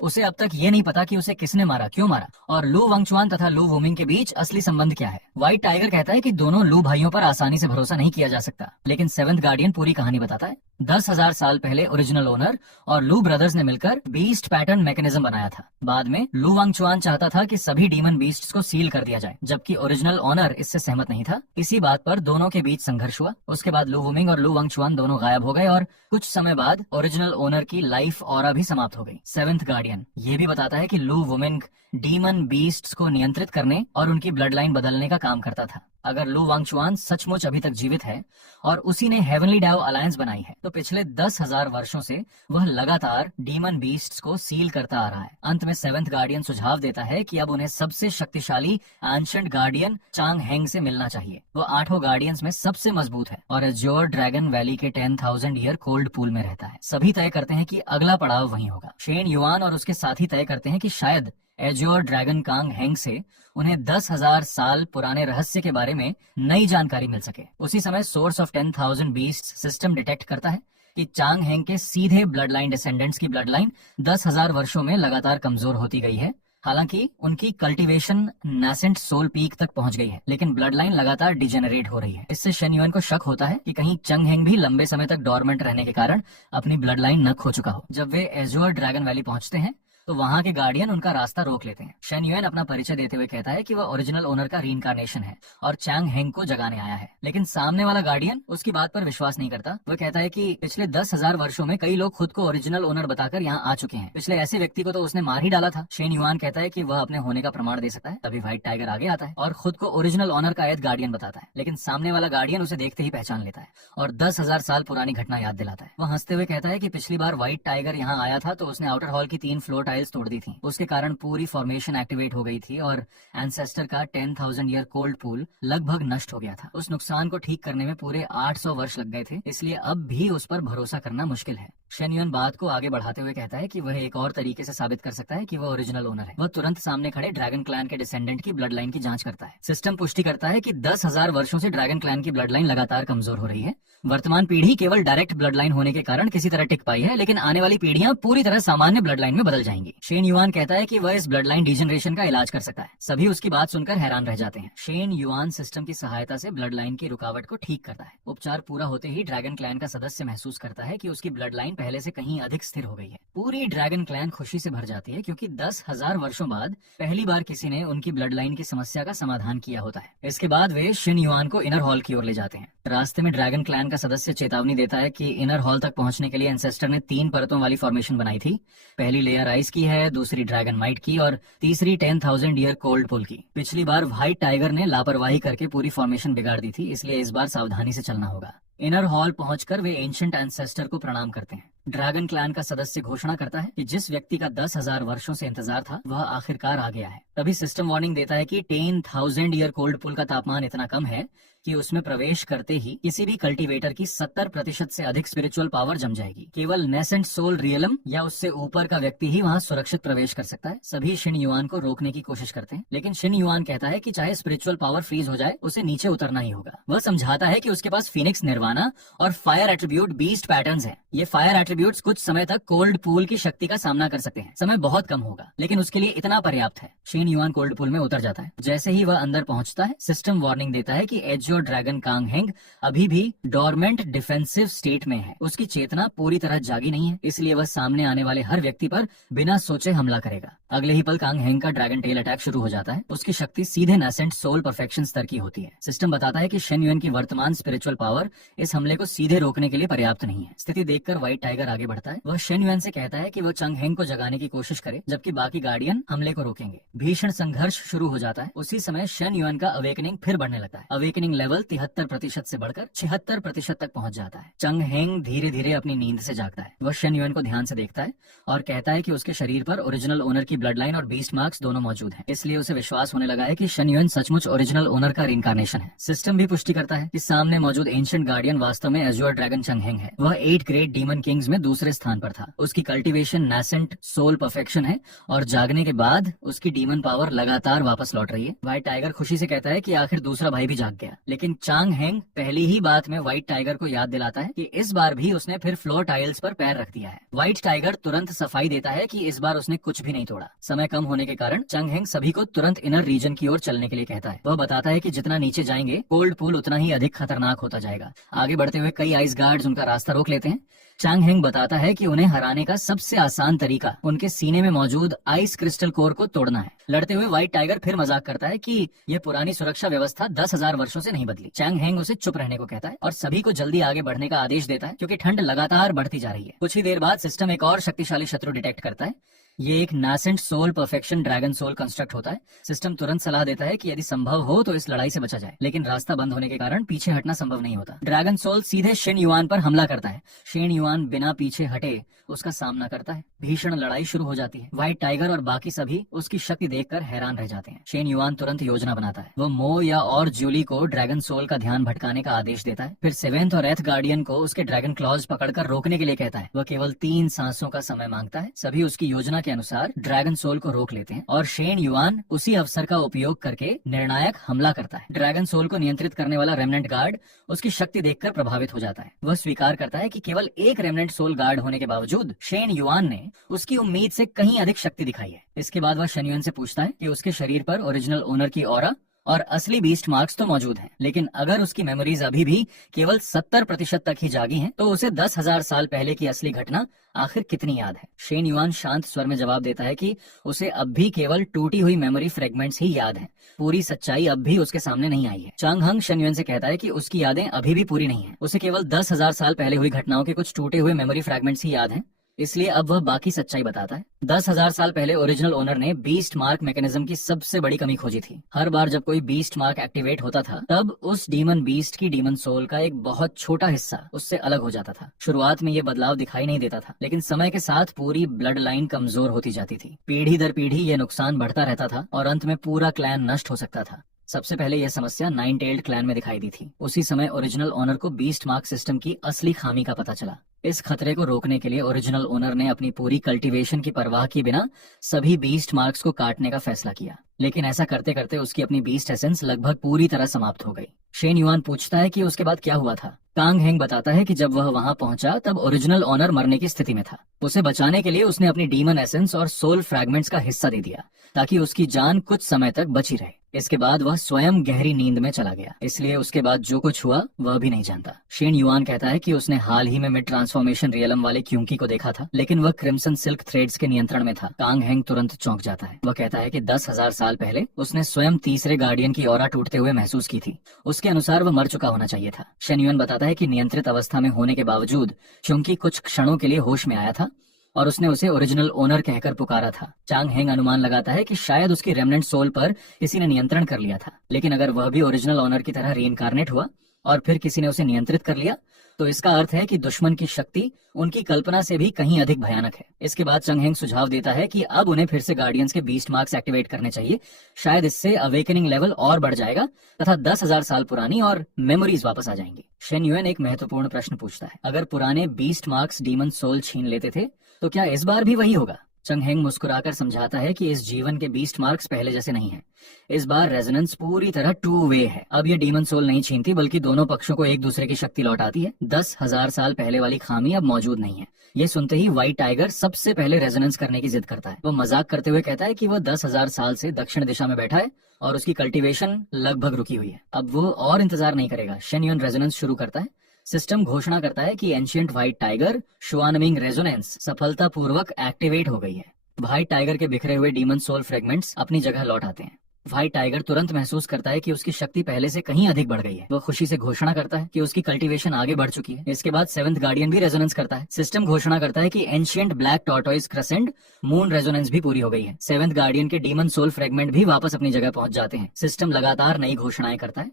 उसे अब तक ये नहीं पता कि उसे किसने मारा, क्यों मारा, और लू वंगचुआन तथा लू वुमिंग के बीच असली संबंध क्या है। व्हाइट टाइगर कहता है कि दोनों लू भाइयों पर आसानी से भरोसा नहीं किया जा सकता, लेकिन सेवेंथ गार्डियन पूरी कहानी बताता है। 10,000 साल पहले ओरिजिनल ओनर और लू ब्रदर्स ने मिलकर बीस्ट पैटर्न मैकेनिज्म बनाया था। बाद में लू वांगचुआन चाहता था कि सभी डीमन बीस्ट्स को सील कर दिया जाए, जबकि ओरिजिनल ओनर इससे सहमत नहीं था। इसी बात पर दोनों के बीच संघर्ष हुआ। उसके बाद लू वुमिंग और लू वांगचुआन दोनों गायब हो गए और कुछ समय बाद ओरिजिनल ओनर की लाइफ ऑरा भी समाप्त हो गई। सेवेंथ गार्डियन ये भी बताता है कि लू वुमिंग डीमन बीस्ट्स को नियंत्रित करने और उनकी ब्लड लाइन बदलने का काम करता था। अगर लू वांगचुआन सचमुच अभी तक जीवित है और उसी ने हेवनली डाओ अलायंस बनाई है, तो पिछले 10,000 वर्षों से वह लगातार डीमन बीस्ट्स को सील करता आ रहा है। अंत में सेवेंथ गार्डियन सुझाव देता है कि अब उन्हें सबसे शक्तिशाली एंशिएंट गार्डियन चांग हेंग से मिलना चाहिए। वो 8 गार्डियंस में सबसे मजबूत है और एज्योर ड्रैगन वैली के 10,000 ईयर कोल्ड पूल में रहता है। सभी तय करते हैं कि अगला पड़ाव वहीं होगा। शेन युआन और उसके साथी तय करते हैं कि शायद एज्योर ड्रैगन कांग हेंग से उन्हें 10,000 साल पुराने रहस्य के बारे में नई जानकारी मिल सके। उसी समय source of 10,000 beast system detect करता है कि चांग हेंग के सीधे ब्लड लाइन डिसेंडेंट्स की ब्लड लाइन 10,000 वर्षों में लगातार कमजोर होती गई है। हालांकि उनकी कल्टीवेशन नासेंट सोल पीक तक पहुंच गई है, लेकिन ब्लड लाइन लगातार डिजेनरेट हो रही है। इससे शेन युआन को शक होता है कि कहीं चंग हेंग भी लंबे समय तक डोरमेंट रहने के कारण अपनी ब्लड लाइन न खो चुका हो। जब वे एज्योर ड्रैगन वैली पहुंचते हैं तो वहां के गार्डियन उनका रास्ता रोक लेते हैं। शेन युआन अपना परिचय देते हुए कहता है कि वह ओरिजिनल ओनर का रीइंकार्नेशन है और चांग हेंग को जगाने आया है, लेकिन सामने वाला गार्डियन उसकी बात पर विश्वास नहीं करता। वह कहता है कि पिछले 10,000 वर्षों में कई लोग खुद को ओरिजिनल ओनर बताकर यहाँ आ चुके हैं। पिछले ऐसे व्यक्ति को तो उसने मार ही डाला था। शेन युआन कहता है कि वह अपने होने का प्रमाण दे सकता है। तभी व्हाइट टाइगर आगे आता है और खुद को ओरिजिनल ओनर का एथ गार्डियन बताता है, लेकिन सामने वाला गार्डियन उसे देखते ही पहचान लेता है और 10,000 साल पुरानी घटना याद दिलाता है। वह हंसते हुए कहता है कि पिछली बार व्हाइट टाइगर यहाँ आया था तो उसने आउटर हॉल की 3 फ्लोर टाइल्स तोड़ दी थी। उसके कारण पूरी फॉर्मेशन एक्टिवेट हो गई थी और एंसेस्टर का 10,000 ईयर कोल्ड पूल लगभग नष्ट हो गया था। उस नुकसान को ठीक करने में पूरे 800 वर्ष लग गए थे, इसलिए अब भी उस पर भरोसा करना मुश्किल है। शेन युआन बात को आगे बढ़ाते हुए कहता है कि वह एक और तरीके से साबित कर सकता है कि वह ओरिजिनल ओनर है। वह तुरंत सामने खड़े ड्रैगन क्लैन के डिसेंडेंट की ब्लड लाइन की जांच करता है। सिस्टम पुष्टि करता है कि 10,000 वर्षों से ड्रैगन क्लैन की ब्लड लाइन लगातार कमजोर हो रही है। वर्तमान पीढ़ी केवल डायरेक्ट ब्लड लाइन होने के कारण किसी तरह टिक पाई है, लेकिन आने वाली पीढ़ियां पूरी तरह सामान्य ब्लड लाइन में बदल जाएंगी। शेन युआन कहता है कि वह इस ब्लड लाइन डिजेनरेशन का इलाज कर सकता है। सभी उसकी बात सुनकर हैरान रह जाते हैं। शेन युआन सिस्टम की सहायता से ब्लड लाइन की रुकावट को ठीक करता है। उपचार पूरा होते ही ड्रैगन क्लैन का सदस्य महसूस करता है कि उसकी ब्लड लाइन पहले से कहीं अधिक स्थिर हो गई है। पूरी ड्रैगन क्लैन खुशी से भर जाती है क्योंकि 10,000 वर्षों बाद पहली बार किसी ने उनकी ब्लड लाइन की समस्या का समाधान किया होता है। इसके बाद वे शेन युआन को इनर हॉल की ओर ले जाते हैं। रास्ते में ड्रैगन क्लैन का सदस्य चेतावनी देता है कि इनर हॉल तक पहुंचने के लिए एंसेस्टर ने 3 परतों वाली फॉर्मेशन बनाई थी। पहली लेयर आइस की है, दूसरी ड्रैगन माइट की और तीसरी 10,000 ईयर कोल्ड पूल की। पिछली बार व्हाइट टाइगर ने लापरवाही करके पूरी फॉर्मेशन बिगाड़ दी थी, इसलिए इस बार सावधानी से चलना होगा। इनर हॉल पहुंचकर वे एंशिएंट एंसेस्टर को प्रणाम करते हैं। ड्रैगन क्लैन का सदस्य घोषणा करता है कि जिस व्यक्ति का 10,000 वर्षों से इंतजार था वह आखिरकार आ गया है। तभी सिस्टम वार्निंग देता है कि 10,000 ईयर कोल्ड पूल का तापमान इतना कम है कि उसमें प्रवेश करते ही किसी भी कल्टीवेटर की 70% से अधिक स्पिरिचुअल पावर जम जाएगी। केवल नेसेंट सोल रियलम या उससे ऊपर का व्यक्ति ही वहां सुरक्षित प्रवेश कर सकता है। सभी शिन युआन को रोकने की कोशिश करते हैं, लेकिन शिन युआन कहता है कि चाहे स्पिरिचुअल पावर फ्रीज हो जाए, उसे नीचे उतरना ही होगा। वह समझाता है कि उसके पास फिनिक्स निर्वाणा और फायर एट्रीब्यूट बीस्ट पैटर्न्स हैं। ये फायर एट्रीब्यूट्स कुछ समय तक कोल्ड पूल की शक्ति का सामना कर सकते हैं। समय बहुत कम होगा, लेकिन उसके लिए इतना पर्याप्त है। शिन युआन कोल्ड पूल में उतर जाता है। जैसे ही वह अंदर पहुंचता है, सिस्टम वार्निंग देता है कि एज्योर ड्रैगन कांग हेंग अभी भी डोरमेंट डिफेंसिव स्टेट में है। उसकी चेतना पूरी तरह जागी नहीं है, इसलिए वह सामने आने वाले हर व्यक्ति पर बिना सोचे हमला करेगा। अगले ही पल कांग हेंग का ड्रैगन टेल अटैक शुरू हो जाता है। उसकी शक्ति सीधे नेसेंट सोल परफेक्शन स्तर की होती है। सिस्टम बताता है कि शेन युआन की वर्तमान स्पिरिचुअल पावर इस हमले को सीधे रोकने के लिए पर्याप्त नहीं है। स्थिति देखकर व्हाइट टाइगर आगे बढ़ता है। वह शेन युआन से कहता है कि वह चंग हेंग को जगाने की कोशिश करे, जबकि बाकी गार्डियन हमले को रोकेंगे। भीषण संघर्ष शुरू हो जाता है। उसी समय शेन युआन का अवेकनिंग फिर बढ़ने लगता है। अवेकनिंग लेवल 73% से बढ़कर 76% तक पहुंच जाता है। चंग हेंग धीरे धीरे अपनी नींद से जागता है। वह शेन युआन को ध्यान से देखता है और कहता है कि उसके शरीर पर ओरिजिनल ओनर की उसकी ब्लड लाइन और बीस्ट मार्क्स दोनों मौजूद हैं। इसलिए उसे विश्वास होने लगा है कि शन युएन सचमुच ओरिजिनल ओनर का रिइंकार्नेशन है। सिस्टम भी पुष्टि करता है कि सामने मौजूद एंशिएंट गार्डियन वास्तव में एज्योर ड्रैगन चंग हेंग है। वह 8 ग्रेट डीमन किंग्स में दूसरे स्थान पर था। उसकी कल्टीवेशन नैसेंट सोल परफेक्शन है और जागने के बाद उसकी डीमन पावर लगातार वापस लौट रही है। व्हाइट टाइगर खुशी से कहता है कि आखिर दूसरा भाई भी जाग गया, लेकिन चांग हेंग पहली ही बात में व्हाइट टाइगर को याद दिलाता है कि इस बार भी उसने फिर फ्लोर टाइल्स पर पैर रख दिया है। व्हाइट टाइगर तुरंत सफाई देता है कि इस बार उसने कुछ भी नहीं तोड़ा। समय कम होने के कारण चांग हेंग सभी को तुरंत इनर रीजन की ओर चलने के लिए कहता है। वह बताता है कि जितना नीचे जाएंगे कोल्ड पूल उतना ही अधिक खतरनाक होता जाएगा। आगे बढ़ते हुए कई आइस गार्ड्स उनका रास्ता रोक लेते हैं। चांग हेंग बताता है कि उन्हें हराने का सबसे आसान तरीका उनके सीने में मौजूद आइस क्रिस्टल कोर को तोड़ना है। लड़ते हुए व्हाइट टाइगर फिर मजाक करता है कि यह पुरानी सुरक्षा व्यवस्था 10,000 वर्षों से नहीं बदली। चांग हेंग उसे चुप रहने को कहता है और सभी को जल्दी आगे बढ़ने का आदेश देता है क्योंकि ठंड लगातार बढ़ती जा रही है। कुछ ही देर बाद सिस्टम एक और शक्तिशाली शत्रु डिटेक्ट करता है। ये एक nascent soul perfection dragon soul construct होता है। सिस्टम तुरंत सलाह देता है कि यदि संभव हो तो इस लड़ाई से बचा जाए, लेकिन रास्ता बंद होने के कारण पीछे हटना संभव नहीं होता। ड्रैगन सोल सीधे शेन युआन पर हमला करता है। शेन युआन बिना पीछे हटे उसका सामना करता है। भीषण लड़ाई शुरू हो जाती है। व्हाइट टाइगर और बाकी सभी उसकी शक्ति देखकर हैरान रह जाते हैं। शेन युआन तुरंत योजना बनाता है। वो मो या और जूली को ड्रैगन सोल का ध्यान भटकाने का आदेश देता है। फिर सेवेंथ और एथ गार्डियन को उसके ड्रैगन क्लॉज पकड़कर रोकने के लिए कहता है। वह केवल 3 सांसों का समय मांगता है। सभी उसकी योजना के अनुसार ड्रैगन सोल को रोक लेते हैं और शेन युआन उसी अवसर का उपयोग करके निर्णायक हमला करता है। ड्रैगन सोल को नियंत्रित करने वाला रेमनेंट गार्ड उसकी शक्ति देखकर प्रभावित हो जाता है। वह स्वीकार करता है कि केवल एक रेमनेंट सोल गार्ड होने के बावजूद शेन युआन ने उसकी उम्मीद से कहीं अधिक शक्ति दिखाई है। इसके बाद वह शन युआन से पूछता है कि उसके शरीर पर ओरिजिनल ओनर की ऑरा और असली बीस्ट मार्क्स तो मौजूद हैं, लेकिन अगर उसकी मेमोरीज अभी भी केवल 70% तक ही जागी हैं, तो उसे 10,000 साल पहले की असली घटना आखिर कितनी याद है। शेन युआन शांत स्वर में जवाब देता है कि उसे अब भी केवल टूटी हुई मेमोरी फ्रेगमेंट्स ही याद हैं। पूरी सच्चाई अब भी उसके सामने नहीं आई है। चांग हंग शन युआन से कहता है कि उसकी यादें अभी भी पूरी नहीं है। उसे केवल 10,000 साल पहले हुई घटनाओं के कुछ टूटे हुए मेमोरी फ्रेगमेंट्स ही याद हैं, इसलिए अब वह बाकी सच्चाई बताता है। 10,000 साल पहले ओरिजिनल ओनर ने बीस्ट मार्क मैकेनिज्म की सबसे बड़ी कमी खोजी थी। हर बार जब कोई बीस्ट मार्क एक्टिवेट होता था, तब उस डीमन बीस्ट की डीमन सोल का एक बहुत छोटा हिस्सा उससे अलग हो जाता था। शुरुआत में ये बदलाव दिखाई नहीं देता था, लेकिन समय के साथ पूरी ब्लड लाइन कमजोर होती जाती थी। पीढ़ी दर पीढ़ी ये नुकसान बढ़ता रहता था और अंत में पूरा क्लैन नष्ट हो सकता था। सबसे पहले यह समस्या 9 टेल्ड क्लैन में दिखाई दी थी। उसी समय ओरिजिनल ओनर को बीस्ट मार्क सिस्टम की असली खामी का पता चला। इस खतरे को रोकने के लिए ओरिजिनल ओनर ने अपनी पूरी कल्टीवेशन की परवाह किए बिना सभी बीस्ट मार्क्स को काटने का फैसला किया, लेकिन ऐसा करते करते उसकी अपनी बीस्ट एसेंस लगभग पूरी तरह समाप्त हो गई। शेन युआन पूछता है कि उसके बाद क्या हुआ था। कांग हेंग बताता है कि जब वह वहां पहुंचा तब ओरिजिनल ओनर मरने की स्थिति में था। उसे बचाने के लिए उसने अपनी डीमन एसेंस और सोल फ्रैगमेंट्स का हिस्सा दे दिया ताकि उसकी जान कुछ समय तक बची रहे। इसके बाद वह स्वयं गहरी नींद में चला गया, इसलिए उसके बाद जो कुछ हुआ वह भी नहीं जानता। शेन युआन कहता है कि उसने हाल ही में मिड ट्रांसफॉर्मेशन रियलम वाले क्यूंकी को देखा था, लेकिन वह क्रिम्सन सिल्क थ्रेड्स के नियंत्रण में था। कांग हेंग तुरंत चौंक जाता है। वह कहता है कि 10,000 साल पहले उसने स्वयं तीसरे गार्डियन की ऑरा टूटते हुए महसूस की थी। उसके अनुसार वह मर चुका होना चाहिए था। शेन युआन बताता है कि नियंत्रित अवस्था में होने के बावजूद क्यूंकी कुछ क्षणों के लिए होश में आया था और उसने उसे ओरिजिनल ओनर कहकर पुकारा था। चांग हेंग अनुमान लगाता है कि शायद उसकी रेमनेंट सोल पर किसी ने नियंत्रण कर लिया था, लेकिन अगर वह भी ओरिजिनल ओनर की तरह रीइंकार्नेट हुआ और फिर किसी ने उसे नियंत्रित कर लिया, तो इसका अर्थ है कि दुश्मन की शक्ति उनकी कल्पना से भी कहीं अधिक भयानक है। इसके बाद चांग हेंग सुझाव देता है कि अब उन्हें फिर से गार्डियंस के बीस्ट मार्क्स एक्टिवेट करने चाहिए। शायद इससे अवेकनिंग लेवल और बढ़ जाएगा तथा 10,000 साल पुरानी और मेमोरीज वापस आ जाएंगी। शेन युआन एक महत्वपूर्ण प्रश्न पूछता है। अगर पुराने बीस्ट मार्क्स डीमन सोल छीन लेते थे तो क्या इस बार भी वही होगा? चांग हेंग मुस्कुराकर समझाता है कि इस जीवन के बीस्ट मार्क्स पहले जैसे नहीं हैं। इस बार रेजोनेंस पूरी तरह 2 वे है। अब ये डीमन सोल नहीं छीनती, बल्कि दोनों पक्षों को एक दूसरे की शक्ति लौटाती है। 10,000 साल पहले वाली खामी अब मौजूद नहीं है। ये सुनते ही व्हाइट टाइगर सबसे पहले रेजोनेंस करने की जिद करता है। वो मजाक करते हुए कहता है कि वह 10,000 साल से दक्षिण दिशा में बैठा है और उसकी कल्टीवेशन लगभग रुकी हुई है। अब वो और इंतजार नहीं करेगा। शेन युआन रेजोनेंस शुरू करता है। सिस्टम घोषणा करता है कि एंशिएंट व्हाइट टाइगर शुआनमिंग रेजोनेंस सफलतापूर्वक एक्टिवेट हो गई है। व्हाइट टाइगर के बिखरे हुए डीमन सोल फ्रेगमेंट्स अपनी जगह लौट आते हैं। व्हाइट टाइगर तुरंत महसूस करता है कि उसकी शक्ति पहले से कहीं अधिक बढ़ गई है। वह खुशी से घोषणा करता है कि उसकी कल्टीवेशन आगे बढ़ चुकी है। इसके बाद 7th गार्डियन भी रेजोनेंस करता है। सिस्टम घोषणा करता है कि ancient black tortoise crescent moon resonance भी पूरी हो गई है। 7th गार्डियन के डीमन सोल फ्रेगमेंट भी वापस अपनी जगह पहुंच जाते हैं। सिस्टम लगातार नई घोषणाएं करता है।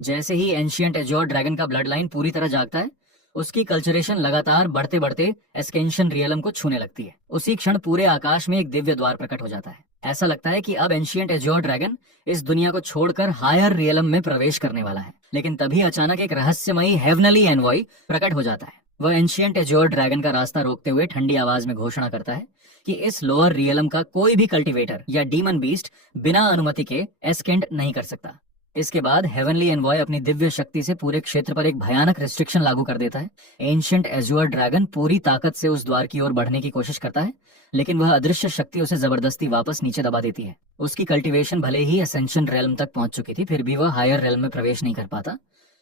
जैसे ही एंशिएंट एज्योर ड्रैगन का ब्लड लाइन पूरी तरह जागता है, उसकी कल्चरेशन लगातार बढ़ते बढ़ते एस्केंशियन रियलम को छूने लगती है। उसी क्षण पूरे आकाश में एक दिव्य द्वार प्रकट हो जाता है। ऐसा लगता है कि अब एंशिएंट एज्योर ड्रैगन इस दुनिया को छोड़कर हायर रियलम में प्रवेश करने वाला है। लेकिन तभी अचानक एक रहस्यमयी हेवनली एनवॉय प्रकट हो जाता है। वह एंशिएंट एज्योर ड्रैगन का रास्ता रोकते हुए ठंडी आवाज में घोषणा करता है कि इस लोअर रियलम का कोई भी कल्टीवेटर या डीमन बीस्ट बिना अनुमति के एस्केंड नहीं कर सकता। इसके बाद हेवनली एनवॉय अपनी दिव्य शक्ति से पूरे क्षेत्र पर एक भयानक रिस्ट्रिक्शन लागू कर देता है। एंशिएंट एज्योर ड्रैगन पूरी ताकत से उस द्वार की ओर बढ़ने की कोशिश करता है, लेकिन वह अदृश्य शक्ति उसे जबरदस्ती वापस नीचे दबा देती है। उसकी कल्टीवेशन भले ही असेंशन रेल्म तक पहुंच चुकी थी, फिर भी वह हायर रेल्म में प्रवेश नहीं कर पाता।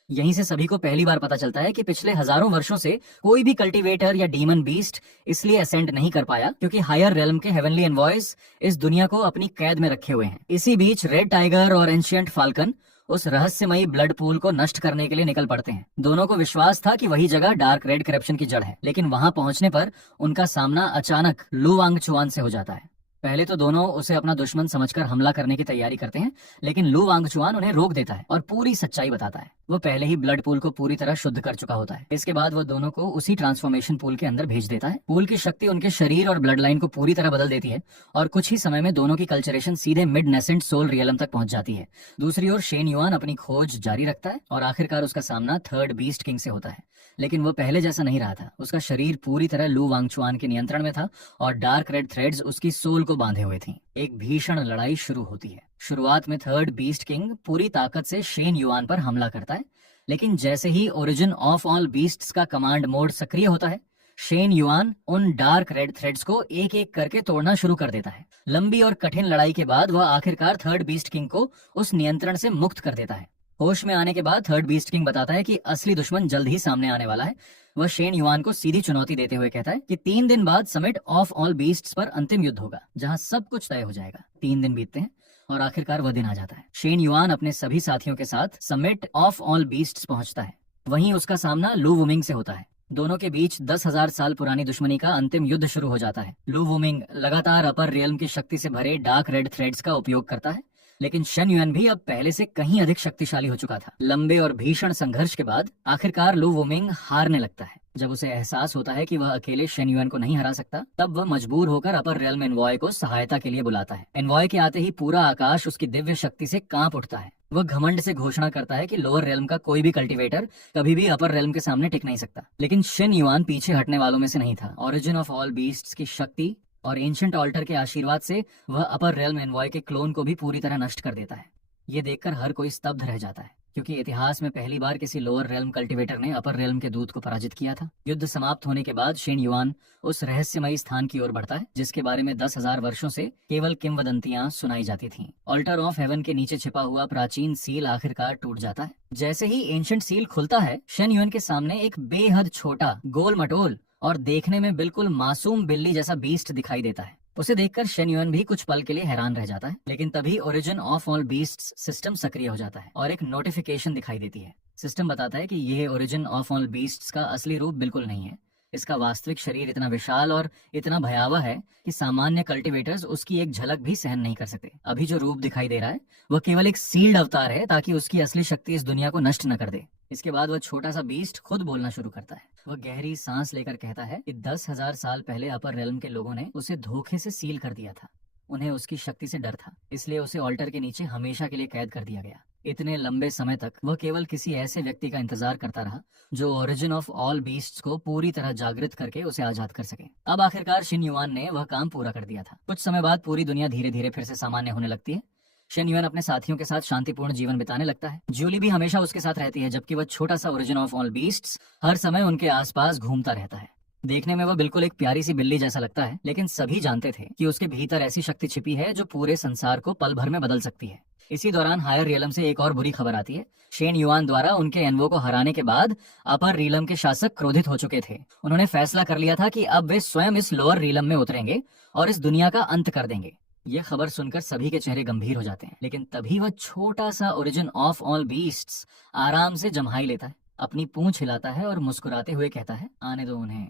यहीं से सभी को पहली बार पता चलता है कि पिछले हजारों वर्षों से कोई भी कल्टीवेटर या डीमन बीस्ट इसलिए असेंड नहीं कर पाया क्योंकि हायर रेल्म के हेवनली एनवॉयज इस दुनिया को अपनी कैद में रखे हुए हैं। इसी बीच रेड टाइगर और एंशिएंट फाल्कन उस रहस्यमयी ब्लड पूल को नष्ट करने के लिए निकल पड़ते हैं। दोनों को विश्वास था कि वही जगह डार्क रेड करप्शन की जड़ है, लेकिन वहां पहुंचने पर उनका सामना अचानक लू वांगचुआन से हो जाता है। पहले तो दोनों उसे अपना दुश्मन समझकर हमला करने की तैयारी करते हैं, लेकिन लू वांगचुआन उन्हें रोक देता है और पूरी सच्चाई बताता है। वो पहले ही ब्लड पूल को पूरी तरह शुद्ध कर चुका होता है। इसके बाद वो दोनों को उसी ट्रांसफॉर्मेशन पूल के अंदर भेज देता है। पूल की शक्ति उनके शरीर और ब्लड लाइन को पूरी तरह बदल देती है और कुछ ही समय में दोनों की कल्चरेशन सीधे मिड नेसेंट सोल रियलम तक पहुंच जाती है। दूसरी ओर शेन युआन अपनी खोज जारी रखता है और आखिरकार उसका सामना थर्ड बीस्ट किंग से होता है। लेकिन वो पहले जैसा नहीं रहा था। उसका शरीर पूरी तरह लू वांगचुआन के नियंत्रण में था और डार्क रेड थ्रेड्स उसकी सोल को बांधे हुए थी। एक भीषण लड़ाई शुरू होती है। शुरुआत में थर्ड बीस्ट किंग पूरी ताकत से शेन युआन पर हमला करता है, लेकिन जैसे ही ओरिजिन ऑफ ऑल बीस्ट्स का कमांड मोड सक्रिय होता है, शेन युआन उन डार्क रेड थ्रेड्स को एक एक करके तोड़ना शुरू कर देता है। लंबी और कठिन लड़ाई के बाद वह आखिरकार थर्ड बीस्ट किंग को उस नियंत्रण से मुक्त कर देता है। होश में आने के बाद थर्ड बीस्ट किंग बताता है कि असली दुश्मन जल्द ही सामने आने वाला है। वह शेन युआन को सीधी चुनौती देते हुए कहता है कि 3 दिन बाद समिट ऑफ ऑल बीस्ट्स पर अंतिम युद्ध होगा, जहां सब कुछ तय हो जाएगा। 3 दिन बीतते हैं और आखिरकार वह दिन आ जाता है। शेन युआन अपने सभी साथियों के साथ समिट ऑफ ऑल बीस्ट्स पहुंचता है। वहीं उसका सामना लू वुमिंग से होता है। दोनों के बीच 10,000 साल पुरानी दुश्मनी का अंतिम युद्ध शुरू हो जाता है। लू वुमिंग लगातार अपर रियल्म की शक्ति से भरे डार्क रेड थ्रेड्स का उपयोग करता है, लेकिन शेन युआन भी अब पहले से कहीं अधिक शक्तिशाली हो चुका था। लंबे और भीषण संघर्ष के बाद आखिरकार लू वुमिंग हारने लगता है। जब उसे एहसास होता है कि वह अकेले शेन युआन को नहीं हरा सकता, तब वह मजबूर होकर अपर रियल्म एनवॉय को सहायता के लिए बुलाता है। एनवॉय के आते ही पूरा आकाश उसकी दिव्य शक्ति से कांप उठता है। वह घमंड से घोषणा करता है कि लोअर रेल्म का कोई भी कल्टीवेटर कभी भी अपर रेल्म के सामने टिक नहीं सकता। लेकिन शेन युआन पीछे हटने वालों में से नहीं था। ओरिजिन ऑफ ऑल बीस्ट्स की शक्ति और एंशिएंट ऑल्टर के आशीर्वाद से वह अपर रेल्म एनवॉय के क्लोन को भी पूरी तरह नष्ट कर देता है। ये देखकर हर कोई स्तब्ध रह जाता है, क्योंकि इतिहास में पहली बार किसी लोअर रेल्म कल्टीवेटर ने अपर रेल्म के दूत को पराजित किया था। युद्ध समाप्त होने के बाद शेन युआन उस रहस्यमयी स्थान की ओर बढ़ता है जिसके बारे में 10,000 वर्षों से केवल किंवदंतियां सुनाई जाती थीं। ऑल्टर ऑफ हेवन के नीचे छिपा हुआ प्राचीन सील आखिरकार टूट जाता है। जैसे ही एंशिएंट सील खुलता है, शेन युआन के सामने एक बेहद छोटा, गोल मटोल और देखने में बिल्कुल मासूम बिल्ली जैसा बीस्ट दिखाई देता है। उसे देखकर शेन युआन भी कुछ पल के लिए हैरान रह जाता है, लेकिन तभी origin of all beasts system सक्रिय हो जाता है और एक नोटिफिकेशन दिखाई देती है। सिस्टम बताता है कि यह ओरिजिन ऑफ ऑल बीस्ट्स का असली रूप बिल्कुल नहीं है। इसका वास्तविक शरीर इतना विशाल और इतना भयावह है कि सामान्य कल्टीवेटर्स उसकी एक झलक भी सहन नहीं कर सकते। अभी जो रूप दिखाई दे रहा है वह केवल एक सील्ड अवतार है, ताकि उसकी असली शक्ति इस दुनिया को नष्ट न कर दे। इसके बाद वह छोटा सा बीस्ट खुद बोलना शुरू करता है। वह गहरी सांस लेकर कहता है कि 10,000 साल पहले अपर रेल्म के लोगों ने उसे धोखे से सील कर दिया था। उन्हें उसकी शक्ति से डर था, इसलिए उसे ऑल्टर के नीचे हमेशा के लिए कैद कर दिया गया। इतने लंबे समय तक वह केवल किसी ऐसे व्यक्ति का इंतजार करता रहा जो ओरिजिन ऑफ ऑल बीस्ट्स को पूरी तरह जागृत करके उसे आजाद कर सके। अब आखिरकार शेन युआन ने वह काम पूरा कर दिया था। कुछ समय बाद पूरी दुनिया धीरे धीरे फिर से सामान्य होने लगती है। शेन युआन अपने साथियों के साथ शांतिपूर्ण जीवन बिताने लगता है। जूली भी हमेशा उसके साथ रहती है, जबकि वह छोटा सा ओरिजिन ऑफ ऑल बीस्ट्स हर समय उनके आसपास घूमता रहता है। देखने में वह बिल्कुल एक प्यारी सी बिल्ली जैसा लगता है, लेकिन सभी जानते थे कि उसके भीतर ऐसी शक्ति छिपी है जो पूरे संसार को पल भर में बदल सकती है। इसी दौरान हायर रियलम से एक और बुरी खबर आती है। शेन युआन द्वारा उनके एनवो को हराने के बाद अपर रियलम के शासक क्रोधित हो चुके थे। उन्होंने फैसला कर लिया था कि अब वे स्वयं इस लोअर रियलम में उतरेंगे और इस दुनिया का अंत कर देंगे। यह खबर सुनकर सभी के चेहरे गंभीर हो जाते हैं, लेकिन तभी वह छोटा सा ओरिजिन ऑफ ऑल बीस्ट्स आराम से जम्हाई लेता है, अपनी पूंछ हिलाता है और मुस्कुराते हुए कहता है, आने दो उन्हें।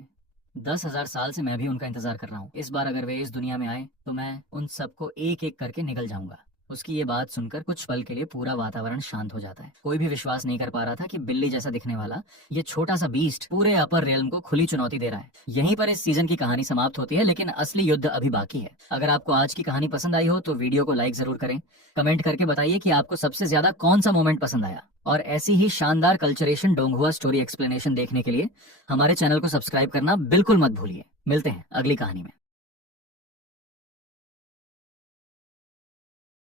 10,000 साल से मैं भी उनका इंतजार कर रहा हूँ। इस बार अगर वे इस दुनिया में आए तो मैं उन सबको एक एक करके निगल जाऊंगा। उसकी ये बात सुनकर कुछ पल के लिए पूरा वातावरण शांत हो जाता है। कोई भी विश्वास नहीं कर पा रहा था कि बिल्ली जैसा दिखने वाला ये छोटा सा बीस्ट पूरे अपर रियल्म को खुली चुनौती दे रहा है। यहीं पर इस सीजन की कहानी समाप्त होती है, लेकिन असली युद्ध अभी बाकी है। अगर आपको आज की कहानी पसंद आई हो तो वीडियो को लाइक जरूर करें। कमेंट करके बताइए कि आपको सबसे ज्यादा कौन सा मोमेंट पसंद आया। और ऐसी ही शानदार कल्चरेशन डोंगहुआ स्टोरी एक्सप्लेनेशन देखने के लिए हमारे चैनल को सब्सक्राइब करना बिल्कुल मत भूलिए। मिलते हैं अगली कहानी में।